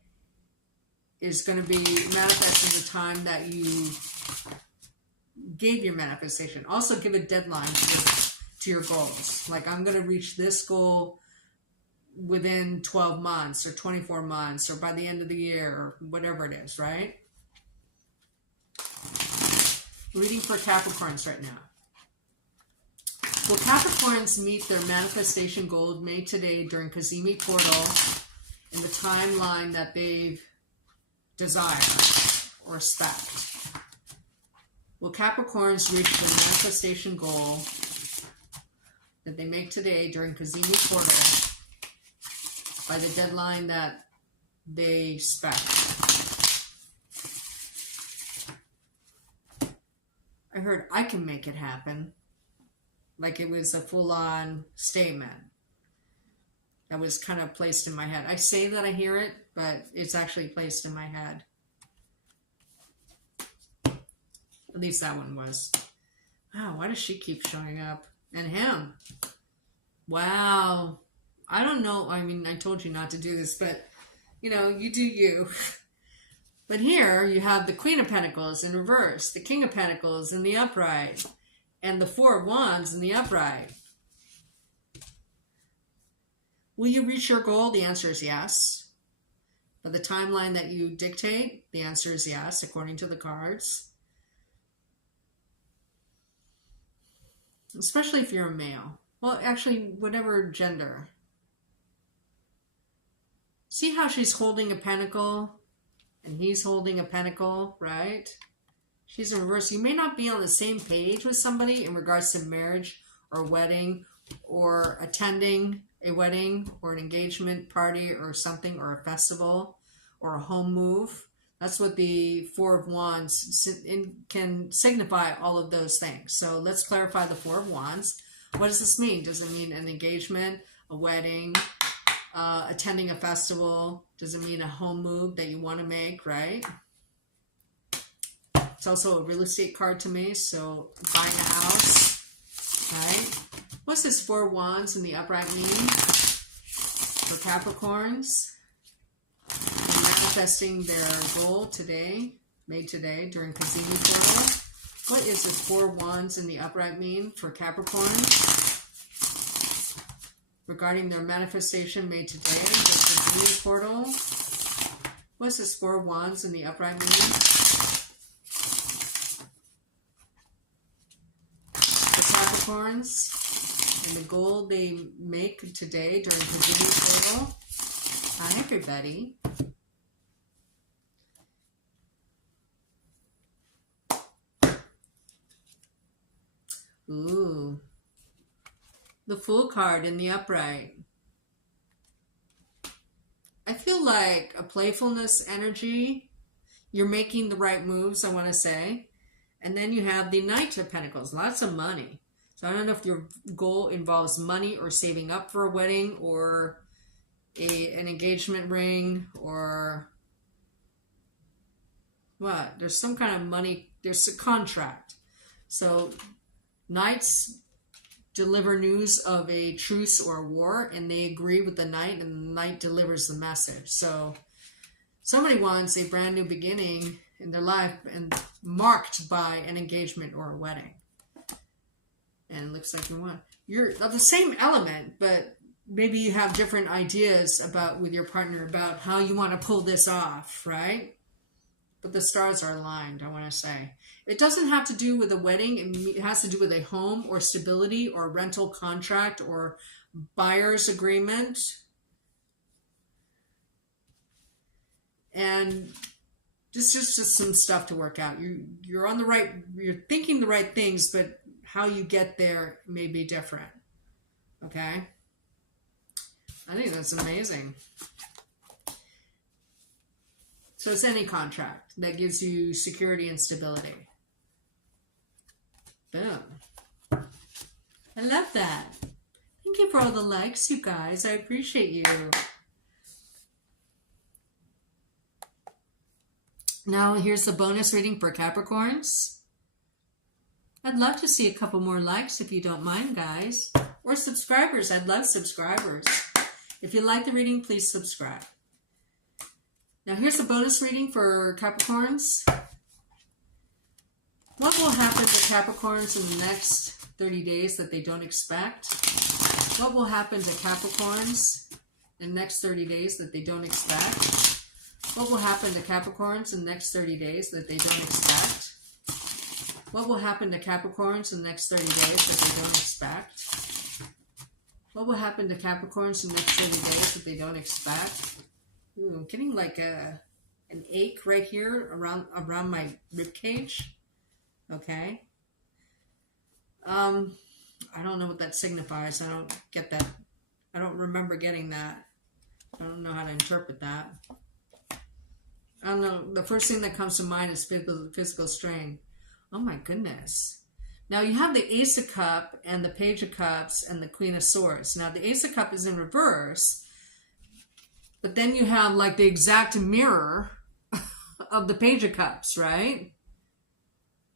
is going to be manifesting the time that you gave your manifestation. Also give a deadline to your goals. Like, I'm going to reach this goal within 12 months or 24 months or by the end of the year or whatever it is, right? Reading for Capricorns right now. Will Capricorns meet their manifestation goal made today during Cazimi portal in the timeline that they desire or expect? Will Capricorns reach their manifestation goal that they make today during Cazimi portal by the deadline that they expect? I heard I can make it happen. Like it was a full-on statement that was kind of placed in my head. I say that I hear it, but it's actually placed in my head. At least that one was. Wow, why does she keep showing up? And him. Wow. I don't know. I mean, I told you not to do this, but, you know, you do you. But here you have the Queen of Pentacles in reverse, the King of Pentacles in the upright, and the Four of Wands in the upright. Will you reach your goal? The answer is yes. By the timeline that you dictate, the answer is yes, according to the cards. Especially if you're a male. Well, actually, whatever gender. See how she's holding a pentacle and he's holding a pentacle, right? She's in reverse. You may not be on the same page with somebody in regards to marriage or wedding or attending a wedding or an engagement party or something or a festival or a home move. That's what the Four of Wands can signify, all of those things. So let's clarify the Four of Wands. What does this mean? Does it mean an engagement, a wedding, attending a festival? Does it mean a home move that you want to make, right? It's also a real estate card to me, so buying a house, right? What's this Four of Wands in the upright mean for Capricorns? They're manifesting their goal today, made today during Cazimi portal. What is this Four of Wands in the upright mean for Capricorns? Regarding their manifestation made today, the Cazimi portal. What's this Four of Wands in the upright mean? Capricorns and the goal they make today during Cazimi portal. Hi, everybody. Ooh, the Fool card in the upright. I feel like a playfulness energy. You're making the right moves, I want to say. And then you have the Knight of Pentacles, lots of money. So I don't know if your goal involves money or saving up for a wedding or an engagement ring or what? There's some kind of money. There's a contract. So Knights deliver news of a truce or a war, and they agree with the Knight, and the Knight delivers the message. So somebody wants a brand new beginning in their life and marked by an engagement or a wedding. And it looks like you're of the same element, but maybe you have different ideas about with your partner about how you want to pull this off, right? But the stars are aligned, I want to say. It doesn't have to do with a wedding. It has to do with a home or stability or rental contract or buyer's agreement. And this is just some stuff to work out. You're on the right, you're thinking the right things, but how you get there may be different. Okay? I think that's amazing. So it's any contract that gives you security and stability. Boom. I love that. Thank you for all the likes, you guys. I appreciate you. Now here's the bonus reading for Capricorns. I'd love to see a couple more likes if you don't mind, guys. Or subscribers. I'd love subscribers. If you like the reading, please subscribe. Now here's the bonus reading for Capricorns. What will happen to Capricorns in the next 30 days that they don't expect? What will happen to Capricorns in the next 30 days that they don't expect? What will happen to Capricorns in the next 30 days that they don't expect? What will happen to Capricorns in the next 30 days that they don't expect? What will happen to Capricorns in the next 30 days that they don't expect? Ooh, I'm getting like an ache right here around my rib cage. Okay. I don't know what that signifies. I don't get that. I don't remember getting that. I don't know how to interpret that. I don't know. The first thing that comes to mind is physical strain. Oh my goodness. Now you have the Ace of Cups and the Page of Cups and the Queen of Swords. Now the Ace of Cups is in reverse, but then you have like the exact mirror of the Page of Cups, right?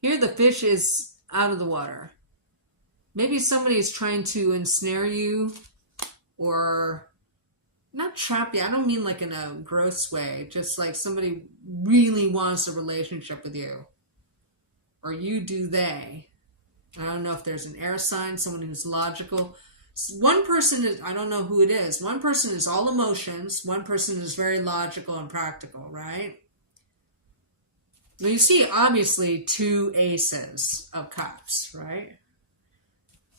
Here the fish is out of the water. Maybe somebody is trying to ensnare you or not trap you. I don't mean like in a gross way. Just like somebody really wants a relationship with you. Or you do they. I don't know if there's an air sign, someone who's logical. One person is, I don't know who it is. One person is all emotions. One person is very logical and practical, right? Now you see obviously two aces of cups, right?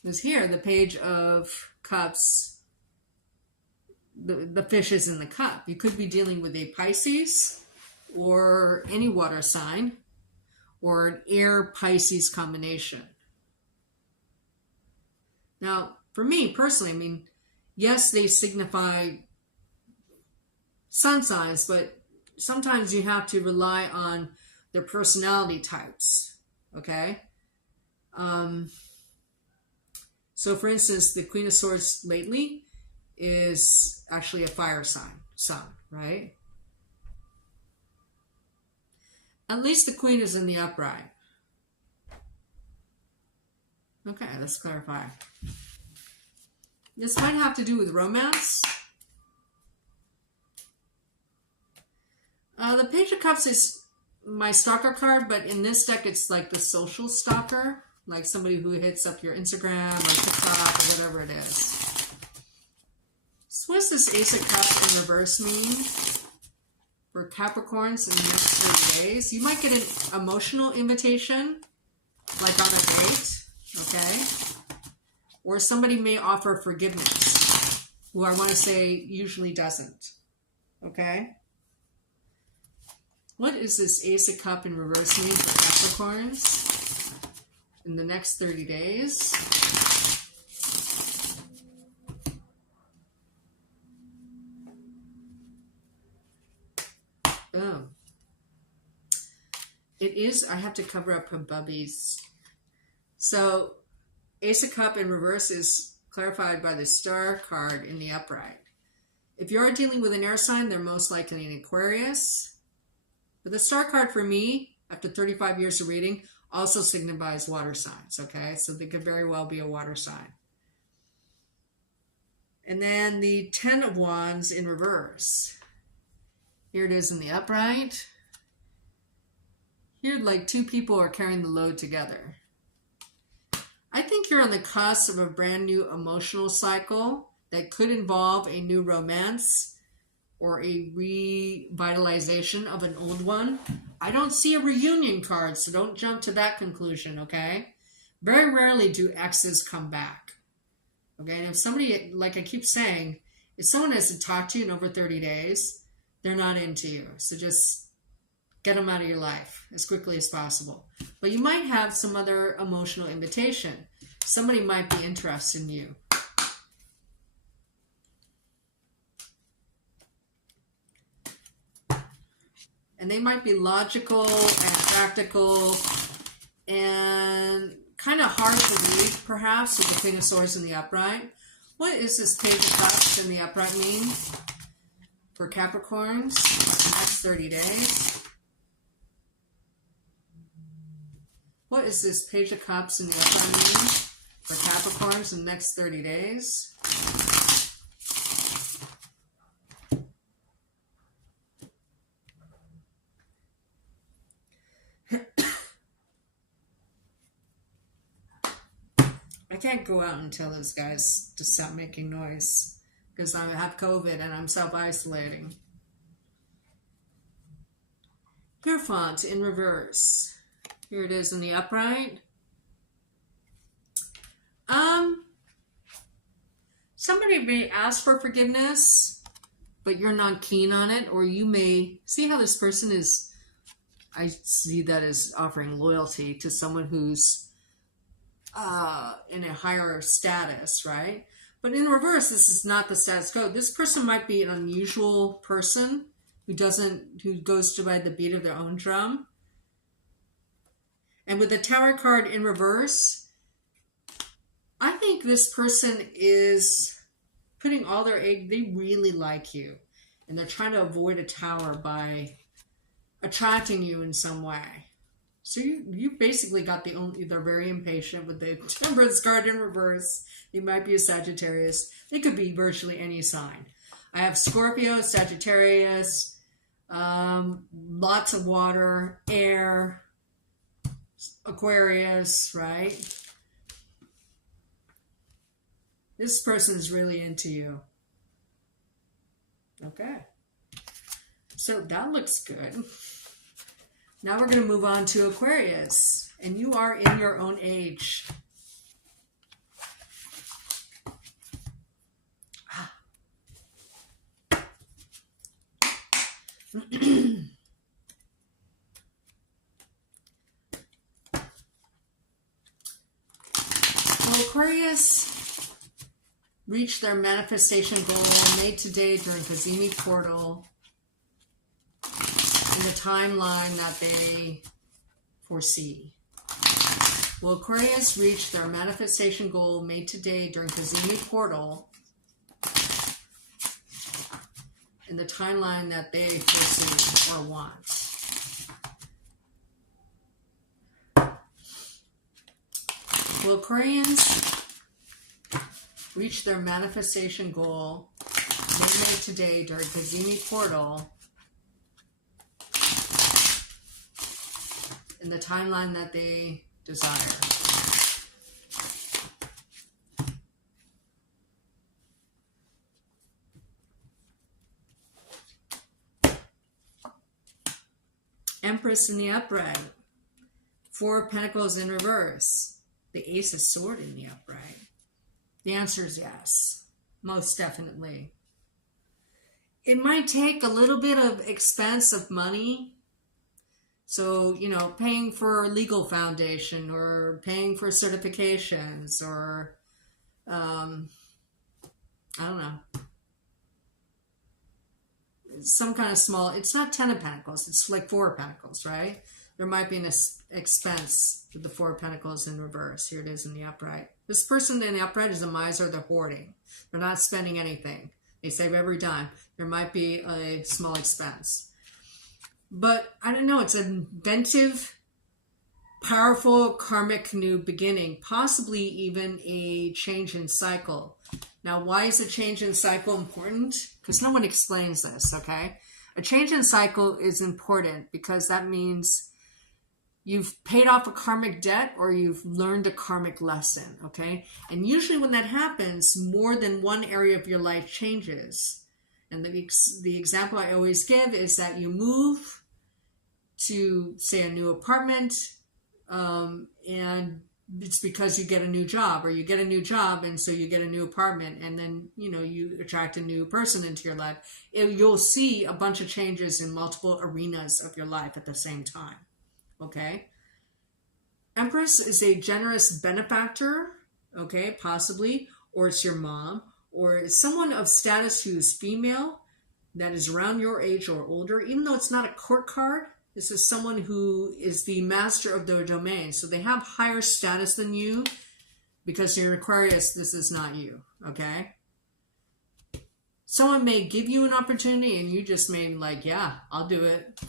Because here, the Page of Cups, the fish is in the cup. You could be dealing with a Pisces or any water sign or an air Pisces combination. Now, for me personally, I mean, yes, they signify sun signs, but sometimes you have to rely on their personality types, okay? So, for instance, the Queen of Swords lately is actually a fire sign, sun, right? At least the Queen is in the upright. Okay, let's clarify. This might have to do with romance. The Page of Cups is my stalker card, but in this deck it's like the social stalker. Like somebody who hits up your Instagram or TikTok or whatever it is. So what does this Ace of Cups in reverse mean for Capricorns in the next 30 days? You might get an emotional invitation, like on a date, okay? Or somebody may offer forgiveness, who I want to say usually doesn't, okay? What is this Ace of Cups in reverse mean for Capricorns in the next 30 days? Oh. It is, I have to cover up her bubbies. So, Ace of Cups in reverse is clarified by the Star card in the upright. If you are dealing with an air sign, they're most likely an Aquarius. But the Star card for me, after 35 years of reading, also signifies water signs, okay? So they could very well be a water sign. And then the Ten of Wands in reverse. Here it is in the upright. Here, like two people are carrying the load together. I think you're on the cusp of a brand new emotional cycle that could involve a new romance or a revitalization of an old one. I don't see a reunion card, so don't jump to that conclusion, okay? Very rarely do exes come back, okay? And if somebody, like I keep saying, if someone hasn't talked to you in over 30 days, they're not into you. So just get them out of your life as quickly as possible. But you might have some other emotional invitation. Somebody might be interested in you. And they might be logical and practical and kind of hard to read, perhaps, with the Queen of Swords in the upright. What is this Page of Cups in the upright mean for Capricorns for the next 30 days? What is this Page of Cups in the upright mean for Capricorns in the next 30 days? I can't go out and tell those guys to stop making noise because I have COVID and I'm self-isolating. Hierophant in reverse. Here it is in the upright. Somebody may ask for forgiveness, but you're not keen on it, or you may see how this person is. I see that as offering loyalty to someone who's in a higher status, right? But in reverse, this is not the status quo. This person might be an unusual person who goes to by the beat of their own drum. And with the Tower card in reverse, I think this person is putting all their egg. They really like you, and they're trying to avoid a tower by attracting you in some way. So you basically got they're very impatient with the Temperance card in reverse. They might be a Sagittarius. They could be virtually any sign. I have Scorpio, Sagittarius, lots of water, air, Aquarius, right? This person is really into you. Okay. So that looks good. Now we're going to move on to Aquarius. And you are in your own age. Well, Aquarius reached their manifestation goal made today during Cazimi portal in the timeline that they foresee. Will Aquarius reach their manifestation goal made today during Cazimi portal in the timeline that they foresee or want? Will Aquarians reach their manifestation goal they made today during Cazimi portal in the timeline that they desire? Empress in the upright. Four of Pentacles in reverse. The Ace of Swords in the upright. The answer is yes. Most definitely. It might take a little bit of expense of money. So, paying for a legal foundation or paying for certifications or, I don't know. Some kind of small, it's not 10 of Pentacles, it's like 4 of Pentacles, right? There might be an expense with the 4 of Pentacles in reverse. Here it is in the upright. This person in the upright is a miser. They're hoarding. They're not spending anything. They save every dime. There might be a small expense. But I don't know. It's an inventive, powerful, karmic new beginning. Possibly even a change in cycle. Now, why is a change in cycle important? Because no one explains this, okay? A change in cycle is important because that means you've paid off a karmic debt or you've learned a karmic lesson, okay? And usually when that happens, more than one area of your life changes. And the example I always give is that you move to, say, a new apartment, and it's because you get a new job, or you get a new job and so you get a new apartment, and then, you attract a new person into your life. You'll see a bunch of changes in multiple arenas of your life at the same time. Okay. Empress is a generous benefactor, okay, possibly, or it's your mom, or it's someone of status who is female that is around your age or older, even though it's not a court card. This is someone who is the master of their domain. So they have higher status than you because you're Aquarius. This is not you, okay? Someone may give you an opportunity and you just may yeah, I'll do it,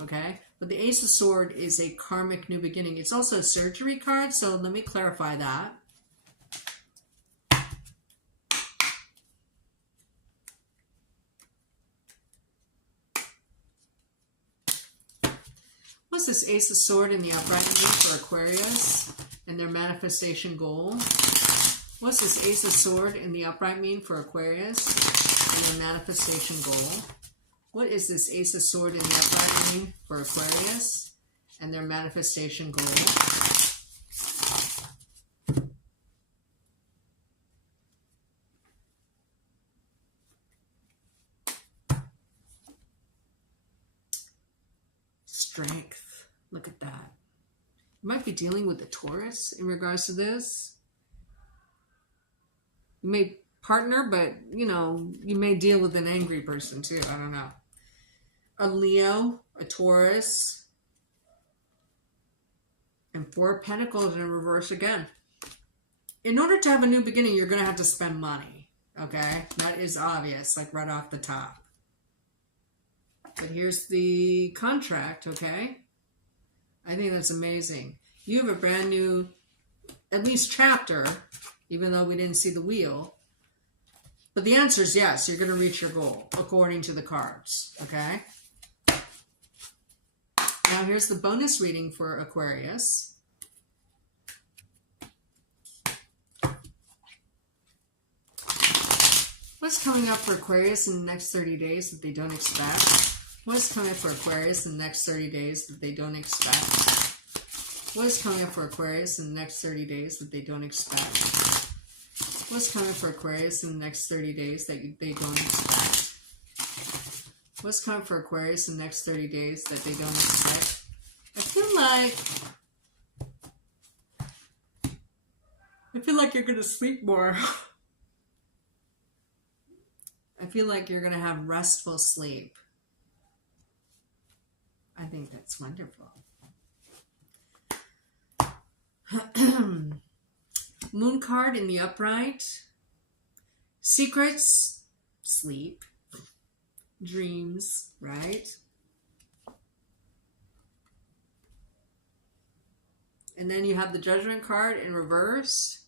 okay? But the Ace of Swords is a karmic new beginning. It's also a surgery card, so let me clarify that. What's this Ace of Swords in the upright for Aquarius and their manifestation goal? What's this Ace of Sword in the upright mean for Aquarius and their manifestation goal? What is this Ace of Sword in the upright mean for Aquarius and their manifestation goal? Strength. Look at that. You might be dealing with a Taurus in regards to this. You may partner, but, you know, you may deal with an angry person too. I don't know. A Leo, a Taurus, and 4 of Pentacles in reverse again. In order to have a new beginning, you're going to have to spend money. Okay? That is obvious, like right off the top. But here's the contract, okay? I think that's amazing. You have a brand new, at least chapter, even though we didn't see the wheel. But the answer is yes, you're going to reach your goal, according to the cards, okay? Now here's the bonus reading for Aquarius. What's coming up for Aquarius in the next 30 days that they don't expect? What's coming up for Aquarius in the next 30 days that they don't expect? What is coming up for Aquarius in the next 30 days that they don't expect? What's coming up for Aquarius in the next 30 days that they don't expect? What's coming for Aquarius in the next 30 days that they don't expect? I feel like you're going to sleep more. I feel like you're going to have restful sleep. I think that's wonderful. Moon card in the upright. Secrets, sleep, dreams, right? And then you have the Judgment card in reverse.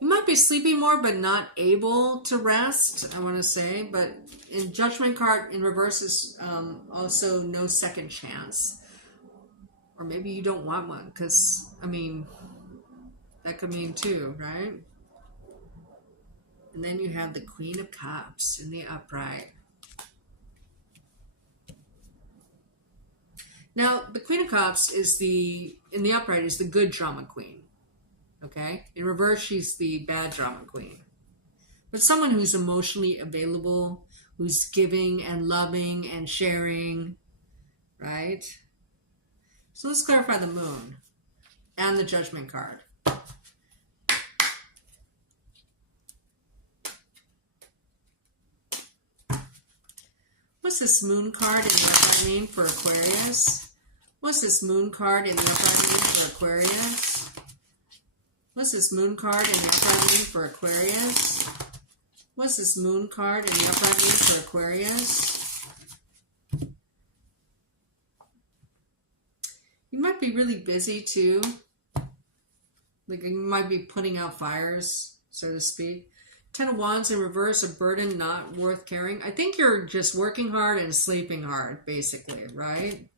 You might be sleeping more, but not able to rest, I want to say. But in Judgment card in reverse is also no second chance. Or maybe you don't want one, because, I mean, that could mean too, right? And then you have the Queen of Cups in the upright. Now, the Queen of Cups is in the upright is the good drama queen. Okay? In reverse, she's the bad drama queen. But someone who's emotionally available, who's giving and loving and sharing, right? So let's clarify the moon and the Judgment card. What's this moon card in the upright mean for Aquarius? What's this moon card in the upright mean for Aquarius? What's this moon card in the upright mean for Aquarius? What's this moon card in the upright mean for Aquarius? You might be really busy too. Like you might be putting out fires, so to speak. 10 of Wands in reverse, a burden not worth carrying. I think you're just working hard and sleeping hard, basically, right?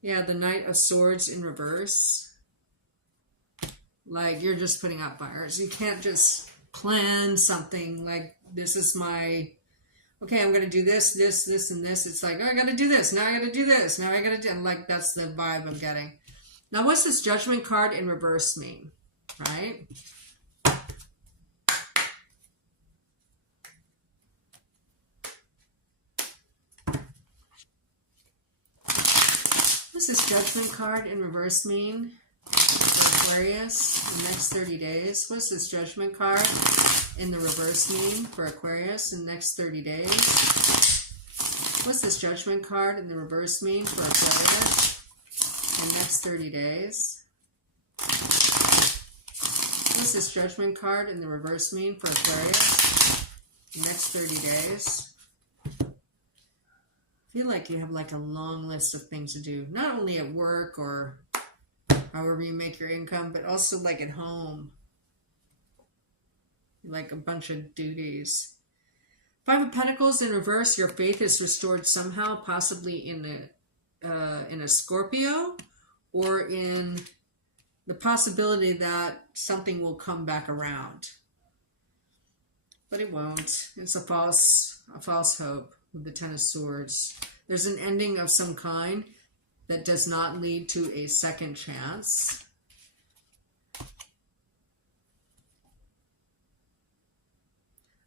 Yeah, the Knight of Swords in reverse. Like, you're just putting out fires. You can't just plan something like, this is my, okay, I'm going to do this, this, this, and this. It's like, oh, I got to do this. Now I got to do this. Now I got to do, and like, that's the vibe I'm getting. Now, what's this Judgment card in reverse mean? Right? What's this Judgment card in reverse mean for Aquarius in the next 30 days? What's this Judgment card in the reverse mean for Aquarius in the next 30 days? What's this Judgment card in the reverse mean for Aquarius in the next 30 days? What's this Judgment card in the reverse mean for Aquarius in the next 30 days? I feel like you have like a long list of things to do, not only at work or however you make your income, but also like at home. Like a bunch of duties. 5 of Pentacles in reverse, your faith is restored somehow, possibly in a Scorpio or in the possibility that something will come back around. But it won't. It's a false hope with the Ten of Swords. There's an ending of some kind that does not lead to a second chance.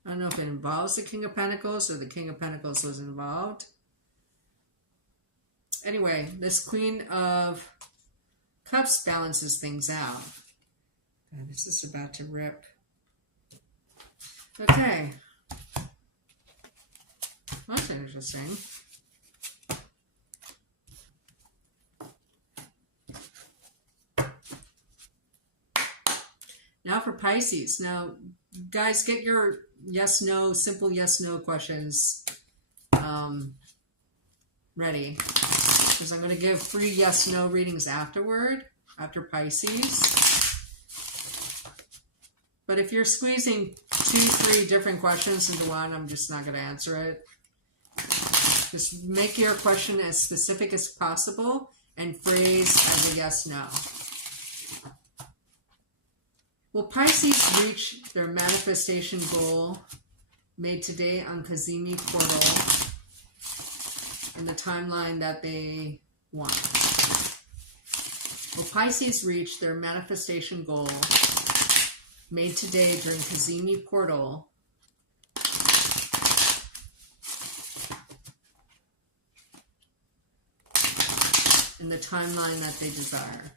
I don't know if it involves the King of Pentacles or the King of Pentacles was involved. Anyway, this Queen of Cups balances things out. God, this is about to rip. Okay. That's interesting. Now for Pisces. Now, guys, get your yes, no, simple yes, no questions ready. Because I'm going to give 3 yes, no readings after Pisces. But if you're squeezing 2, 3 different questions into one, I'm just not going to answer it. Just make your question as specific as possible and phrase as a yes, no. Will Pisces reach their manifestation goal made today on Cazimi portal in the timeline that they want? Will Pisces reach their manifestation goal made today during Cazimi portal in the timeline that they desire?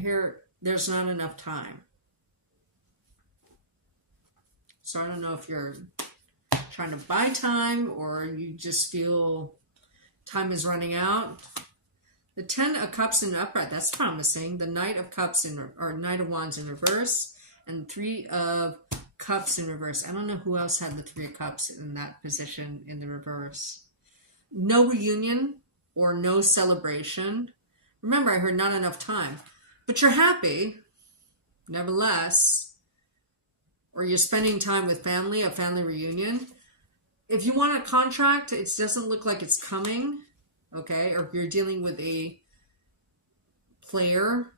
Here, there's not enough time. So I don't know if you're trying to buy time or you just feel time is running out. The 10 of Cups in the upright, that's promising. The Knight of Cups or Knight of Wands in reverse, and 3 of Cups in reverse. I don't know who else had the 3 of Cups in that position in the reverse. No reunion or no celebration. Remember, I heard not enough time. But you're happy, nevertheless, or you're spending time with family, a family reunion. If you want a contract, it doesn't look like it's coming, okay? Or if you're dealing with a player,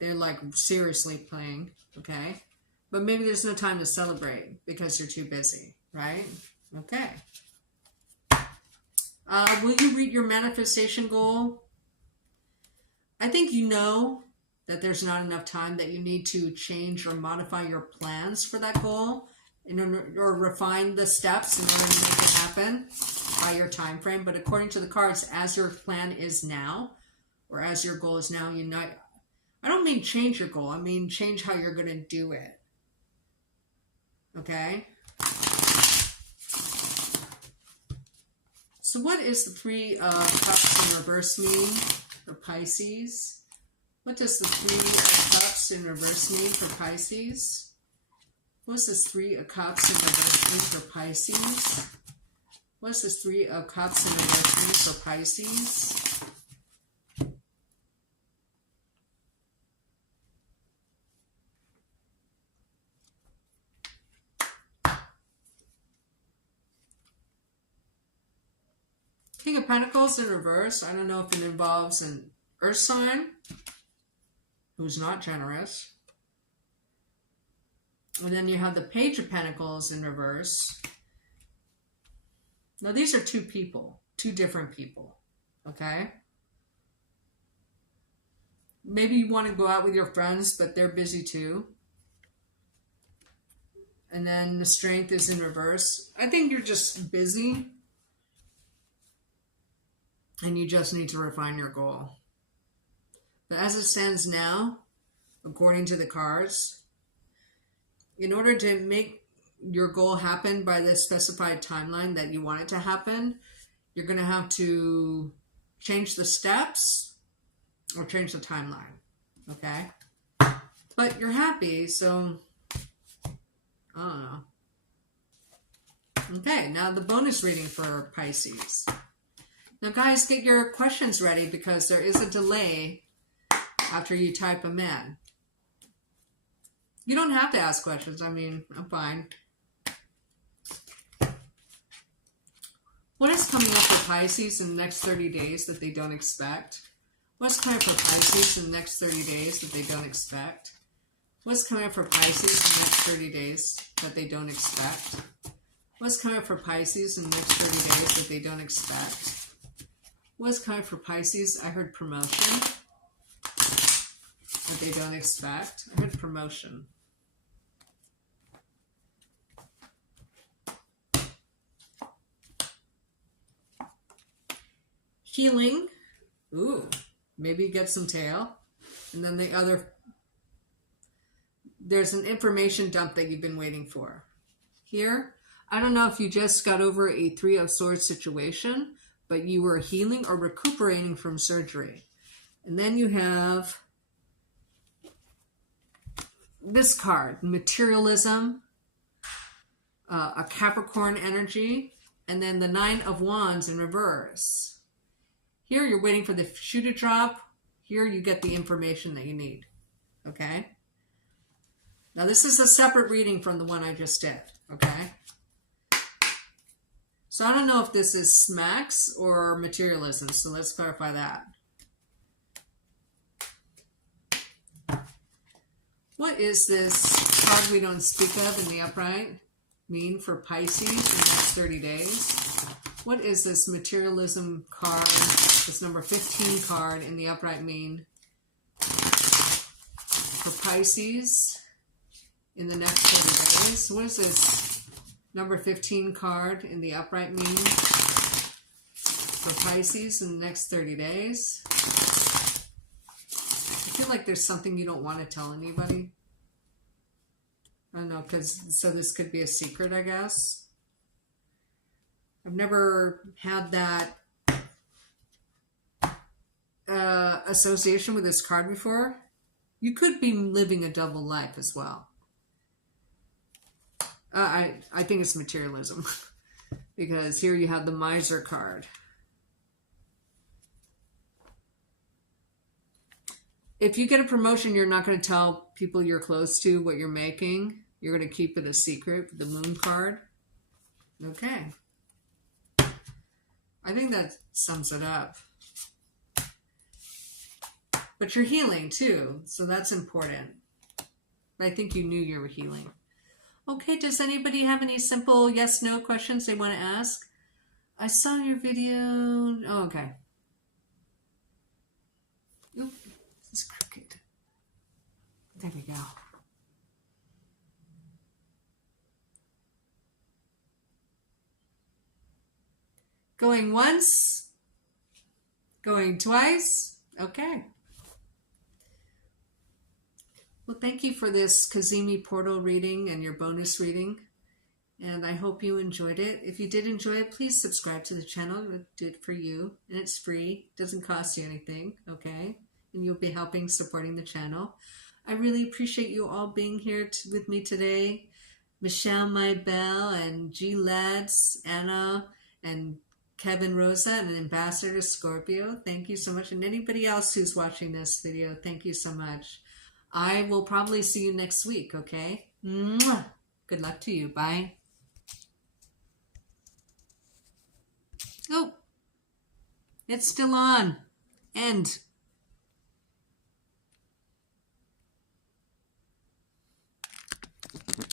they're like seriously playing, okay? But maybe there's no time to celebrate because you're too busy, right? Okay. Will you reach your manifestation goal? I think you know that there's not enough time, that you need to change or modify your plans for that goal or refine the steps in order to make it happen by your time frame. But according to the cards, as your plan is now, or as your goal is now, I don't mean change your goal, I mean change how you're going to do it. Okay? So what is the 3 of Cups in reverse mean for Pisces? What does the 3 of Cups in reverse mean for Pisces? What does this 3 of Cups in reverse mean for Pisces? What does this 3 of Cups in reverse mean for Pisces? King of Pentacles in reverse. I don't know if it involves an earth sign who's not generous. And then you have the Page of Pentacles in reverse. Now these are 2 people, 2 different people, okay? Maybe you want to go out with your friends, but they're busy too. And then the Strength is in reverse. I think you're just busy and you just need to refine your goal. But as it stands now, according to the cards, in order to make your goal happen by the specified timeline that you want it to happen, you're going to have to change the steps or change the timeline, okay? But you're happy, so I don't know. Okay, now the bonus reading for Pisces. Now guys, get your questions ready because there is a delay after you type them in. You don't have to ask questions. I mean, I'm fine. What is coming up for Pisces in the next 30 days that they don't expect? What's coming up for Pisces in the next 30 days that they don't expect? What's coming up for Pisces in the next 30 days that they don't expect? What's coming up for Pisces in the next 30 days that they don't expect? What's coming up for Pisces? I heard promotion that they don't expect. I heard promotion. Healing. Ooh, maybe get some tail. And then there's an information dump that you've been waiting for. Here, I don't know if you just got over a Three of Swords situation, but you were healing or recuperating from surgery. And then you have this card, materialism, a Capricorn energy, and then the Nine of Wands in reverse. Here, you're waiting for the shoe to drop. Here, you get the information that you need. Okay? Now, this is a separate reading from the one I just did. Okay? So, I don't know if this is smacks or materialism. So, let's clarify that. What is this card we don't speak of in the upright mean for Pisces in the next 30 days? What is this materialism card, this number 15 card in the upright mean for Pisces in the next 30 days? What is this number 15 card in the upright mean for Pisces in the next 30 days? I feel like there's something you don't want to tell anybody. I don't know, so this could be a secret, I guess. I've never had that association with this card before. You could be living a double life as well. I think it's materialism because here you have the Miser card. If you get a promotion, you're not going to tell people you're close to what you're making. You're going to keep it a secret. The Moon card. Okay. I think that sums it up. But you're healing too, so that's important. I think you knew you were healing. Okay, does anybody have any simple yes/no questions they want to ask? I saw your video. Oh, okay. Oop, this is crooked. There we go. Going once, going twice. Okay. Well, thank you for this Cazimi portal reading and your bonus reading. And I hope you enjoyed it. If you did enjoy it, please subscribe to the channel. We'll do it for you. And it's free. It doesn't cost you anything. Okay. And you'll be helping supporting the channel. I really appreciate you all being here with me today. Michelle Maybell and G Lads, Anna, and Kevin Rosa, and an ambassador to Scorpio. Thank you so much. And anybody else who's watching this video, thank you so much. I will probably see you next week, okay? Mwah! Good luck to you. Bye. Oh, it's still on. End.